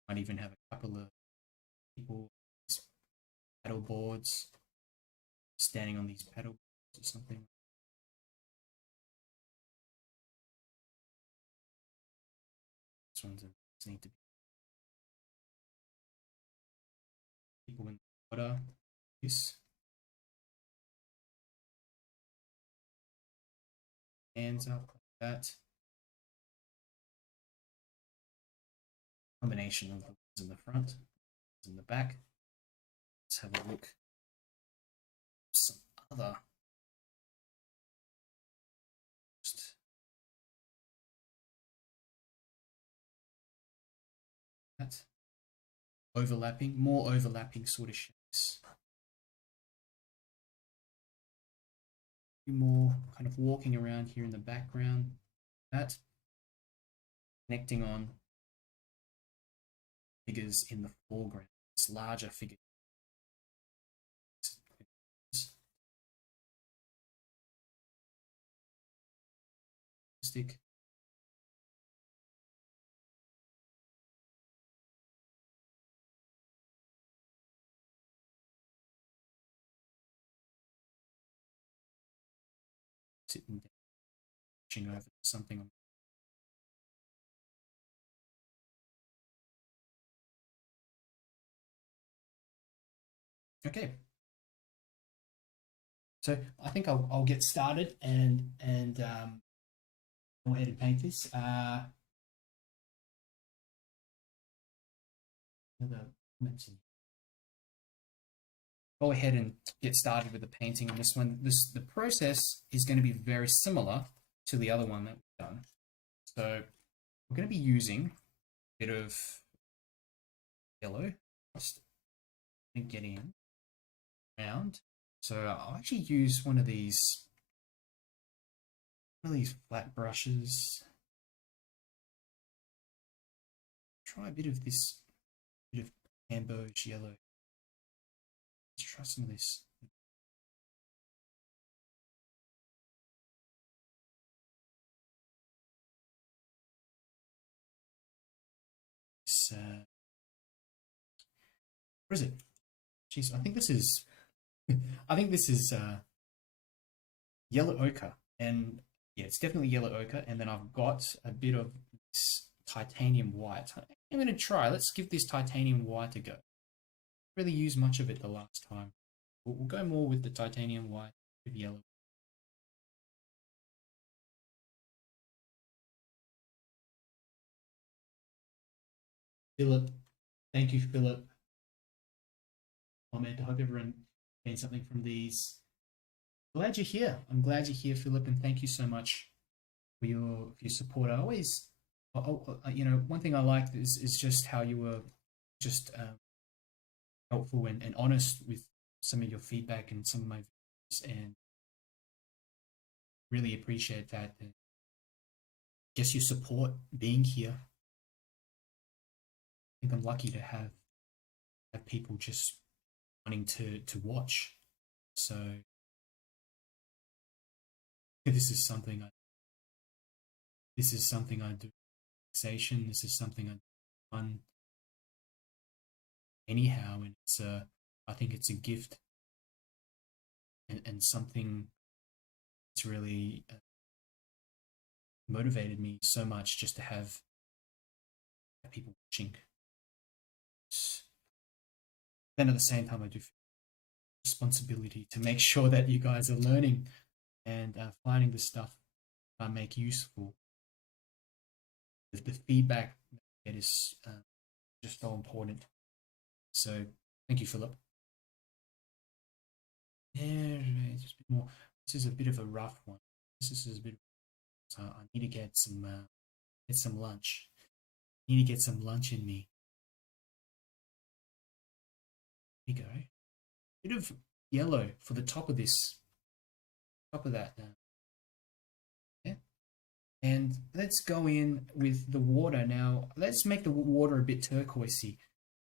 Might even have a couple of people paddle boards standing on these paddle boards or something. This one's need to be people in the water. This hands up like that. Combination of the ones in the front, in the back. Let's have a look. Some other. That overlapping, more overlapping sort of shapes. More kind of walking around here in the background. That connecting on figures in the foreground. This larger figure. Stick. Sitting down, pushing over something. Okay. So I think I'll get started and go ahead and paint this. Go ahead and get started with the painting on this one. The process is going to be very similar to the other one that we've done. So we're going to be using a bit of yellow just and get in around. So I'll actually use one of these flat brushes. Try a bit of this bit of 𝗪𝗪𝗔𝗟 yellow. Let's try some of this. What is it? Jeez, I think this is yellow ochre, and yeah, it's definitely yellow ochre. And then I've got a bit of this titanium white. I'm going to try. Let's give this titanium white a go. Really use much of it the last time. We'll go more with the titanium white with yellow. Philip, thank you, Philip. Comment. I hope everyone gain something from these. Glad you're here. I'm glad you're here, Philip, and thank you so much for your support. I always, one thing I liked is just how you were just helpful and honest with some of your feedback and some of my views, and really appreciate that. And just your support being here. I think I'm lucky to have people just wanting to watch. So this is something I do. Relaxation. This is something I do fun. Anyhow, and I think it's a gift and something that's really motivated me so much just to have people watching. Then at the same time, I do feel responsibility to make sure that you guys are learning and finding the stuff I make useful. The feedback that is just so important. So thank you, Philip. And just a bit more. This is a bit of a rough one. This is a bit. So I need to get some lunch. I need to get some lunch in me. Here we go. Bit of yellow for the top of this. Top of that now. Yeah. And let's go in with the water now. Let's make the water a bit turquoisey.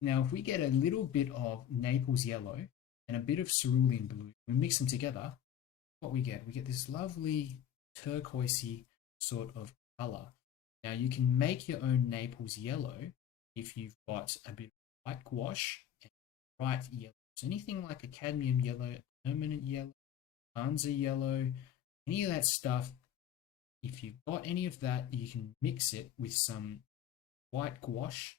Now, if we get a little bit of Naples yellow and a bit of cerulean blue, we mix them together, what we get this lovely turquoisey sort of color. Now, you can make your own Naples yellow if you've got a bit of white gouache and bright yellow. So anything like a cadmium yellow, permanent yellow, 𝗪𝗙𝗏𝗧𝗏 yellow, any of that stuff, if you've got any of that, you can mix it with some white gouache,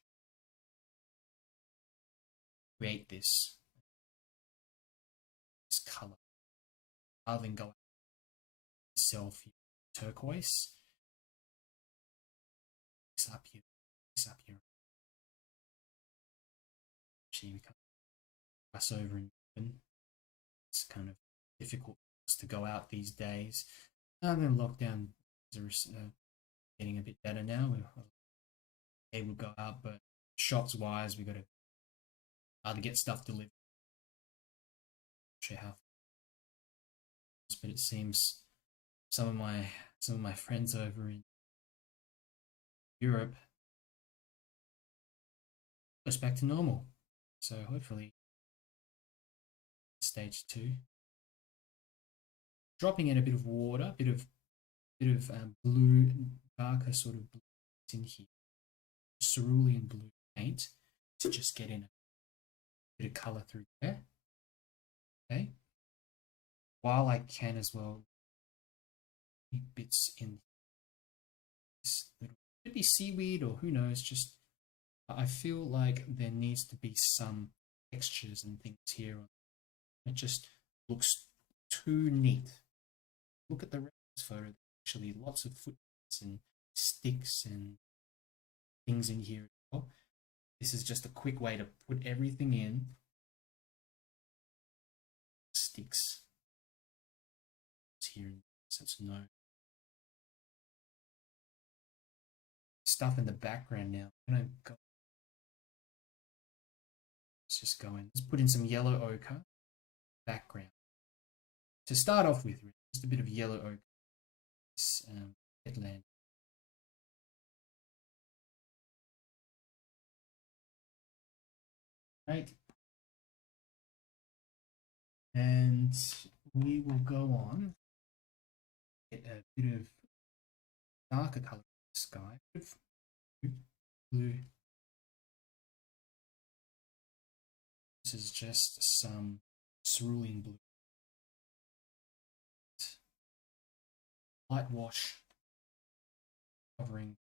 create this color. Rather than go yourself turquoise, mix up here. Actually, we can't pass over and it's kind of difficult for us to go out these days. And then lockdown is getting a bit better now. We're able to go out, but shops wise, we got to get stuff delivered. Not sure how, but it seems some of my friends over in Europe goes back to normal. So hopefully, stage 2. Dropping in a bit of water, bit of blue, darker sort of blue in here. Cerulean blue paint to just get in a bit of color through there. Okay. While I can as well, bits in this little, could be seaweed or who knows. Just I feel like there needs to be some textures and things here. It just looks too neat. Look at the reference photo. Actually, lots of footprints and sticks and things in here as well. This is just a quick way to put everything in. Sticks. It's here, so it's no stuff in the background now. I'm gonna go. Let's just go in. Let's put in some yellow ochre background. To start off with, just a bit of yellow ochre. This headland. Right. And we will go on. Get a bit of darker color in the sky. A bit of blue. This is just some cerulean blue. Light wash covering.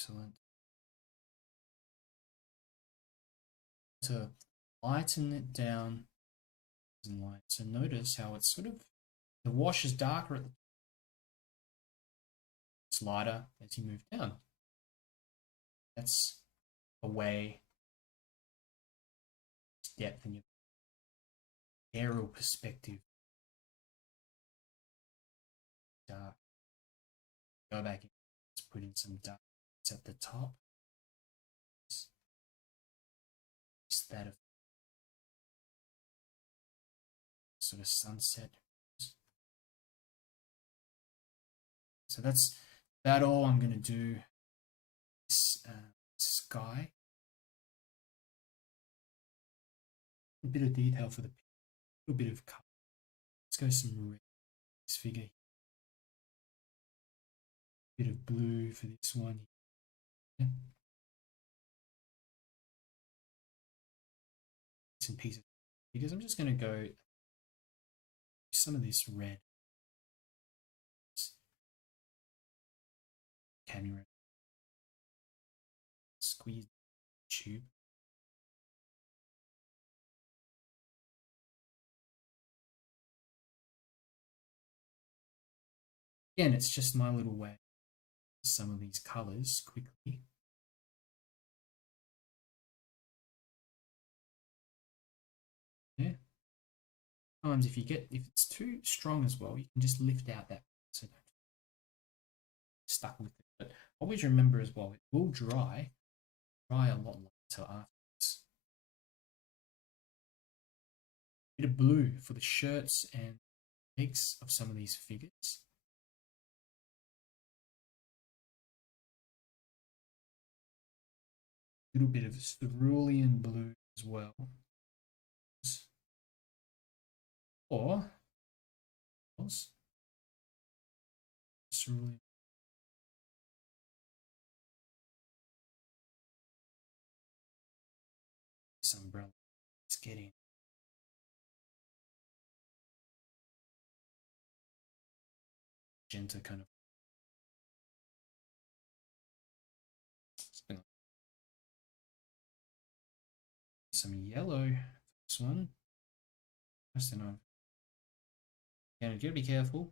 Excellent. To lighten it down and light. So notice how it's sort of, the wash is darker at the top. It's lighter as you move down. That's a way depth in your aerial perspective. Dark. Go back in. Let's put in some dark at the top. It's that of sort of sunset. So that's about all I'm going to do. This sky. A bit of detail for the a bit of color. Let's go some red. This figure. A bit of blue for this one. Yeah. Some pieces because I'm just going to go some of this red. Camera. Squeeze the tube. Again, it's just my little way. Some of these colors quickly. Yeah. Sometimes if it's too strong as well, you can just lift out that so don't stuck with it. But always remember as well, it will dry a lot later afterwards. A bit of blue for the shirts and legs of some of these figures. A little bit of cerulean blue as well. Or cerulean. This umbrella. Let's get in. Magenta kind of. Some yellow for this one. Just enough. And you gotta be careful.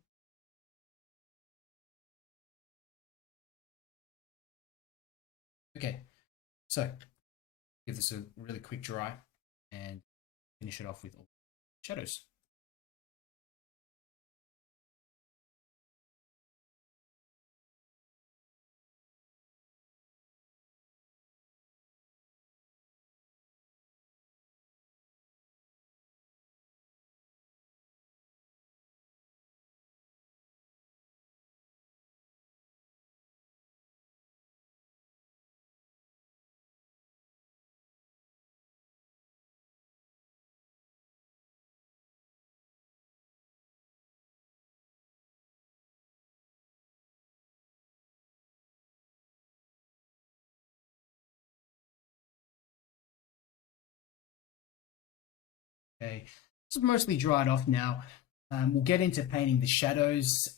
Okay, so give this a really quick dry and finish it off with all shadows. Okay, this is mostly dried off now. We'll get into painting the shadows.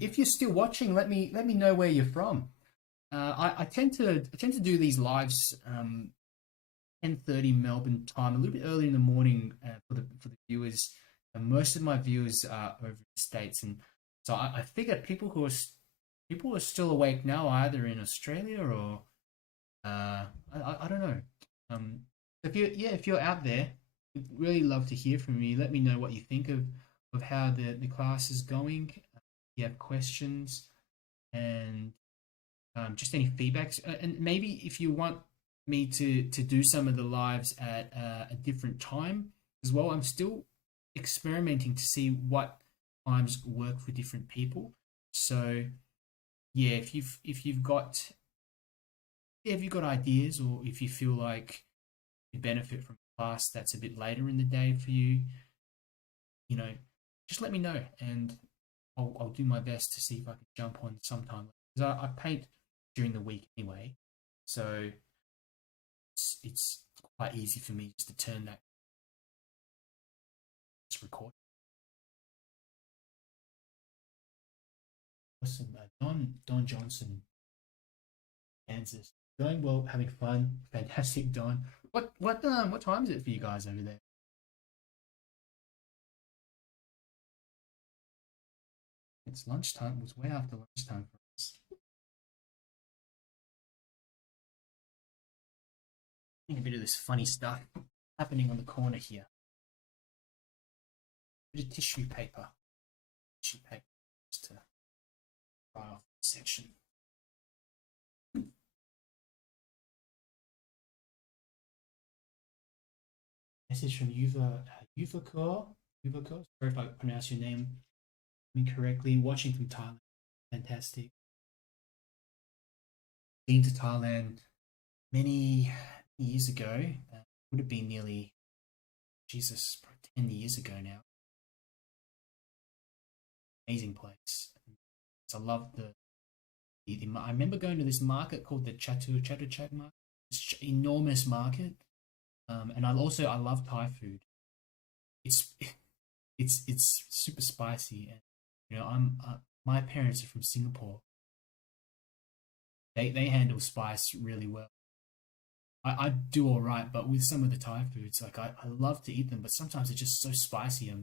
If you're still watching, let me know where you're from. I tend to do these lives 10:30 Melbourne time, a little bit early in the morning for the viewers. Most of my viewers are over the States, and so I figure people who are still awake now, either in Australia or I don't know. If you're out there, I'd really love to hear from you. Let me know what you think of how the class is going. If you have questions and just any feedbacks, and maybe if you want me to do some of the lives at a different time as well. I'm still experimenting to see what times work for different people. So yeah, if you've got ideas, or if you feel like you benefit from a class that's a bit later in the day for you, just let me know, and I'll do my best to see if I can jump on sometime. Because I paint during the week anyway, so it's quite easy for me just to turn that. Let's record. Awesome. Don Johnson Kansas. Going well, having fun. Fantastic, Don. What time is it for you guys over there? It's lunchtime. It was way after lunchtime for us. A bit of this funny stuff happening on the corner here. A bit of tissue paper. Tissue paper just to dry off the section. Message from 𝗢𝗙𝗙𝗜𝗓𝗡. Sorry if I pronounce your name incorrectly. Watching from Thailand. Fantastic. Been to Thailand many years ago. Would have been nearly, Jesus, 10 years ago now. Amazing place. I love I remember going to this market called the 𝗪𝗙𝗙𝗜𝗙𝗏. It's enormous market. And I love Thai food. It's super spicy, and you know my parents are from Singapore. They handle spice really well. I do all right, but with some of the Thai foods, like I love to eat them, but sometimes it's just so spicy.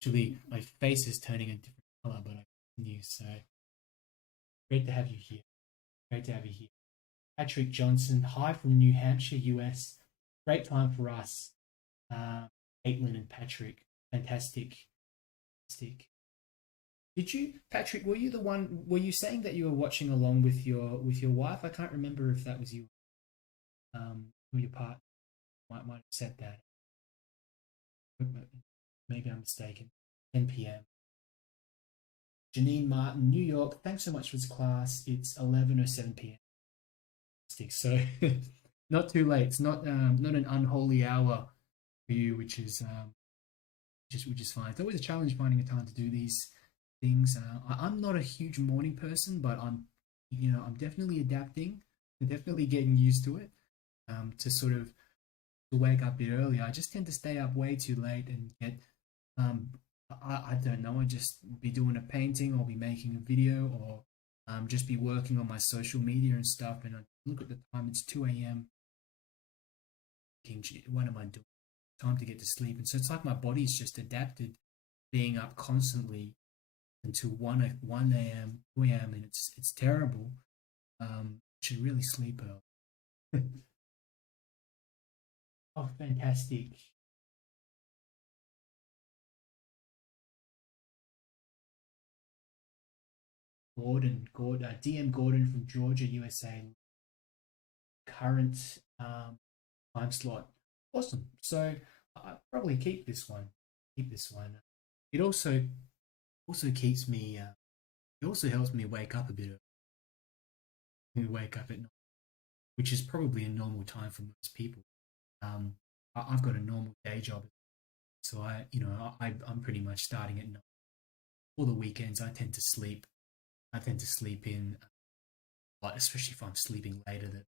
Actually, my face is turning a different color, but I continue. So great to have you here. Great to have you here. Patrick Johnson, hi from New Hampshire, US. Great time for us. Caitlin and Patrick, fantastic. Did you, Patrick? Were you the one? Were you saying that you were watching along with your wife? I can't remember if that was you. Your partner might have said that. Maybe I'm mistaken. 10 p.m. Janine Martin, New York. Thanks so much for this class. It's 11:07 p.m. So not too late. It's not an unholy hour for you, which is fine. It's always a challenge finding a time to do these things. I'm not a huge morning person, but I'm definitely adapting. I'm definitely getting used to it. To sort of to wake up a bit early. I just tend to stay up way too late and get I don't know. I just be doing a painting or be making a video or just be working on my social media and stuff. And I look at the time, it's 2 a.m. What am I doing? Time to get to sleep. And so it's like my body's just adapted being up constantly until 1 a.m., 2 a.m. and it's terrible. Should really sleep early. Oh, fantastic. DM Gordon from Georgia, USA. Current time slot. Awesome. So I'll probably keep this one. It also keeps me. It also helps me wake up a bit early. Wake up at night, which is probably a normal time for most people. I've got a normal day job, so I'm pretty much starting at night. All the weekends I tend to sleep. I tend to sleep in, especially if I'm sleeping later.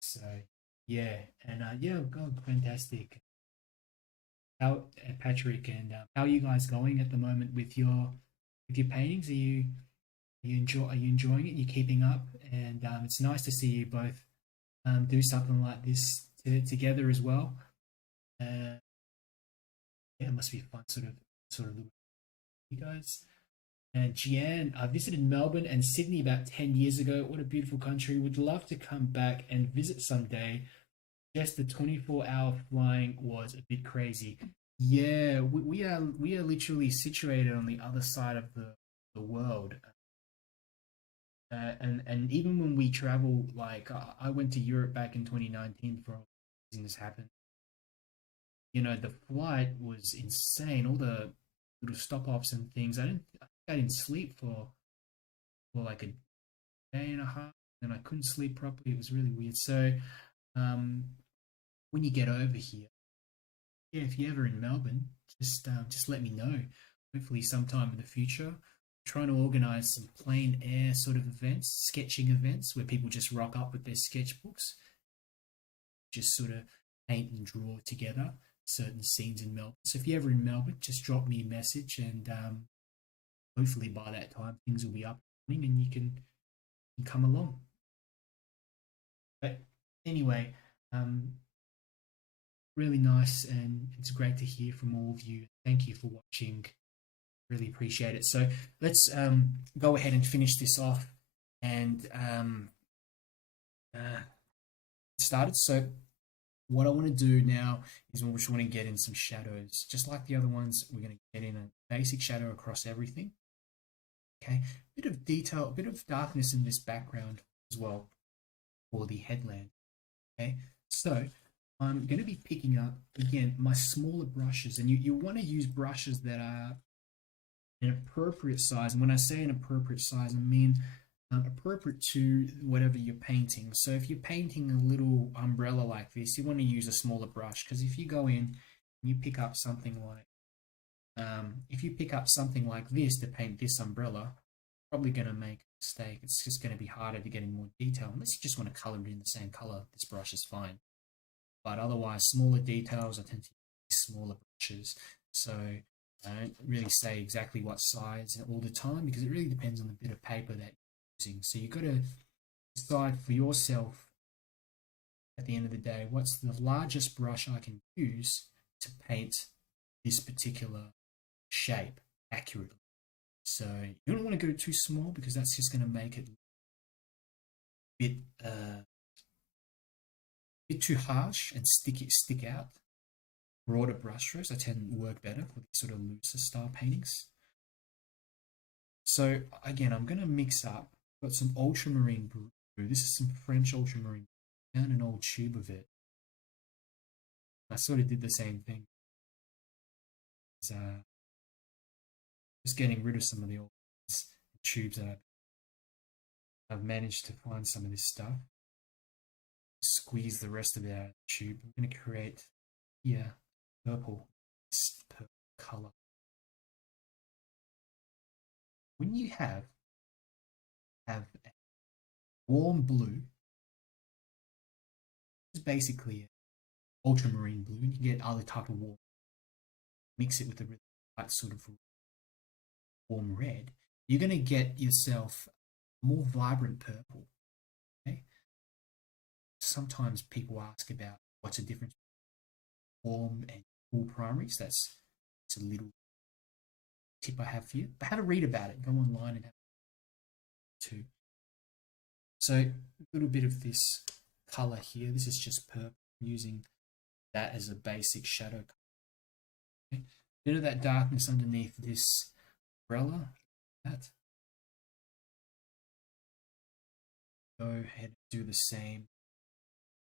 So yeah, and God, fantastic. How Patrick and how are you guys going at the moment with your paintings? Are you enjoying it? You're keeping up, and it's nice to see you both do something like this together as well. Yeah, it must be fun, sort of you guys. And Gian, I visited Melbourne and Sydney about 10 years ago. What a beautiful country. Would love to come back and visit someday. Just the 24-hour flying was a bit crazy. Yeah, we are literally situated on the other side of the world. And even when we travel, like I went to Europe back in 2019 before this happened. You know, the flight was insane. All the little stop-offs and things. I didn't sleep for like a day and a half, and I couldn't sleep properly. It was really weird. So when you get over here, yeah, if you're ever in Melbourne, just let me know. Hopefully sometime in the future. I'm trying to organize some plein air sort of events, sketching events where people just rock up with their sketchbooks, just sort of paint and draw together certain scenes in Melbourne. So if you're ever in Melbourne, just drop me a message, and hopefully by that time things will be up and you can come along. But anyway, really nice, and it's great to hear from all of you. Thank you for watching. Really appreciate it. So let's go ahead and finish this off and started. So what I want to do now is we just want to get in some shadows. Just like the other ones, we're going to get in a basic shadow across everything. Okay, a bit of detail, a bit of darkness in this background as well for the headland. Okay, so I'm going to be picking up, again, my smaller brushes, and you want to use brushes that are an appropriate size. And when I say an appropriate size, I mean appropriate to whatever you're painting. So if you're painting a little umbrella like this, you want to use a smaller brush, because if you go in and you pick up something like this to paint this umbrella, probably going to make a mistake. It's just going to be harder to get in more detail. Unless you just want to color it in the same color, this brush is fine. But otherwise, smaller details, I tend to use smaller brushes. So I don't really say exactly what size all the time, because it really depends on the bit of paper that you're using. So you've got to decide for yourself at the end of the day, what's the largest brush I can use to paint this particular shape accurately. So you don't want to go too small, because that's just going to make it a bit too harsh and stick out. Broader brush strokes I tend to work better for these sort of looser style paintings. So again, I'm going to mix up. I've got some ultramarine blue. This is some French ultramarine. I found an old tube of it. I sort of did the same thing. Just getting rid of some of the old tubes that I've managed to find some of this stuff. Squeeze the rest of it out of the tube. I'm going to create here purple color. When you have a warm blue, it's basically ultramarine blue, and you can get other type of warm. Mix it with a really light sort of warm red, you're going to get yourself a more vibrant purple. Okay? Sometimes people ask about what's the difference between warm and cool primaries. That's a little tip I have for you. But have a read about it. Go online and have too. So a little bit of this color here. This is just purple. I'm using that as a basic shadow color. Okay? Bit of that darkness underneath this umbrella. That. Go ahead and do the same.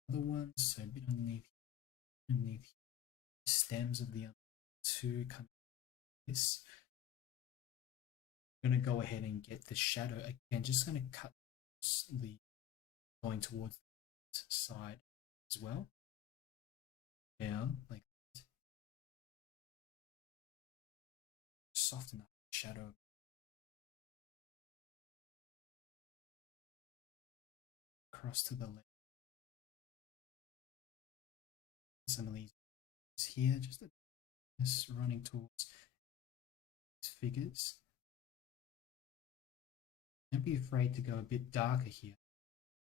Other ones. So a bit underneath the stems of the other two. Come this. I'm going to go ahead and get the shadow again. Just going to cut the going towards the side as well. Down like that. Soften up the shadow. Across to the left. Some of these here, just running towards these figures. Don't be afraid to go a bit darker here.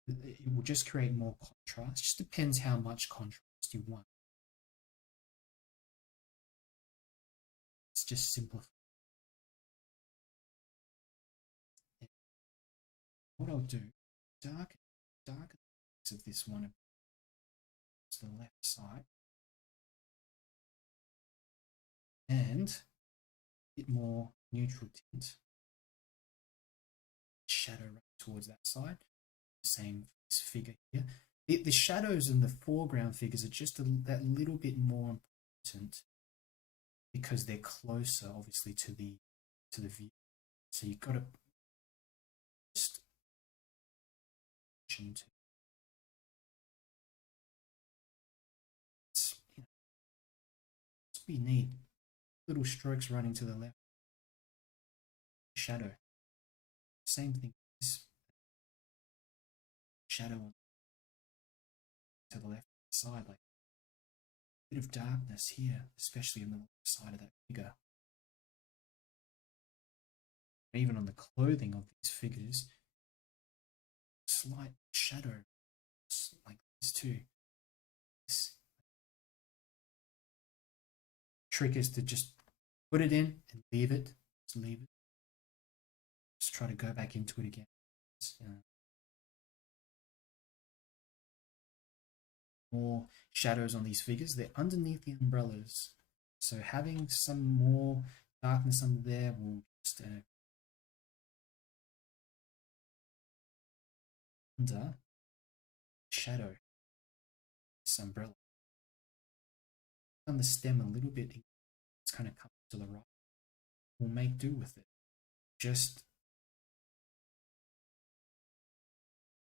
It will just create more contrast. Just depends how much contrast you want. It's just simplify. What I'll do, darker of this one to the left side, and a bit more neutral tint. Shadow right towards that side. Same for this figure here. The shadows in the foreground figures are just that little bit more important because they're closer, obviously, to the view. So you've got to just be neat. Little strokes running to the left. Shadow. Same thing. This shadow to the left side, like a bit of darkness here, especially on the left side of that figure. even on the clothing of these figures, slight shadow like this too. This trick is to just put it in and leave it. Just leave it. Just try to go back into it again. More shadows on these figures. They're underneath the umbrellas. So having some more darkness under there will just under shadow this umbrella. On the stem a little bit, it's kind of come to the right. We'll make do with it. Just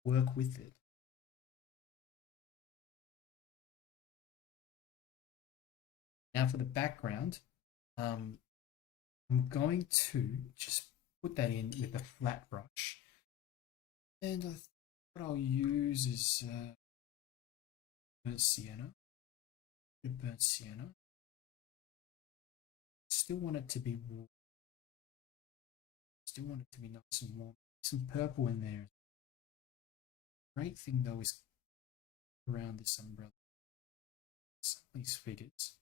work with it. Now for the background, I'm going to just put that in with a flat brush. And what I'll use is burnt sienna. Burnt sienna. Still want it to be warm. Still want it to be nice and warm. Some purple in there. Great thing though is around this umbrella. Some of these figures.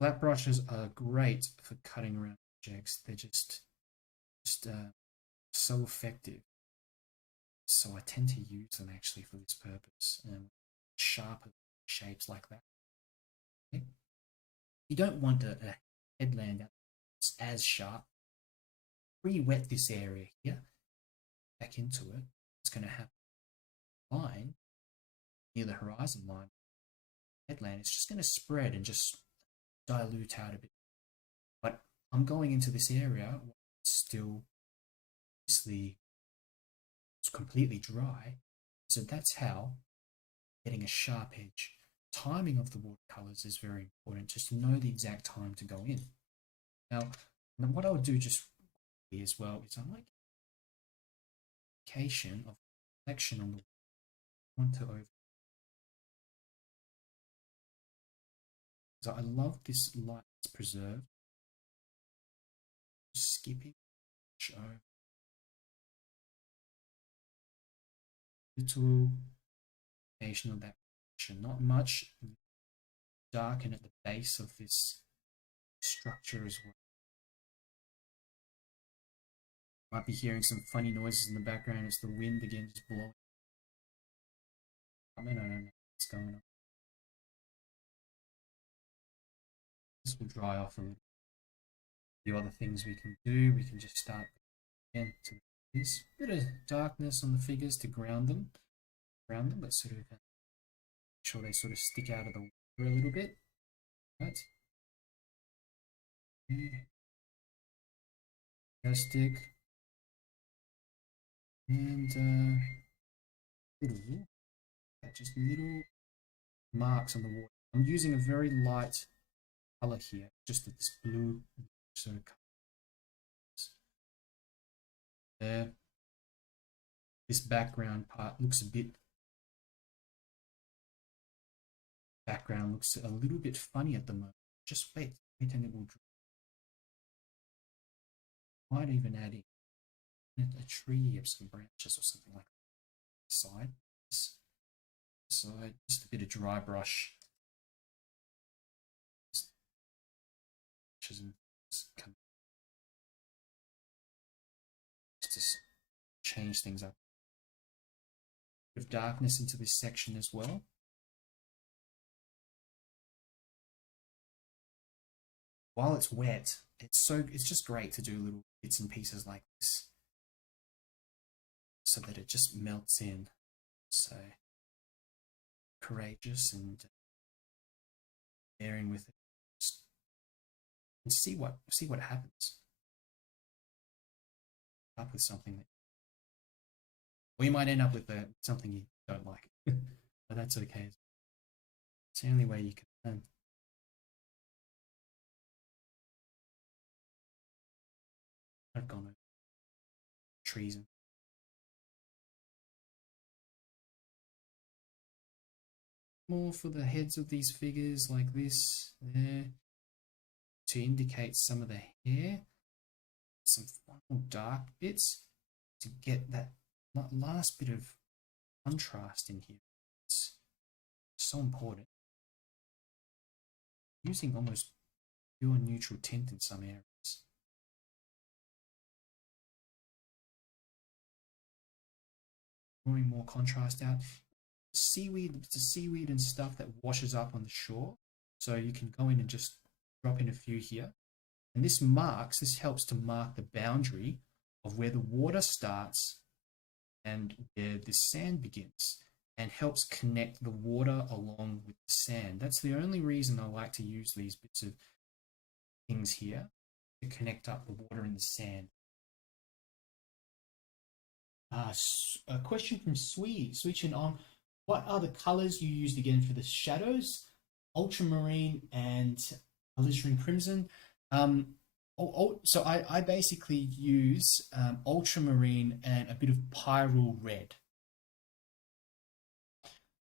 Flat brushes are great for cutting around objects. They're just so effective. So I tend to use them actually for this purpose. Sharper shapes like that. Okay. You don't want a headland that's as sharp. Pre-wet this area here. Back into it. It's going to have a line near the horizon line. Headland. It's just going to spread and just dilute out a bit, but I'm going into this area it's still obviously it's completely dry, so that's how getting a sharp edge. Timing of the watercolors is very important, just to know the exact time to go in. Now what I would do just as well is I like indication of reflection on the want to over. So I love this light that's preserved. Skipping, show. Little indication of that reflection. Not much. Darken at the base of this structure as well. Might be hearing some funny noises in the background as the wind again is blowing. I don't know what's going on. This will dry off a little. A few other things we can do. We can just start again to this bit of darkness on the figures to ground them. But sort of make sure they sort of stick out of the water a little bit. Right. Stick. And just little marks on the water. I'm using a very light color here, just this blue sort of color. There. This background part looks a little bit funny at the moment. Just wait and it will dry. Might even add in a tree of some branches or something like that. Side, just a bit of dry brush. Just to change things up. A bit of darkness into this section as well. While it's wet, it's just great to do little bits and pieces like this, so that it just melts in. So courageous and bearing with it, and see what happens. Up with something that we might end up with something you don't like, but that's okay. It's the only way you can learn. I've gone over trees and more for the heads of these figures like this there to indicate some of the hair. some final dark bits to get that last bit of contrast in here. It's so important. Using almost pure neutral tint in some areas. Drawing more contrast out. Seaweed, it's a seaweed and stuff that washes up on the shore. So you can go in and just drop in a few here. And this helps to mark the boundary of where the water starts and where the sand begins, and helps connect the water along with the sand. That's the only reason I like to use these bits of things here, to connect up the water and the sand. A question from Switching on. What are the colors you used again for the shadows? Ultramarine and alizarin crimson. So I basically use ultramarine and a bit of pyrrole red.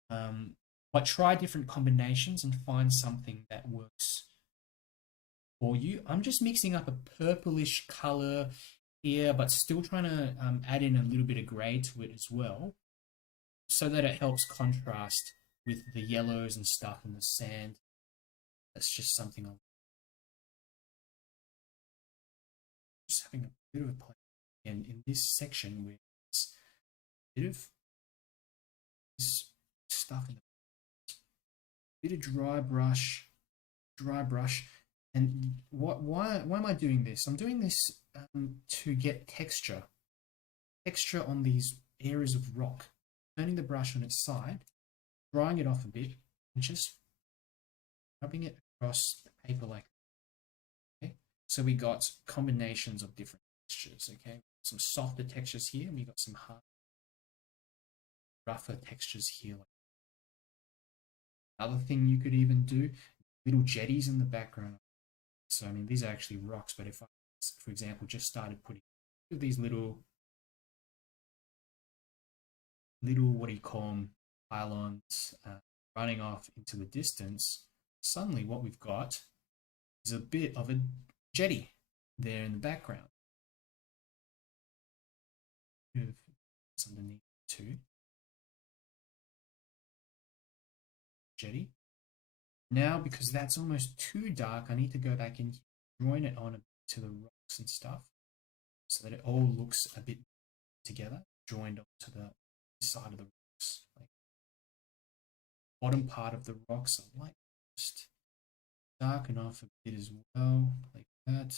But try different combinations and find something that works for you. I'm just mixing up a purplish color here, but still trying to add in a little bit of grey to it as well, so that it helps contrast with the yellows and stuff in the sand. That's just something I'm just having a bit of a play. And in this section where there's a bit of this stuff in the bit of dry brush, and why am I doing this? I'm doing this to get texture on these areas of rock, turning the brush on its side, drying it off a bit, and just rubbing it across the paper like that. Okay, so we got combinations of different textures. Okay, some softer textures here, and we got some hard, rougher textures here. Another thing you could even do, little jetties in the background. So I mean, these are actually rocks, but if I, for example, just started putting these little what do you call them, pylons running off into the distance, suddenly what we've got is a bit of a jetty there in the background. It's underneath too. Jetty. Now, because that's almost too dark, I need to go back and join it on to the rocks and stuff, so that it all looks a bit together, joined onto the side of the rocks. Like bottom part of the rocks, I like just darken off a bit as well, like that.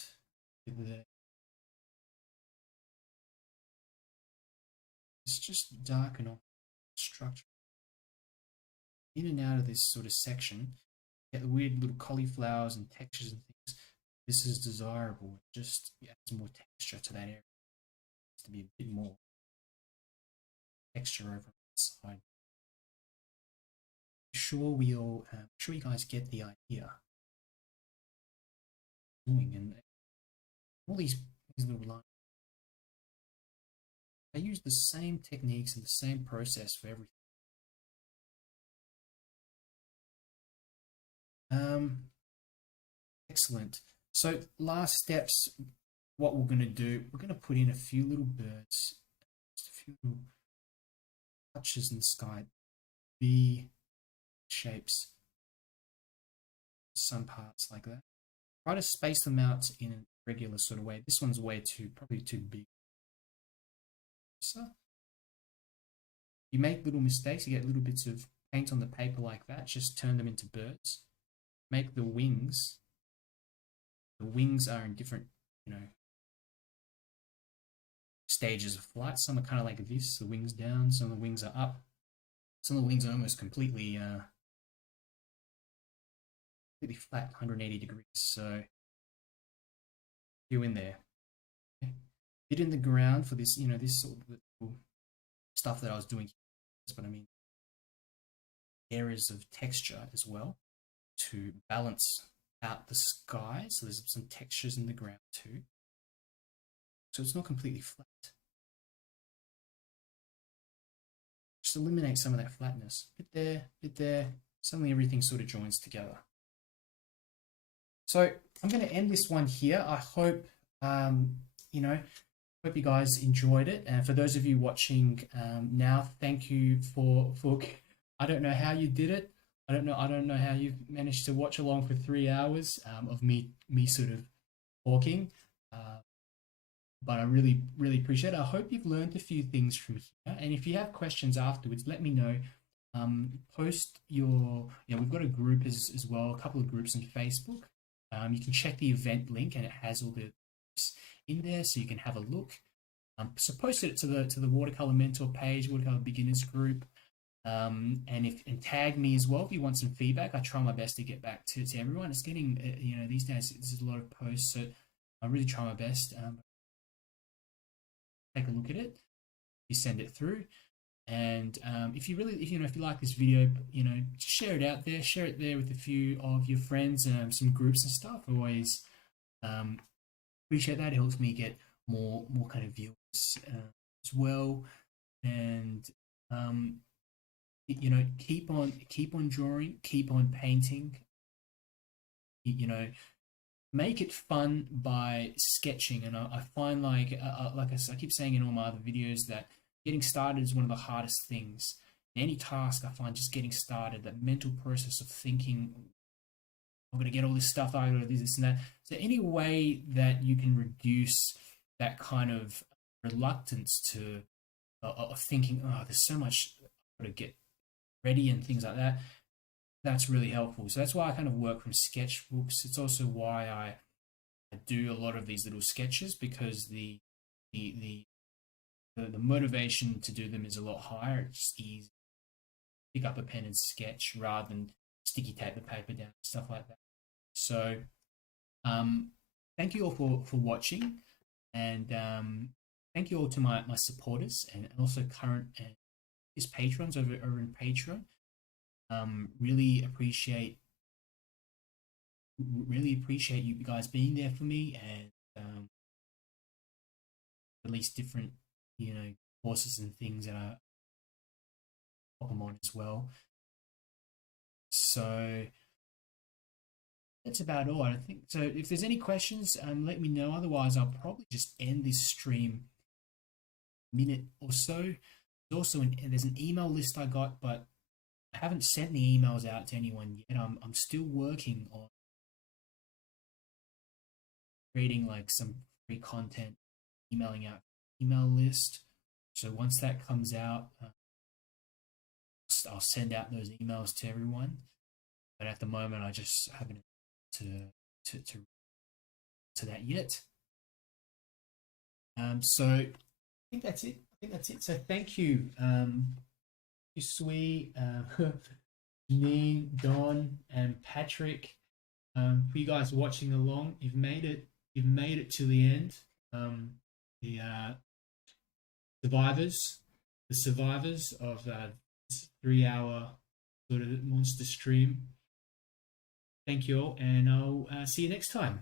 It's just darken off the structure. In and out of this sort of section, get the weird little cauliflowers and textures and things. This is desirable. It just adds more texture to that area. It needs to be a bit more texture over on the side. Sure, sure you guys get the idea. And all these little lines. I use the same techniques and the same process for everything. Excellent. So last steps, what we're going to do, we're going to put in a few little birds, just a few little touches in the sky, V shapes, some parts like that. Try to space them out in a regular sort of way. This one's probably too big. So you make little mistakes, you get little bits of paint on the paper like that, just turn them into birds. Make the wings. The wings are in different, stages of flight. Some are kind of like this, the wings down, some of the wings are up. Some of the wings are almost completely flat, 180 degrees. So you in there. Okay. Bit in the ground for this, this sort of stuff that I was doing, but I mean areas of texture as well to balance out the sky. So there's some textures in the ground too. So it's not completely flat. Just eliminate some of that flatness. Bit there. Suddenly everything sort of joins together. So I'm going to end this one here. I hope hope you guys enjoyed it. And for those of you watching now, thank you for I don't know how you did it. I don't know how you've managed to watch along for 3 hours of me sort of talking. But I really appreciate it. I hope you've learned a few things from here. And if you have questions afterwards, let me know. Post your, we've got a group as well, a couple of groups on Facebook. You can check the event link and it has all the groups in there so you can have a look. So post it to the Watercolor Mentor page, Watercolor Beginners group. And tag me as well if you want some feedback. I try my best to get back to everyone. It's getting, these days there's a lot of posts, so I really try my best. Take a look at it. You send it through, and if you like this video, just share it out there. Share it there with a few of your friends, some groups and stuff. I always appreciate that. It helps me get more kind of viewers as well, and keep on drawing, keep on painting. Make it fun by sketching, and I find like I keep saying in all my other videos that getting started is one of the hardest things. In any task, I find just getting started, that mental process of thinking, I'm going to get all this stuff, I got to do this and that. So any way that you can reduce that kind of reluctance to of thinking, oh, there's so much I've got to get ready and things like that, that's really helpful. So that's why I kind of work from sketchbooks. It's also why I do a lot of these little sketches, because the motivation to do them is a lot higher. It's just easy. Pick up a pen and sketch rather than sticky tape the paper down, stuff like that. So thank you all for watching, and thank you all to my supporters and also current and his patrons over in Patreon. Really appreciate you guys being there for me, and release different courses and things that I pop them on as well. So that's about all, I think. So if there's any questions, let me know. Otherwise, I'll probably just end this stream minute or so. There's an email list I got, but I haven't sent the emails out to anyone yet. I'm still working on creating like some free content, emailing out email list. So once that comes out, I'll send out those emails to everyone. But at the moment, I just haven't to that yet. So I think that's it. So thank you, Sui, Janine, Don, and Patrick, for you guys watching along. You've made it to the end. The survivors of this 3-hour sort of monster stream. Thank you all, and I'll see you next time.